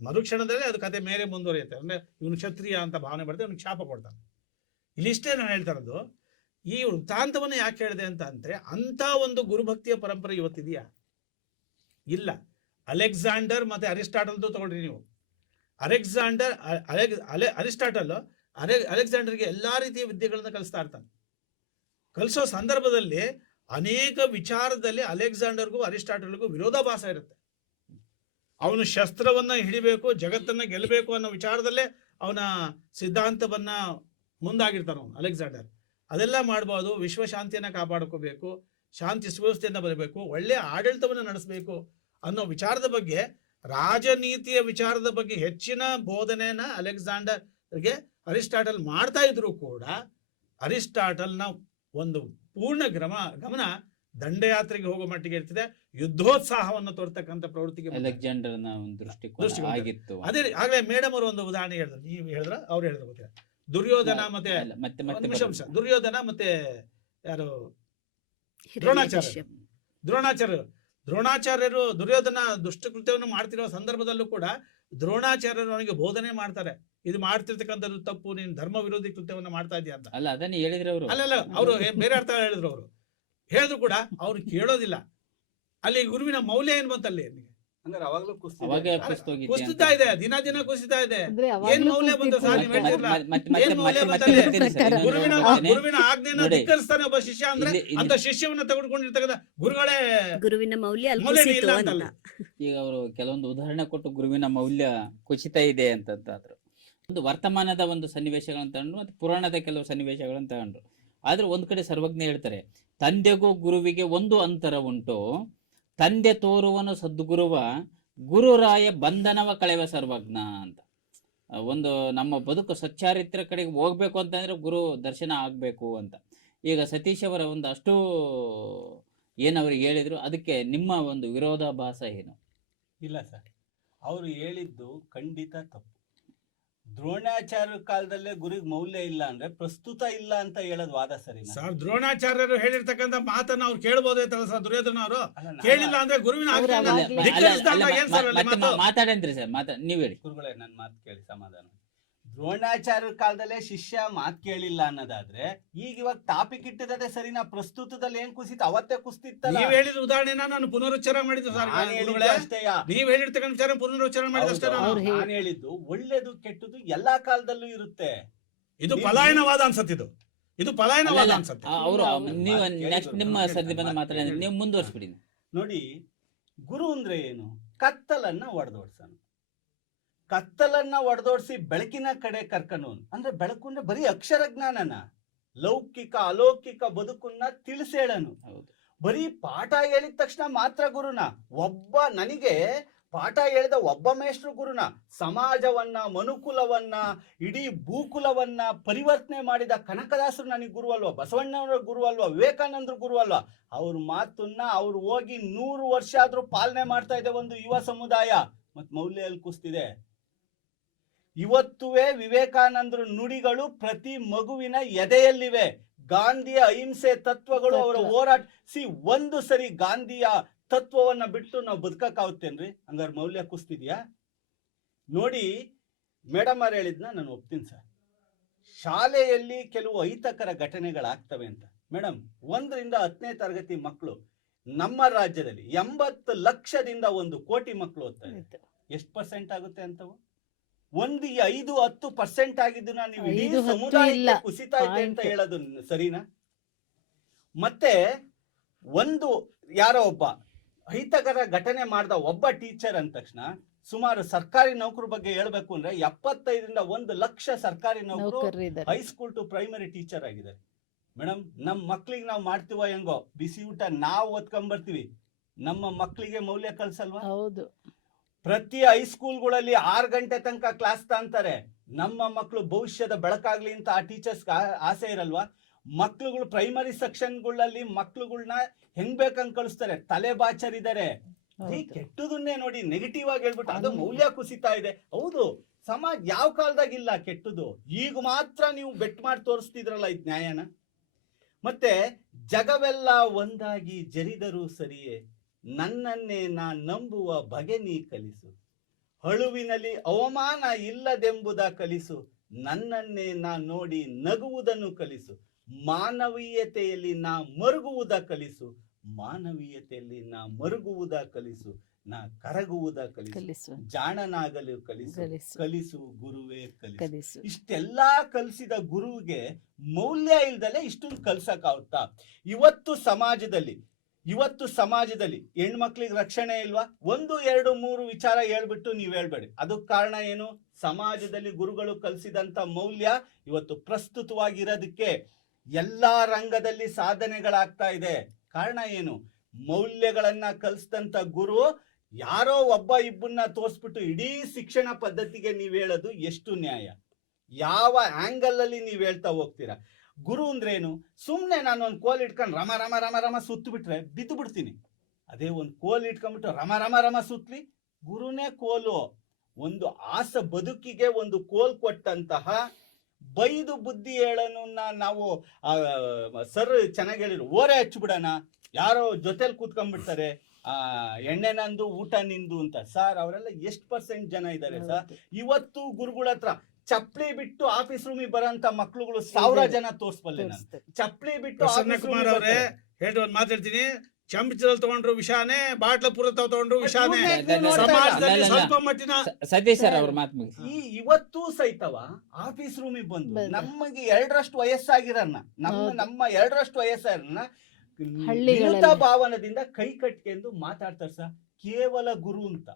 ಮರುಕ್ಷಣದಲ್ಲೇ ಅದು ಕತೆ ಮೇಲೆ ಮುಂದುವರಿಯುತ್ತೆ. ಅಂದರೆ ಇವನು ಕ್ಷತ್ರಿಯ ಅಂತ ಭಾವನೆ ಬರ್ತದೆ, ಇವನಿಗೆ ಶಾಪ ಕೊಡ್ತಾನೆ. ಇಲ್ಲಿಷ್ಟೇ ನಾನು ಹೇಳ್ತಾ ಇರೋದು. ಈ ವೃತ್ತಾಂತವನ್ನು ಯಾಕೆ ಹೇಳಿದೆ ಅಂತ ಅಂದರೆ, ಅಂಥ ಒಂದು ಗುರುಭಕ್ತಿಯ ಪರಂಪರೆ ಇವತ್ತಿದೆಯಾ? ಇಲ್ಲ. ಅಲೆಕ್ಸಾಂಡರ್ ಮತ್ತು ಅರಿಸ್ಟಾಟಲ್ದು ತಗೊಳ್ರಿ ನೀವು, ಅರಿಸ್ಟಾಟಲ್ ಅಲೆಕ್ಸಾಂಡರ್ಗೆ ಎಲ್ಲಾ ರೀತಿಯ ವಿದ್ಯೆಗಳನ್ನ ಕಲಿಸ್ತಾ ಇರ್ತಾನೆ. ಕಲಿಸೋ ಸಂದರ್ಭದಲ್ಲಿ ಅನೇಕ ವಿಚಾರದಲ್ಲಿ ಅಲೆಕ್ಸಾಂಡರ್ಗೂ ಅರಿಸ್ಟಾಟಲ್ಗೂ ವಿರೋಧಾಭಾಸ ಇರುತ್ತೆ. ಅವನು ಶಸ್ತ್ರವನ್ನ ಹಿಡಿಬೇಕು, ಜಗತ್ತನ್ನ ಗೆಲ್ಲಬೇಕು ಅನ್ನೋ ವಿಚಾರದಲ್ಲೇ ಅವನ ಸಿದ್ಧಾಂತವನ್ನ ಮುಂದಾಗಿರ್ತಾನ ಅವನು ಅಲೆಕ್ಸಾಂಡರ್. ಅದೆಲ್ಲ ಮಾಡ್ಬೋದು, ವಿಶ್ವಶಾಂತಿಯನ್ನ ಕಾಪಾಡ್ಕೋಬೇಕು, ಶಾಂತಿ ಸುವ್ಯವಸ್ಥೆಯನ್ನ ಬರಬೇಕು, ಒಳ್ಳೆಯ ಆಡಳಿತವನ್ನ ನಡೆಸಬೇಕು ಅನ್ನೋ ವಿಚಾರದ ಬಗ್ಗೆ, ರಾಜನೀತಿಯ ವಿಚಾರದ ಬಗ್ಗೆ ಹೆಚ್ಚಿನ ಬೋಧನೆಯನ್ನ ಅಲೆಕ್ಸಾಂಡರ್ಗೆ ಅರಿಸ್ಟಾಟಲ್ ಮಾಡ್ತಾ ಇದ್ರು ಕೂಡ ಅರಿಸ್ಟಾಟಲ್ನ ಒಂದು ಪೂರ್ಣ ಗಮನ ದಂಡಯಾತ್ರೆಗೆ ಹೋಗೋ ಮಟ್ಟಿಗೆ ಇರ್ತದೆ, ಯುದ್ಧೋತ್ಸಾಹವನ್ನು ತೋರ್ತಕ್ಕಂಥ ಪ್ರವೃತ್ತಿಗೆ ಅಲೆಕ್ಸಾಂಡರ್ನ ಒಂದು ದೃಷ್ಟಿಕೋನ ಆಗಿತ್ತು. ಅದೇ ಆಗಲೇ ಮೇಡಮ್ ಅವರು ಒಂದು ಉದಾಹರಣೆ ಹೇಳಿದ್ರು, ನೀವು ಹೇಳಿದ್ರ ಅವ್ರು ಹೇಳಿದ್ರು ಗೊತ್ತಿಲ್ಲ, ದುರ್ಯೋಧನ ಮತ್ತೆ ದುರ್ಯೋಧನ ಮತ್ತೆ ಯಾರು ದ್ರೋಣಾಚಾರ್ಯರು ದುರ್ಯೋಧನ ದುಷ್ಟಕೃತ್ಯವನ್ನು ಮಾಡ್ತಿರೋ ಸಂದರ್ಭದಲ್ಲೂ ಕೂಡ ದ್ರೋಣಾಚಾರ್ಯರು ಅವನಿಗೆ ಬೋಧನೆ ಮಾಡ್ತಾರೆ, ಇದು ಮಾಡ್ತಿರ್ತಕ್ಕಂಥದ್ದು ತಪ್ಪು, ನೀನು ಧರ್ಮ ವಿರೋಧಿ ಕೃತ್ಯವನ್ನ ಮಾಡ್ತಾ ಇದೀಯ ಅಂತ. ಅಲ್ಲ ಅದನ್ನ ಹೇಳಿದ್ರೆ ಅವರು ಅಲ್ಲ ಅವರು ಬೇರೆ ಅರ್ಥ ಹೇಳಿದ್ರು. ಅವರು ಹೇಳಿದ್ರು ಕೂಡ ಅವ್ರು ಕೇಳೋದಿಲ್ಲ. ಅಲ್ಲಿ ಗುರುವಿನ ಮೌಲ್ಯ ಏನ್ ಬಂತಲ್ಲಿ ಹಂಗಾರೆ ಅವಾಗ್ಲೂ ಕುಸಿತಾ ಇದೆ, ದಿನ ದಿನ ಕುಸಿತಾ ಇದೆ. ಅಂದ್ರೆ ಏನ್ ಮೌಲ್ಯ ಬಂತು ಸರ್, ನೀವು ಹೇಳ್ತಿರಲ್ಲ, ಏನ್ ಮೌಲ್ಯ ಬಂತಲ್ಲಿ? ಗುರುವಿನ ಆಜ್ಞೆನ ಧಿಕ್ಕರಿಸ್ತಾನೆ ಒಬ್ಬ ಶಿಷ್ಯ ಅಂದ್ರೆ ಅಂತ ಶಿಷ್ಯವನ್ನ ತೆಗೆದುಕೊಂಡಿರ್ತಕ್ಕಂಥ ಗುರುವಿನ ಮೌಲ್ಯ ಇಲ್ಲ ಅಂತಲ್ಲ. ಈಗ ಅವರು ಕೆಲವೊಂದು ಉದಾಹರಣೆ ಕೊಟ್ಟು ಗುರುವಿನ ಮೌಲ್ಯ ಕುಸಿತ ಇದೆ ಅಂತಂದ್ರು. ಒಂದು ವರ್ತಮಾನದ ಒಂದು ಸನ್ನಿವೇಶಗಳನ್ನು ತಗೊಂಡು ಮತ್ತೆ ಪುರಾಣದ ಕೆಲವು ಸನ್ನಿವೇಶಗಳನ್ನು ತಗೊಂಡ್ರು. ಆದ್ರೆ ಒಂದ್ ಕಡೆ ಸರ್ವಜ್ಞ ಹೇಳ್ತಾರೆ, ತಂದೆಗೂ ಗುರುವಿಗೆ ಒಂದು ಅಂತರ ಉಂಟು, ತಂದೆ ತೋರುವನು ಸದ್ಗುರುವ, ಗುರುರಾಯ ಬಂಧನವ ಕಳೆವ ಸರ್ವಜ್ಞ ಅಂತ. ಒಂದು ನಮ್ಮ ಬದುಕು ಸಚ್ಚಾರಿತ್ರ ಕಡೆಗೆ ಹೋಗ್ಬೇಕು ಅಂತಂದ್ರೆ ಗುರು ದರ್ಶನ ಆಗ್ಬೇಕು ಅಂತ. ಈಗ ಸತೀಶ್ ಅವರ ಒಂದು ಅಷ್ಟು ಏನವ್ರಿಗೆ ಹೇಳಿದ್ರು, ಅದಕ್ಕೆ ನಿಮ್ಮ ಒಂದು ವಿರೋಧಾಭಾಸ ಏನು? ಇಲ್ಲ ಸರ್, ಅವರು ಹೇಳಿದ್ದು ಖಂಡಿತ ತಪ್ಪು. ದ್ರೋಣಾಚಾರ್ಯ ಕಾಲದಲ್ಲೇ ಗುರಿಗೆ ಮೌಲ್ಯ ಇಲ್ಲ ಅಂದ್ರೆ ಪ್ರಸ್ತುತ ಇಲ್ಲ ಅಂತ ಹೇಳೋದು ವಾದ ಸರಿ ಸರ್. ದ್ರೋಣಾಚಾರ್ಯರು ಹೇಳಿರ್ತಕ್ಕಂಥ ಮಾತನ್ನ ಅವ್ರು ಕೇಳ್ಬೋದೈತಲ್ಲ ಸರ್, ದುರ್ಯೋಧನ ಅವರು ಕೇಳಿಲ್ಲ ಅಂದ್ರೆ ಗುರುವಿನ ಮಾತಾಡಂತ್ರಿ ಸರ್, ನೀವ್ ಹೇಳಿ. ಗುರುಗಳೇ ನನ್ನ ಮಾತು ಕೇಳಿ ಸಮಾಧಾನ. ದ್ರೋಣಾಚಾರ್ಯ ಕಾಲದಲ್ಲೇ ಶಿಷ್ಯ ಮಾತು ಕೇಳಿಲ್ಲ ಅನ್ನೋದಾದ್ರೆ ಇವಾಗ ಟಾಪಿಕ್ ಇಟ್ಟಿದೆ ಸರಿನಾ? ಪ್ರಸ್ತುತದಲ್ಲಿ ಏನ್ ಕುಸಿತ ಅವತ್ತೇ ಕುಸಿತಿತ್ತಲ್ಲ. ನೀವ್ ಹೇಳಿದ ಉದಾಹರಣೆನ ನಾನು ಪುನರುಚ್ಚಾರ ಮಾಡಿದ್ದು ಸರ್. ನೀವ್ ಹೇಳಿರ್ತಕ್ಕಂಥ ವಿಚಾರ ಪುನರುಚ್ಚಾರ ಮಾಡಿದಷ್ಟೇ. ನಾನು ಹೇಳಿದ್ದು ಒಳ್ಳೇದು ಕೆಟ್ಟದ್ದು ಎಲ್ಲಾ ಕಾಲದಲ್ಲೂ ಇರುತ್ತೆ. ಇದು ಪಲಾಯನವಾದ ಅನ್ಸತ್ತಿದು, ಇದು ಪಲಾಯನವಾದ ಅನ್ಸತ್ತೆ. ಅವರು ನೀವು ನೆಕ್ಸ್ಟ್ ನಿಮ್ಮ ಸರ್ದಿ ಬಂದ ಮಾತಾಡಿದ್ರೆ ನೀವು ಮುಂದುವರ್ಸ್ಬಿಡಿ. ನೋಡಿ, ಗುರು ಅಂದ್ರೆ ಏನು? ಕತ್ತಲನ್ನ ಒಡೆದೋಡ್ಸೋಣ, ಕತ್ತಲನ್ನ ಒಡೆದೋಡಿಸಿ ಬೆಳಕಿನ ಕಡೆ ಕರ್ಕನೋನು. ಅಂದ್ರೆ ಬೆಳಕು ಅಂದ್ರೆ ಬರೀ ಅಕ್ಷರ ಜ್ಞಾನನ, ಲೌಕಿಕ ಅಲೌಕಿಕ ಬದುಕನ್ನ ತಿಳಿಸೇಳನು. ಬರೀ ಪಾಠ ಹೇಳಿದ ತಕ್ಷಣ ಮಾತ್ರ ಗುರುನ, ನನಗೆ ಪಾಠ ಹೇಳಿದ ಒಬ್ಬ ಮೇಷ್ಟ್ರು ಗುರುನ, ಸಮಾಜವನ್ನ, ಮನುಕುಲವನ್ನ, ಇಡೀ ಭೂಕುಲವನ್ನ ಪರಿವರ್ತನೆ ಮಾಡಿದ ಕನಕದಾಸರು ನನಗೆ ಗುರು ಅಲ್ವಾ? ಬಸವಣ್ಣನವರ ಗುರು ಅಲ್ವಾ? ವಿವೇಕಾನಂದರು ಗುರು ಅಲ್ವಾ? ಅವ್ರ ಮಾತನ್ನ ಅವ್ರು ಹೋಗಿ 100 ವರ್ಷ ಆದ್ರೂ ಪಾಲನೆ ಮಾಡ್ತಾ ಇದೆ ಒಂದು ಯುವ ಸಮುದಾಯ. ಮತ್ ಮೌಲ್ಯ ಎಲ್ಲಿ ಕುಸ್ತಿದೆ? ಇವತ್ತುವೇ ವಿವೇಕಾನಂದರ ನುಡಿಗಳು ಪ್ರತಿ ಮಗುವಿನ ಎದೆಯಲ್ಲಿವೆ. ಗಾಂಧಿಯ ಅಹಿಂಸೆ ತತ್ವಗಳು ಅವರ ಹೋರಾಟ. ಒಂದು ಸರಿ ಗಾಂಧಿಯ ತತ್ವವನ್ನ ಬಿಟ್ಟು ನಾವು ಬದುಕಕ್ಕಾಗುತ್ತೇನ್ರಿ? ಹಂಗಾರೆ ಮೌಲ್ಯ ಕುಸ್ತಿದ್ಯಾ? ನೋಡಿ, ಮೇಡಮ್ ಅವ್ರು ಹೇಳಿದ್ನ ನಾನು ಒಪ್ತೀನಿ ಸರ್. ಶಾಲೆಯಲ್ಲಿ ಕೆಲವು ಅಹಿತಕರ ಘಟನೆಗಳಾಗ್ತವೆ ಅಂತ. ಮೇಡಮ್, 1ರಿಂದ 10ನೇ ತರಗತಿ ಮಕ್ಕಳು ನಮ್ಮ ರಾಜ್ಯದಲ್ಲಿ 80 ಲಕ್ಷದಿಂದ 1 ಕೋಟಿ ಮಕ್ಕಳು ಓದ್ತಾರೆ. ಎಷ್ಟು ಪರ್ಸೆಂಟ್ ಆಗುತ್ತೆ ಅಂತವು? 5-10% ಆಗಿದ್ದನ್ನ ನೀವು ಇಡೀ ಸಮುದಾಯ ಕುಸಿತಾ ಇದೆ ಅಂತ ಹೇಳೋದು ಸರಿನಾ? ಮತ್ತೆ ಯಾರೋ ಒಬ್ಬ ಅಹಿತಕರ ಘಟನೆ ಮಾಡ್ದ ಒಬ್ಬ ಟೀಚರ್ ಅಂದ ತಕ್ಷಣ ಸುಮಾರು ಸರ್ಕಾರಿ ನೌಕರ ಬಗ್ಗೆ ಹೇಳ್ಬೇಕು ಅಂದ್ರೆ 75ರಿಂದ 1 ಲಕ್ಷ ಸರ್ಕಾರಿ ನೌಕರು ಹೈಸ್ಕೂಲ್ ಟು ಪ್ರೈಮರಿ ಟೀಚರ್ ಆಗಿದ್ದಾರೆ. ಮೇಡಮ್, ನಮ್ಮ ಮಕ್ಳಿಗೆ ನಾವು ಮಾಡ್ತೀವ ಹೆಂಗೋ ಬಿಸಿ ಊಟ ನಾವು ಓದ್ಕೊಂಡ್ಬರ್ತೀವಿ, ನಮ್ಮ ಮಕ್ಕಳಿಗೆ ಮೌಲ್ಯ ಕಲ್ಸಲ್ವಾ? ಹೌದು. ಪ್ರತಿ ಹೈಸ್ಕೂಲ್ಗಳಲ್ಲಿ 6 ಗಂಟೆ ತನಕ ಕ್ಲಾಸ್ ತಾಂತಾರೆ. ನಮ್ಮ ಮಕ್ಕಳು ಭವಿಷ್ಯದ ಬೆಳಕಾಗ್ಲಿ ಅಂತ ಆ ಟೀಚರ್ಸ್ ಆಸೆ ಇರಲ್ವಾ? ಮಕ್ಳುಗಳು ಪ್ರೈಮರಿ ಸೆಕ್ಷನ್ಗಳಲ್ಲಿ ಮಕ್ಳುಗಳನ್ನ ಹೆಂಗ್ ಬೇಕಂಗ್ ಕಳಿಸ್ತಾರೆ, ತಲೆ ಬಾಚರಿದ್ದಾರೆ. ಕೆಟ್ಟದನ್ನೇ ನೋಡಿ ನೆಗೆಟಿವ್ ಆಗಿ ಹೇಳ್ಬಿಟ್ಟು ಅದು ಮೌಲ್ಯ ಕುಸಿತಾ ಇದೆ. ಹೌದು, ಸಮಾಜ ಯಾವ ಕಾಲದಾಗಿಲ್ಲ ಕೆಟ್ಟದು, ಈಗ ಮಾತ್ರ ನೀವು ಬೆಟ್ ಮಾಡಿ ತೋರಿಸ್ತಿದ್ರಲ್ಲ ಇದು ನ್ಯಾಯನ. ಮತ್ತೆ ಜಗವೆಲ್ಲ ಒಂದಾಗಿ ಜರಿದರೂ ಸರಿಯೇ, ನನ್ನನ್ನೇ ನಾ ನಂಬುವ ಬಗೆ ನೀ ಕಲಿಸು, ಹಳುವಿನಲ್ಲಿ ಅವಮಾನ ಇಲ್ಲದೆಂಬುದ ಕಲಿಸು, ನನ್ನನ್ನೇ ನಾ ನೋಡಿ ನಗುವುದನ್ನು ಕಲಿಸು, ಮಾನವೀಯತೆಯಲ್ಲಿ ನಾ ಮರುಗುವುದ ಕಲಿಸು, ಮಾನವೀಯತೆಯಲ್ಲಿ ನಾ ಮರುಗುವುದ ಕಲಿಸು, ಕರಗುವುದ ಕಲಿಸು, ಕಲಿಸು ಜಾಣನಾಗಲು ಕಲಿಸು, ಕಲಿಸು ಕಲಿಸು ಗುರುವೇ ಕಲಿಸು. ಕಲಿಸು. ಇಷ್ಟೆಲ್ಲಾ ಕಲಿಸಿದ ಗುರುವಿಗೆ ಮೌಲ್ಯ ಇಲ್ದಲೆ ಇಷ್ಟೊಂದು ಕಲ್ಸಕ್ಕಾಗುತ್ತಾ? ಇವತ್ತು ಸಮಾಜದಲ್ಲಿ ಹೆಣ್ಮಕ್ಳಿಗೆ ರಕ್ಷಣೆ ಇಲ್ವಾ? 1, 2, 3 ವಿಚಾರ ಹೇಳ್ಬಿಟ್ಟು ನೀವ್ ಹೇಳ್ಬೇಡಿ. ಅದಕ್ಕೆ ಕಾರಣ ಏನು? ಸಮಾಜದಲ್ಲಿ ಗುರುಗಳು ಕಲಿಸಿದಂತ ಮೌಲ್ಯ ಇವತ್ತು ಪ್ರಸ್ತುತವಾಗಿರೋದಕ್ಕೆ ಎಲ್ಲಾ ರಂಗದಲ್ಲಿ ಸಾಧನೆಗಳಾಗ್ತಾ ಇದೆ. ಕಾರಣ ಏನು? ಮೌಲ್ಯಗಳನ್ನ ಕಲಿಸಿದಂತ ಗುರು ಯಾರೋ ಒಬ್ಬ ಇಬ್ಬನ್ನ ತೋರಿಸ್ಬಿಟ್ಟು ಇಡೀ ಶಿಕ್ಷಣ ಪದ್ಧತಿಗೆ ನೀವ್ ಹೇಳೋದು ಎಷ್ಟು ನ್ಯಾಯ? ಯಾವ ಆಂಗಲ್ ಅಲ್ಲಿ ನೀವ್ ಹೇಳ್ತಾ ಹೋಗ್ತೀರಾ? ಗುರು ಅಂದ್ರೇನು? ಸುಮ್ನೆ ನಾನು ಒಂದು ಕೋಲ್ ಇಟ್ಕೊಂಡು ರಮ ರಮ ರಮ ರಮ ಸುತ್ತು ಬಿಟ್ರೆ ಬಿದ್ದು ಬಿಡ್ತೀನಿ. ಅದೇ ಒಂದು ಕೋಲ್ ಇಟ್ಕೊಂಡ್ಬಿಟ್ಟು ರಮ ರಮ ರಮ ಸುತ್ತಲಿ, ಗುರುನೇ ಕೋಲು. ಒಂದು ಬದುಕಿಗೆ ಒಂದು ಕೋಲ್ ಕೊಟ್ಟಂತಹ ಬೈದು ಬುದ್ಧಿ ಹೇಳೋನನ್ನ ನಾವು ಸರ್ ಚೆನ್ನಾಗಿ ಹೇಳಿದ್ರು, ಓರೆ ಹಚ್ಬಿಡೋಣ, ಯಾರೋ ಜೊತೆಲಿ ಕೂತ್ಕೊಂಡ್ಬಿಡ್ತಾರೆ, ಎಣ್ಣೆ ನಂದು ಊಟ ನಿಂದು ಅಂತ. ಸರ್ ಅವರೆಲ್ಲ ಎಷ್ಟು % ಜನ ಇದ್ದಾರೆ ಸರ್? ಇವತ್ತು ಗುರುಗಳ ಹತ್ರ ಚಪ್ಪಲಿ ಬಿಟ್ಟು ಆಫೀಸ್ ರೂಮಿಗೆ ಬರೋಂತ ಮಕ್ಳುಗಳು 1000 ಜನ ತೋರಿಸ್ಬಲ್ಲೆ ನಾನು. ಚಪ್ಪಲಿ ಬಿಟ್ಟು ಪ್ರಸನ್ನ ಕುಮಾರ್ ಅವರೇ ಹೇಳಿ ಒಂದು ಮಾತಾಡ್ತೀನಿ. ಚಮಚದಲ್ಲಿ ತಗೊಂಡ್ರು ವಿಷಾನೇ, ಬಾಟ್ಲ ಪೂರ ತಗೊಂಡ್ರು ವಿಷಾನೇ. ಸಮಾಜದಲ್ಲಿ ಸ್ವಲ್ಪ ಮಟ್ಟಿನ ಸತೀಶ್ ಸರ್ ಅವ್ರ ಮಾತು ಮುಗಿಸಿ. ಇವತ್ತು ಸಹಿತವ ಆಫೀಸ್ ರೂಮಿಗೆ ಬಂದು ನಮಗೆ 2ರಷ್ಟು ವಯಸ್ಸಾಗಿರನ್ನ ನಮ್ಮ 2ರಷ್ಟು ವಯಸ್ಸಾಗಿರನ್ನ ವಿನೂತ ಭಾವನದಿಂದ ಕೈ ಕಟ್ಕೊಂಡು ಮಾತಾಡ್ತಾರೆ ಸರ್. ಕೇವಲ ಗುರು ಅಂತ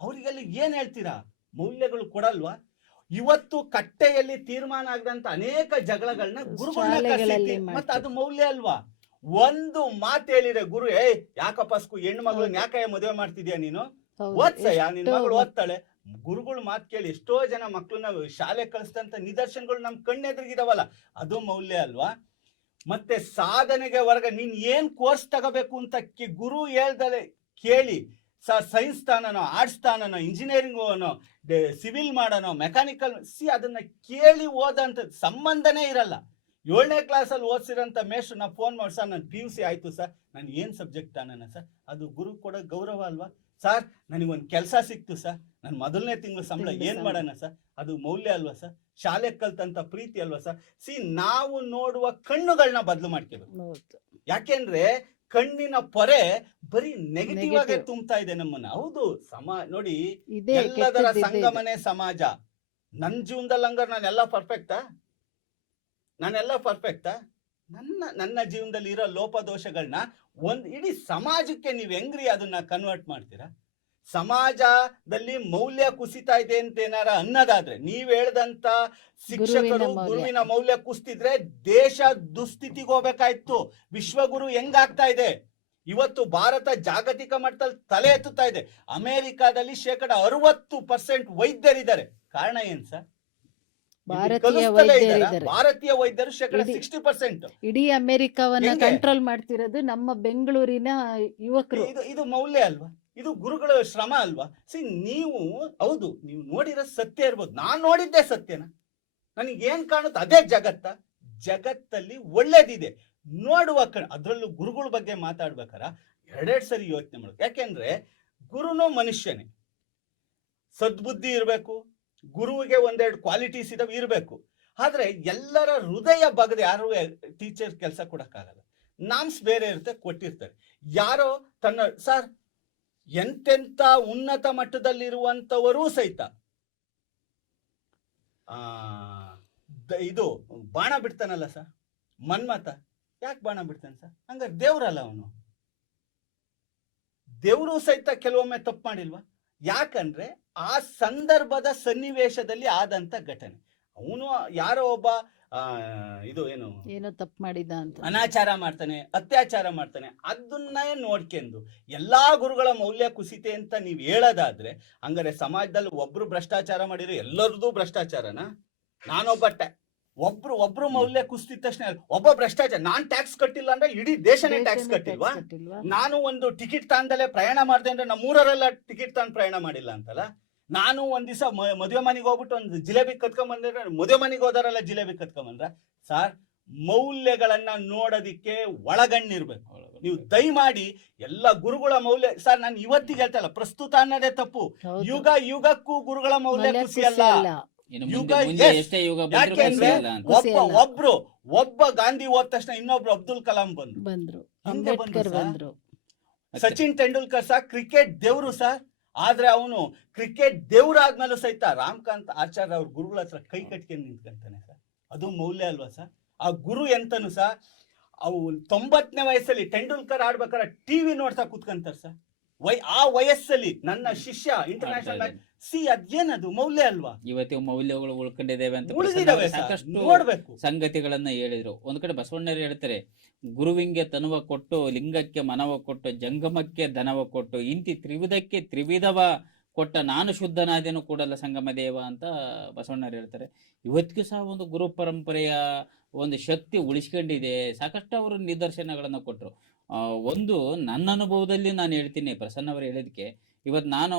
ಅವ್ರಿಗೆಲ್ಲ ಏನ್ ಹೇಳ್ತೀರಾ? ಮೌಲ್ಯಗಳು ಕೊಡಲ್ವಾ? ಇವತ್ತು ಕಟ್ಟೆಯಲ್ಲಿ ತೀರ್ಮಾನ ಆಗದಂತ ಅನೇಕ ಜಗಳಗಳನ್ನ ಗುರುಗಳನ್ನ ಮತ್ತೆ ಅದು ಮೌಲ್ಯ ಅಲ್ವಾ? ಒಂದು ಮಾತು ಹೇಳಿದ್ರೆ ಗುರು, ಯಾಕಪ್ಪ ಹೆಣ್ಣು ಮಗಳನ್ನ ಯಾಕೆ ಮದುವೆ ಮಾಡ್ತಿದ್ಯಾ ನೀನು? ಓದ್ಸಯ್ಯ, ನಿನ್ ಮಗಳು ಓದ್ತಾಳೆ. ಗುರುಗಳು ಮಾತು ಕೇಳಿ ಎಷ್ಟೋ ಜನ ಮಕ್ಕಳನ್ನ ಶಾಲೆ ಕಳಿಸಿದಂತ ನಿದರ್ಶನಗಳು ನಮ್ ಕಣ್ಣೆದ್ರಿಗಿದಾವಲ್ಲ, ಅದು ಮೌಲ್ಯ ಅಲ್ವಾ? ಮತ್ತೆ ಸಾಧನೆಗೆ ನೀನ್ ಏನ್ ಕೋರ್ಸ್ ತಗೋಬೇಕು ಅಂತ ಗುರು ಹೇಳ್ದಲೆ ಕೇಳಿ ಸೈನ್ಸ್ ತಾನೋ, ಆರ್ಟ್ಸ್ ತಾನೋ, ಇಂಜಿನಿಯರಿಂಗ್ ಹೋಗೋನೋ, ಸಿವಿಲ್ ಮಾಡೋನೋ, ಮೆಕ್ಯಾನಿಕಲ್ ಅದನ್ನ ಕೇಳಿ ಓದಂತ ಸಂಬಂಧನೇ ಇರಲ್ಲ. 7ನೇ ಕ್ಲಾಸಲ್ಲಿ ಓದಿಸಿರೋಂಥ ಮೇಷ್ಟ್ರು ನಾ ಫೋನ್ ಮಾಡಿ, ಸರ್ ನಾನು PUC ಆಯ್ತು ಸರ್, ನಾನು ಏನು ಸಬ್ಜೆಕ್ಟ್ ತಾನ ಸರ್? ಅದು ಗುರು ಕೊಡೋ ಗೌರವ ಅಲ್ವಾ? ಸರ್ ನನಗೊಂದು ಕೆಲಸ ಸಿಕ್ತು ಸರ್, ನಾನು ಮೊದಲನೇ ತಿಂಗಳು ಸಂಬಳ ಏನು ಮಾಡೋಣ ಸರ್? ಅದು ಮೌಲ್ಯ ಅಲ್ವಾ ಸರ್? ಶಾಲೆ ಕಲ್ತಂತ ಪ್ರೀತಿ ಅಲ್ವಾ ಸರ್? ನಾವು ನೋಡುವ ಕಣ್ಣುಗಳನ್ನ ಬದಲು ಮಾಡ್ಕೋಬೇಕು. ಯಾಕೆಂದ್ರೆ ಕಣ್ಣಿನ ಪೊರೆ ಬರೀ ನೆಗೆಟಿವ್ ಆಗಿ ತುಂಬ್ತಾ ಇದೆ ನಮ್ಮನ್ನ. ಹೌದು, ನೋಡಿ, ಎಲ್ಲದರ ಸಂಗಮನೆ ಸಮಾಜ. ನನ್ನ ಜೀವನದಲ್ಲಿ ಹಂಗಾರೆ ನಾನೆಲ್ಲ ಪರ್ಫೆಕ್ಟಾ? ನನ್ನ ಜೀವನದಲ್ಲಿ ಇರೋ ಲೋಪದೋಷಗಳನ್ನ ಇಡೀ ಸಮಾಜಕ್ಕೆ ನೀವು ಹೆಂಗ್ರಿ ಅದನ್ನ ಕನ್ವರ್ಟ್ ಮಾಡ್ತೀರಾ? ಸಮಾಜದಲ್ಲಿ ಮೌಲ್ಯ ಕುಸಿತಾ ಇದೆ ಅಂತ ಏನಾರ ಅನ್ನೋದಾದ್ರೆ, ನೀವ್ ಹೇಳ್ದಂತ ಶಿಕ್ಷಕರು ಗುರುವಿನ ಮೌಲ್ಯ ಕುಸಿತಿದ್ರೆ ದೇಶ ದುಸ್ಥಿತಿಗೆ ಹೋಗ್ಬೇಕಾಯ್ತು. ವಿಶ್ವಗುರು ಹೆಂಗಾಗ್ತಾ ಇದೆ ಇವತ್ತು? ಭಾರತ ಜಾಗತಿಕ ಮಟ್ಟದಲ್ಲಿ ತಲೆ ಎತ್ತುತ್ತಾ ಇದೆ. ಅಮೆರಿಕಾದಲ್ಲಿ 60% ವೈದ್ಯರಿದ್ದಾರೆ. ಕಾರಣ ಏನ್ ಸರ್? ಭಾರತೀಯ ವೈದ್ಯರು 60%. ಇಡೀ ಅಮೆರಿಕವನ್ನ ಕಂಟ್ರೋಲ್ ಮಾಡ್ತಿರೋದು ನಮ್ಮ ಬೆಂಗಳೂರಿನ ಯುವಕರು. ಇದು ಮೌಲ್ಯ ಅಲ್ವಾ? ಇದು ಗುರುಗಳ ಶ್ರಮ ಅಲ್ವಾ? ನೀವು ಹೌದು, ನೀವು ನೋಡಿರೋ ಸತ್ಯ ಇರ್ಬೋದು, ನಾನ್ ನೋಡಿದ್ದೆ ಸತ್ಯನ. ನನಗೆ ಏನ್ ಕಾಣುತ್ತೆ ಅದೇ ಜಗತ್ತಲ್ಲಿ ಒಳ್ಳೇದಿದೆ ನೋಡುವ ಅದ್ರಲ್ಲೂ ಗುರುಗಳ ಬಗ್ಗೆ ಮಾತಾಡ್ಬೇಕಾರ 2 ಸರಿ ಯೋಚನೆ ಮಾಡ್ಬೇಕು. ಯಾಕೆಂದ್ರೆ ಗುರುನೂ ಮನುಷ್ಯನೇ, ಸದ್ಬುದ್ಧಿ ಇರ್ಬೇಕು, ಗುರುವಿಗೆ 1-2 ಕ್ವಾಲಿಟೀಸ್ ಇರಬೇಕು. ಆದ್ರೆ ಎಲ್ಲರ ಹೃದಯ ಬಗದೆ ಯಾರು ಟೀಚರ್ ಕೆಲಸ ಕೊಡಕ್ಕಾಗಲ್ಲ. ನಾಮ್ಸ್ ಬೇರೆ ಇರುತ್ತೆ, ಕೊಟ್ಟಿರ್ತಾರೆ. ಯಾರೋ ಸರ್ ಎಂತೆಂತ ಉನ್ನತ ಮಟ್ಟದಲ್ಲಿರುವಂತವರೂ ಸಹಿತ ಇದು ಬಾಣ ಬಿಡ್ತಾನಲ್ಲ ಸರ್, ಮನ್ಮಥ ಯಾಕೆ ಬಾಣ ಬಿಡ್ತಾನೆ ಸರ್? ಹಂಗಾರೆ ದೇವ್ರಲ್ಲ ಅವನು? ದೇವರು ಸಹಿತ ಕೆಲವೊಮ್ಮೆ ತಪ್ಪು ಮಾಡಿಲ್ವಾ? ಯಾಕಂದ್ರೆ ಆ ಸಂದರ್ಭದ ಸನ್ನಿವೇಶದಲ್ಲಿ ಆದಂತ ಘಟನೆ. ಅವನು ಯಾರೋ ಒಬ್ಬ ಏನೋ ತಪ್ಪು ಮಾಡಿದ ಅಂತ ಅನಾಚಾರ ಮಾಡ್ತಾನೆ, ಅತ್ಯಾಚಾರ ಮಾಡ್ತಾನೆ, ಅದನ್ನೇ ನೋಡ್ಕೊಂಡು ಎಲ್ಲಾ ಗುರುಗಳ ಮೌಲ್ಯ ಕುಸಿತೆ ಅಂತ ನೀವ್ ಹೇಳೋದಾದ್ರೆ, ಹಂಗಾರೆ ಸಮಾಜದಲ್ಲಿ ಒಬ್ರು ಭ್ರಷ್ಟಾಚಾರ ಮಾಡಿರೋ ಎಲ್ಲರದು ಭ್ರಷ್ಟಾಚಾರನ? ಒಬ್ರು ಮೌಲ್ಯ ಕುಸಿದ ತಕ್ಷಣ ಒಬ್ಬ ಭ್ರಷ್ಟಾಚಾರ, ನಾನ್ ಟ್ಯಾಕ್ಸ್ ಕಟ್ಟಿಲ್ಲ ಅಂದ್ರೆ ಇಡೀ ದೇಶನೇ ಟ್ಯಾಕ್ಸ್ ಕಟ್ಟಿಲ್ವಾ? ನಾನು ಒಂದು ಟಿಕೆಟ್ ತಾಂದಲೇ ಪ್ರಯಾಣ ಮಾಡ್ದೆ ಅಂದ್ರೆ ನಮ್ಮೂರರೆಲ್ಲ ಟಿಕೆಟ್ ತಾಂಡ್ ಪ್ರಯಾಣ ಮಾಡಿಲ್ಲ ಅಂತಲ್ಲ? ನಾನು ಒಂದ್ ದಿವಸ ಮದುವೆ ಮನೆಗೆ ಹೋಗ್ಬಿಟ್ಟು ಒಂದು ಜಿಲೇಬಿ ಕತ್ಕೊಂಡ್ಬಂದ್ರೆ ಮದುವೆ ಮನೆಗೆ ಹೋದಾರೆಲ್ಲ ಜಿಲೇಬಿ ಕತ್ಕೊಂಡ್ಬಂದ್ರ? ಸರ್, ಮೌಲ್ಯಗಳನ್ನ ನೋಡೋದಿಕ್ಕೆ ಒಳಗಣ್ಣಿರ್ಬೇಕು. ನೀವು ದಯಮಾಡಿ ಎಲ್ಲ ಗುರುಗಳ ಮೌಲ್ಯ, ಸರ್ ನಾನು ಇವತ್ತಿಗೆ ಹೇಳ್ತಾ ಇಲ್ಲ, ಪ್ರಸ್ತುತ ಅನ್ನೋದೇ ತಪ್ಪು. ಯುಗಕ್ಕೂ ಗುರುಗಳ ಮೌಲ್ಯ ಖುಷಿಯಲ್ಲ. ಒಬ್ಬ ಗಾಂಧಿ ಹೋದ ತಕ್ಷಣ ಇನ್ನೊಬ್ರು ಅಬ್ದುಲ್ ಕಲಾಂ ಬಂದ್ರು, ಅಂಬೇಡ್ಕರ್ ಬಂದ್ರು. ಸಚಿನ್ ತೆಂಡೂಲ್ಕರ್ ಸರ್ ಕ್ರಿಕೆಟ್ ದೇವ್ರು ಸರ್. ಆದ್ರೆ ಅವನು ಕ್ರಿಕೆಟ್ ದೇವ್ರು ಆದ್ಮೇಲೂ ಸಹಿತ ರಾಮಕಾಂತ್ ಆಚಾರ್ಯ ಅವ್ರ ಗುರುಗಳ ಹತ್ರ ಕೈ ಕಟ್ಕೊಂಡು ನಿಂತ್ಕೊಂತಾನೆ ಸರ್. ಅದು ಮೌಲ್ಯ ಅಲ್ವಾ ಸರ್? ಆ ಗುರು ಎಂತನು ಸರ್, ಅವು 90ನೇ ವಯಸ್ಸಲ್ಲಿ ತೆಂಡೂಲ್ಕರ್ ಆಡ್ಬೇಕಾದ್ರೆ ಟಿವಿ ನೋಡ್ತಾ ಕೂತ್ಕೊಂತಾರೆ ಸರ್. ಆ ವಯಸ್ಸಲ್ಲಿ ನನ್ನ ಶಿಷ್ಯ ಇಂಟರ್ನ್ಯಾಷನಲ್ ಮ್ಯಾಚ್ ಅದೇನದು ಮೌಲ್ಯ ಅಲ್ವಾ? ಇವತ್ತಿನ ಮೌಲ್ಯಗಳು ಉಳ್ಕೊಂಡಿದ್ದೇವೆ ಅಂತ ಉಳಿದಿದ್ದಾವೆ ಸರ್, ಸಾಕಷ್ಟು ನೋಡ್ಬೇಕು. ಸಂಗತಿಗಳನ್ನ ಹೇಳಿದ್ರು. ಒಂದ್ ಕಡೆ ಬಸವಣ್ಣರು ಹೇಳ್ತಾರೆ, ಗುರುವಿಂಗೆ ತನುವ ಕೊಟ್ಟು, ಲಿಂಗಕ್ಕೆ ಮನವ ಕೊಟ್ಟು, ಜಂಗಮಕ್ಕೆ ಧನವ ಕೊಟ್ಟು, ಇಂತಿ ತ್ರಿವಿಧಕ್ಕೆ ತ್ರಿವಿಧವ ಕೊಟ್ಟ ನಾನು ಶುದ್ಧನಾದೇನು ಕೂಡಲ ಸಂಗಮ ದೇವ ಅಂತ ಬಸವಣ್ಣರು ಹೇಳ್ತಾರೆ. ಇವತ್ತಿಗೂ ಸಹ ಒಂದು ಗುರು ಪರಂಪರೆಯ ಒಂದು ಶಕ್ತಿ ಉಳಿಸ್ಕೊಂಡಿದೆ. ಸಾಕಷ್ಟು ಅವರು ನಿದರ್ಶನಗಳನ್ನು ಕೊಟ್ಟರು. ಒಂದು ನನ್ನ ಅನುಭವದಲ್ಲಿ ನಾನು ಹೇಳ್ತೀನಿ, ಪ್ರಸನ್ನ ಅವರು ಹೇಳಿದಕ್ಕೆ, ಇವತ್ತು ನಾನು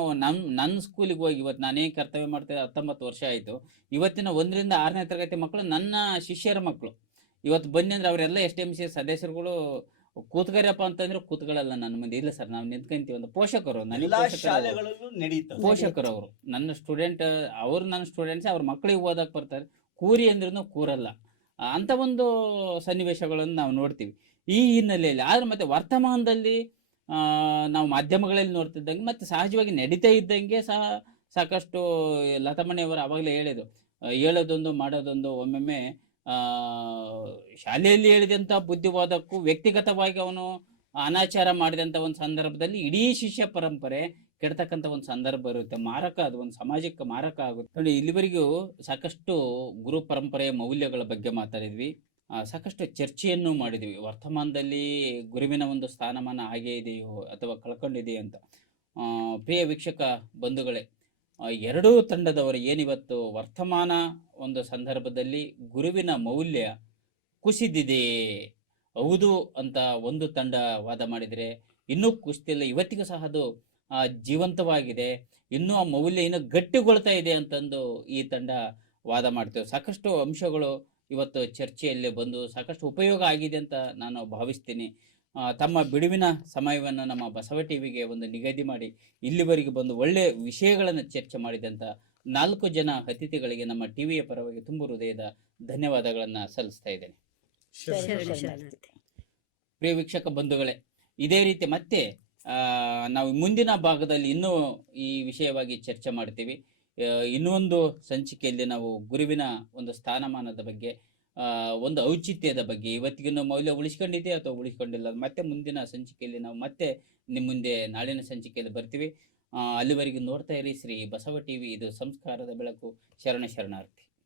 ನನ್ನ ಸ್ಕೂಲಿಗೆ ಹೋಗಿ ಇವತ್ತು ನಾನೇ ಕರ್ತವ್ಯ ಮಾಡ್ತೇನೆ, 19 ವರ್ಷ ಆಯಿತು. ಇವತ್ತಿನ 1ರಿಂದ 6ನೇ ತರಗತಿ ಮಕ್ಕಳು ನನ್ನ ಶಿಷ್ಯರ ಮಕ್ಕಳು. ಇವತ್ತು ಬನ್ನಿ ಅಂದ್ರೆ ಅವರೆಲ್ಲ STMC ಸದಸ್ಯರುಗಳು ಕೂತ್ಕರಪ್ಪ ಅಂತಂದ್ರೆ ಕೂತ್ಕೊಳ್ಳಲ್ಲ ನನ್ನ ಮುಂದೆ. ಇಲ್ಲ ಸರ್ ನಾವು ನಿಂತ್ಕೊಂತೀವಿ ಅಂತ. ಪೋಷಕರು, ಎಲ್ಲಾ ಶಾಲೆಗಳಲ್ಲೂ ನಡೀತದೆ. ಪೋಷಕರು ಅವರು ನನ್ನ ಸ್ಟೂಡೆಂಟ್, ಅವರು ನನ್ನ ಸ್ಟೂಡೆಂಟ್ಸ್, ಅವ್ರ ಮಕ್ಕಳಿಗೆ ಓದಕ್ಕೆ ಬರ್ತಾರೆ. ಕೂರಿ ಅಂದ್ರೂ ಕೂರಲ್ಲ ಅಂತ ಒಂದು ಸನ್ನಿವೇಶಗಳನ್ನು ನಾವು ನೋಡ್ತೀವಿ ಈ ಹಿನ್ನೆಲೆಯಲ್ಲಿ. ಆದ್ರೆ ಮತ್ತೆ ವರ್ತಮಾನದಲ್ಲಿ ನಾವು ಮಾಧ್ಯಮಗಳಲ್ಲಿ ನೋಡ್ತಿದ್ದಂಗೆ ಮತ್ತೆ ಸಹಜವಾಗಿ ನಡೀತಾ ಇದ್ದಂಗೆ ಸಹ ಸಾಕಷ್ಟು ಲತಾಮಣಿಯವರು ಅವಾಗಲೇ ಹೇಳಿದ್ರು, ಹೇಳೋದೊಂದು ಮಾಡೋದೊಂದು. ಒಮ್ಮೊಮ್ಮೆ ಶಾಲೆಯಲ್ಲಿ ಹೇಳಿದಂಥ ಬುದ್ಧಿವಾದಕ್ಕೂ ವ್ಯಕ್ತಿಗತವಾಗಿ ಅವನು ಅನಾಚಾರ ಮಾಡಿದಂಥ ಒಂದು ಸಂದರ್ಭದಲ್ಲಿ ಇಡೀ ಶಿಷ್ಯ ಪರಂಪರೆ ಕೆಡ್ತಕ್ಕಂಥ ಒಂದು ಸಂದರ್ಭ ಇರುತ್ತೆ. ಮಾರಕ, ಅದು ಒಂದು ಸಮಾಜಕ್ಕೆ ಮಾರಕ ಆಗುತ್ತೆ. ನೋಡಿ, ಇಲ್ಲಿವರೆಗೂ ಸಾಕಷ್ಟು ಗುರು ಪರಂಪರೆಯ ಮೌಲ್ಯಗಳ ಬಗ್ಗೆ ಮಾತಾಡಿದ್ವಿ, ಸಾಕಷ್ಟು ಚರ್ಚೆಯನ್ನು ಮಾಡಿದ್ವಿ. ವರ್ತಮಾನದಲ್ಲಿ ಗುರುವಿನ ಒಂದು ಸ್ಥಾನಮಾನ ಹಾಗೇ ಇದೆಯೋ ಅಥವಾ ಕಳ್ಕೊಂಡಿದೆಯೋ ಅಂತ. ಪ್ರಿಯ ವೀಕ್ಷಕ ಬಂಧುಗಳೇ, ಎರಡೂ ತಂಡದವರು ಏನಿವತ್ತು ವರ್ತಮಾನ ಒಂದು ಸಂದರ್ಭದಲ್ಲಿ ಗುರುವಿನ ಮೌಲ್ಯ ಕುಸಿದಿದೆ ಹೌದು ಅಂತ ಒಂದು ತಂಡ ವಾದ ಮಾಡಿದರೆ, ಇನ್ನೂ ಕುಸಿತಿಲ್ಲ, ಇವತ್ತಿಗೂ ಸಹ ಅದು ಜೀವಂತವಾಗಿದೆ, ಇನ್ನೂ ಆ ಮೌಲ್ಯ ಇನ್ನೂ ಗಟ್ಟಿಗೊಳ್ತಾ ಇದೆ ಅಂತಂದು ಈ ತಂಡ ವಾದ ಮಾಡ್ತೇವೆ. ಸಾಕಷ್ಟು ಅಂಶಗಳು ಇವತ್ತು ಚರ್ಚೆಯಲ್ಲಿ ಬಂದು ಸಾಕಷ್ಟು ಉಪಯೋಗ ಆಗಿದೆ ಅಂತ ನಾನು ಭಾವಿಸ್ತೀನಿ. ತಮ್ಮ ಬಿಡುವಿನ ಸಮಯವನ್ನು ನಮ್ಮ ಬಸವ ಟಿವಿಗೆ ಒಂದು ನಿಗದಿ ಮಾಡಿ ಇಲ್ಲಿವರೆಗೆ ಬಂದು ಒಳ್ಳೆಯ ವಿಷಯಗಳನ್ನು ಚರ್ಚೆ ಮಾಡಿದಂಥ 4 ಜನ ಅತಿಥಿಗಳಿಗೆ ನಮ್ಮ ಟಿವಿಯ ಪರವಾಗಿ ತುಂಬ ಹೃದಯದ ಧನ್ಯವಾದಗಳನ್ನು ಸಲ್ಲಿಸ್ತಾ ಇದ್ದೇನೆ. ಪ್ರಿಯ ವೀಕ್ಷಕ ಬಂಧುಗಳೇ, ಇದೇ ರೀತಿ ಮತ್ತೆ ನಾವು ಮುಂದಿನ ಭಾಗದಲ್ಲಿ ಇನ್ನೂ ಈ ವಿಷಯವಾಗಿ ಚರ್ಚೆ ಮಾಡ್ತೀವಿ. ಇನ್ನೊಂದು ಸಂಚಿಕೆಯಲ್ಲಿ ನಾವು ಗುರುವಿನ ಒಂದು ಸ್ಥಾನಮಾನದ ಬಗ್ಗೆ, ಒಂದು ಔಚಿತ್ಯದ ಬಗ್ಗೆ, ಇವತ್ತಿಗಿನ್ನೂ ಮೌಲ್ಯ ಉಳಿಸ್ಕೊಂಡಿದೆ ಅಥವಾ ಉಳಿಸ್ಕೊಂಡಿಲ್ಲ, ಮತ್ತೆ ಮುಂದಿನ ಸಂಚಿಕೆಯಲ್ಲಿ ನಾವು ಮತ್ತೆ ನಿಮ್ಮ ಮುಂದೆ ನಾಳಿನ ಸಂಚಿಕೆಯಲ್ಲಿ ಬರ್ತೀವಿ. ಅಲ್ಲಿವರೆಗೂ ನೋಡ್ತಾ ಇರಿ ಶ್ರೀ ಬಸವ ಟಿವಿ. ಇದು ಸಂಸ್ಕಾರದ ಬೆಳಕು. ಶರಣ ಶರಣಾರ್ಥಿ.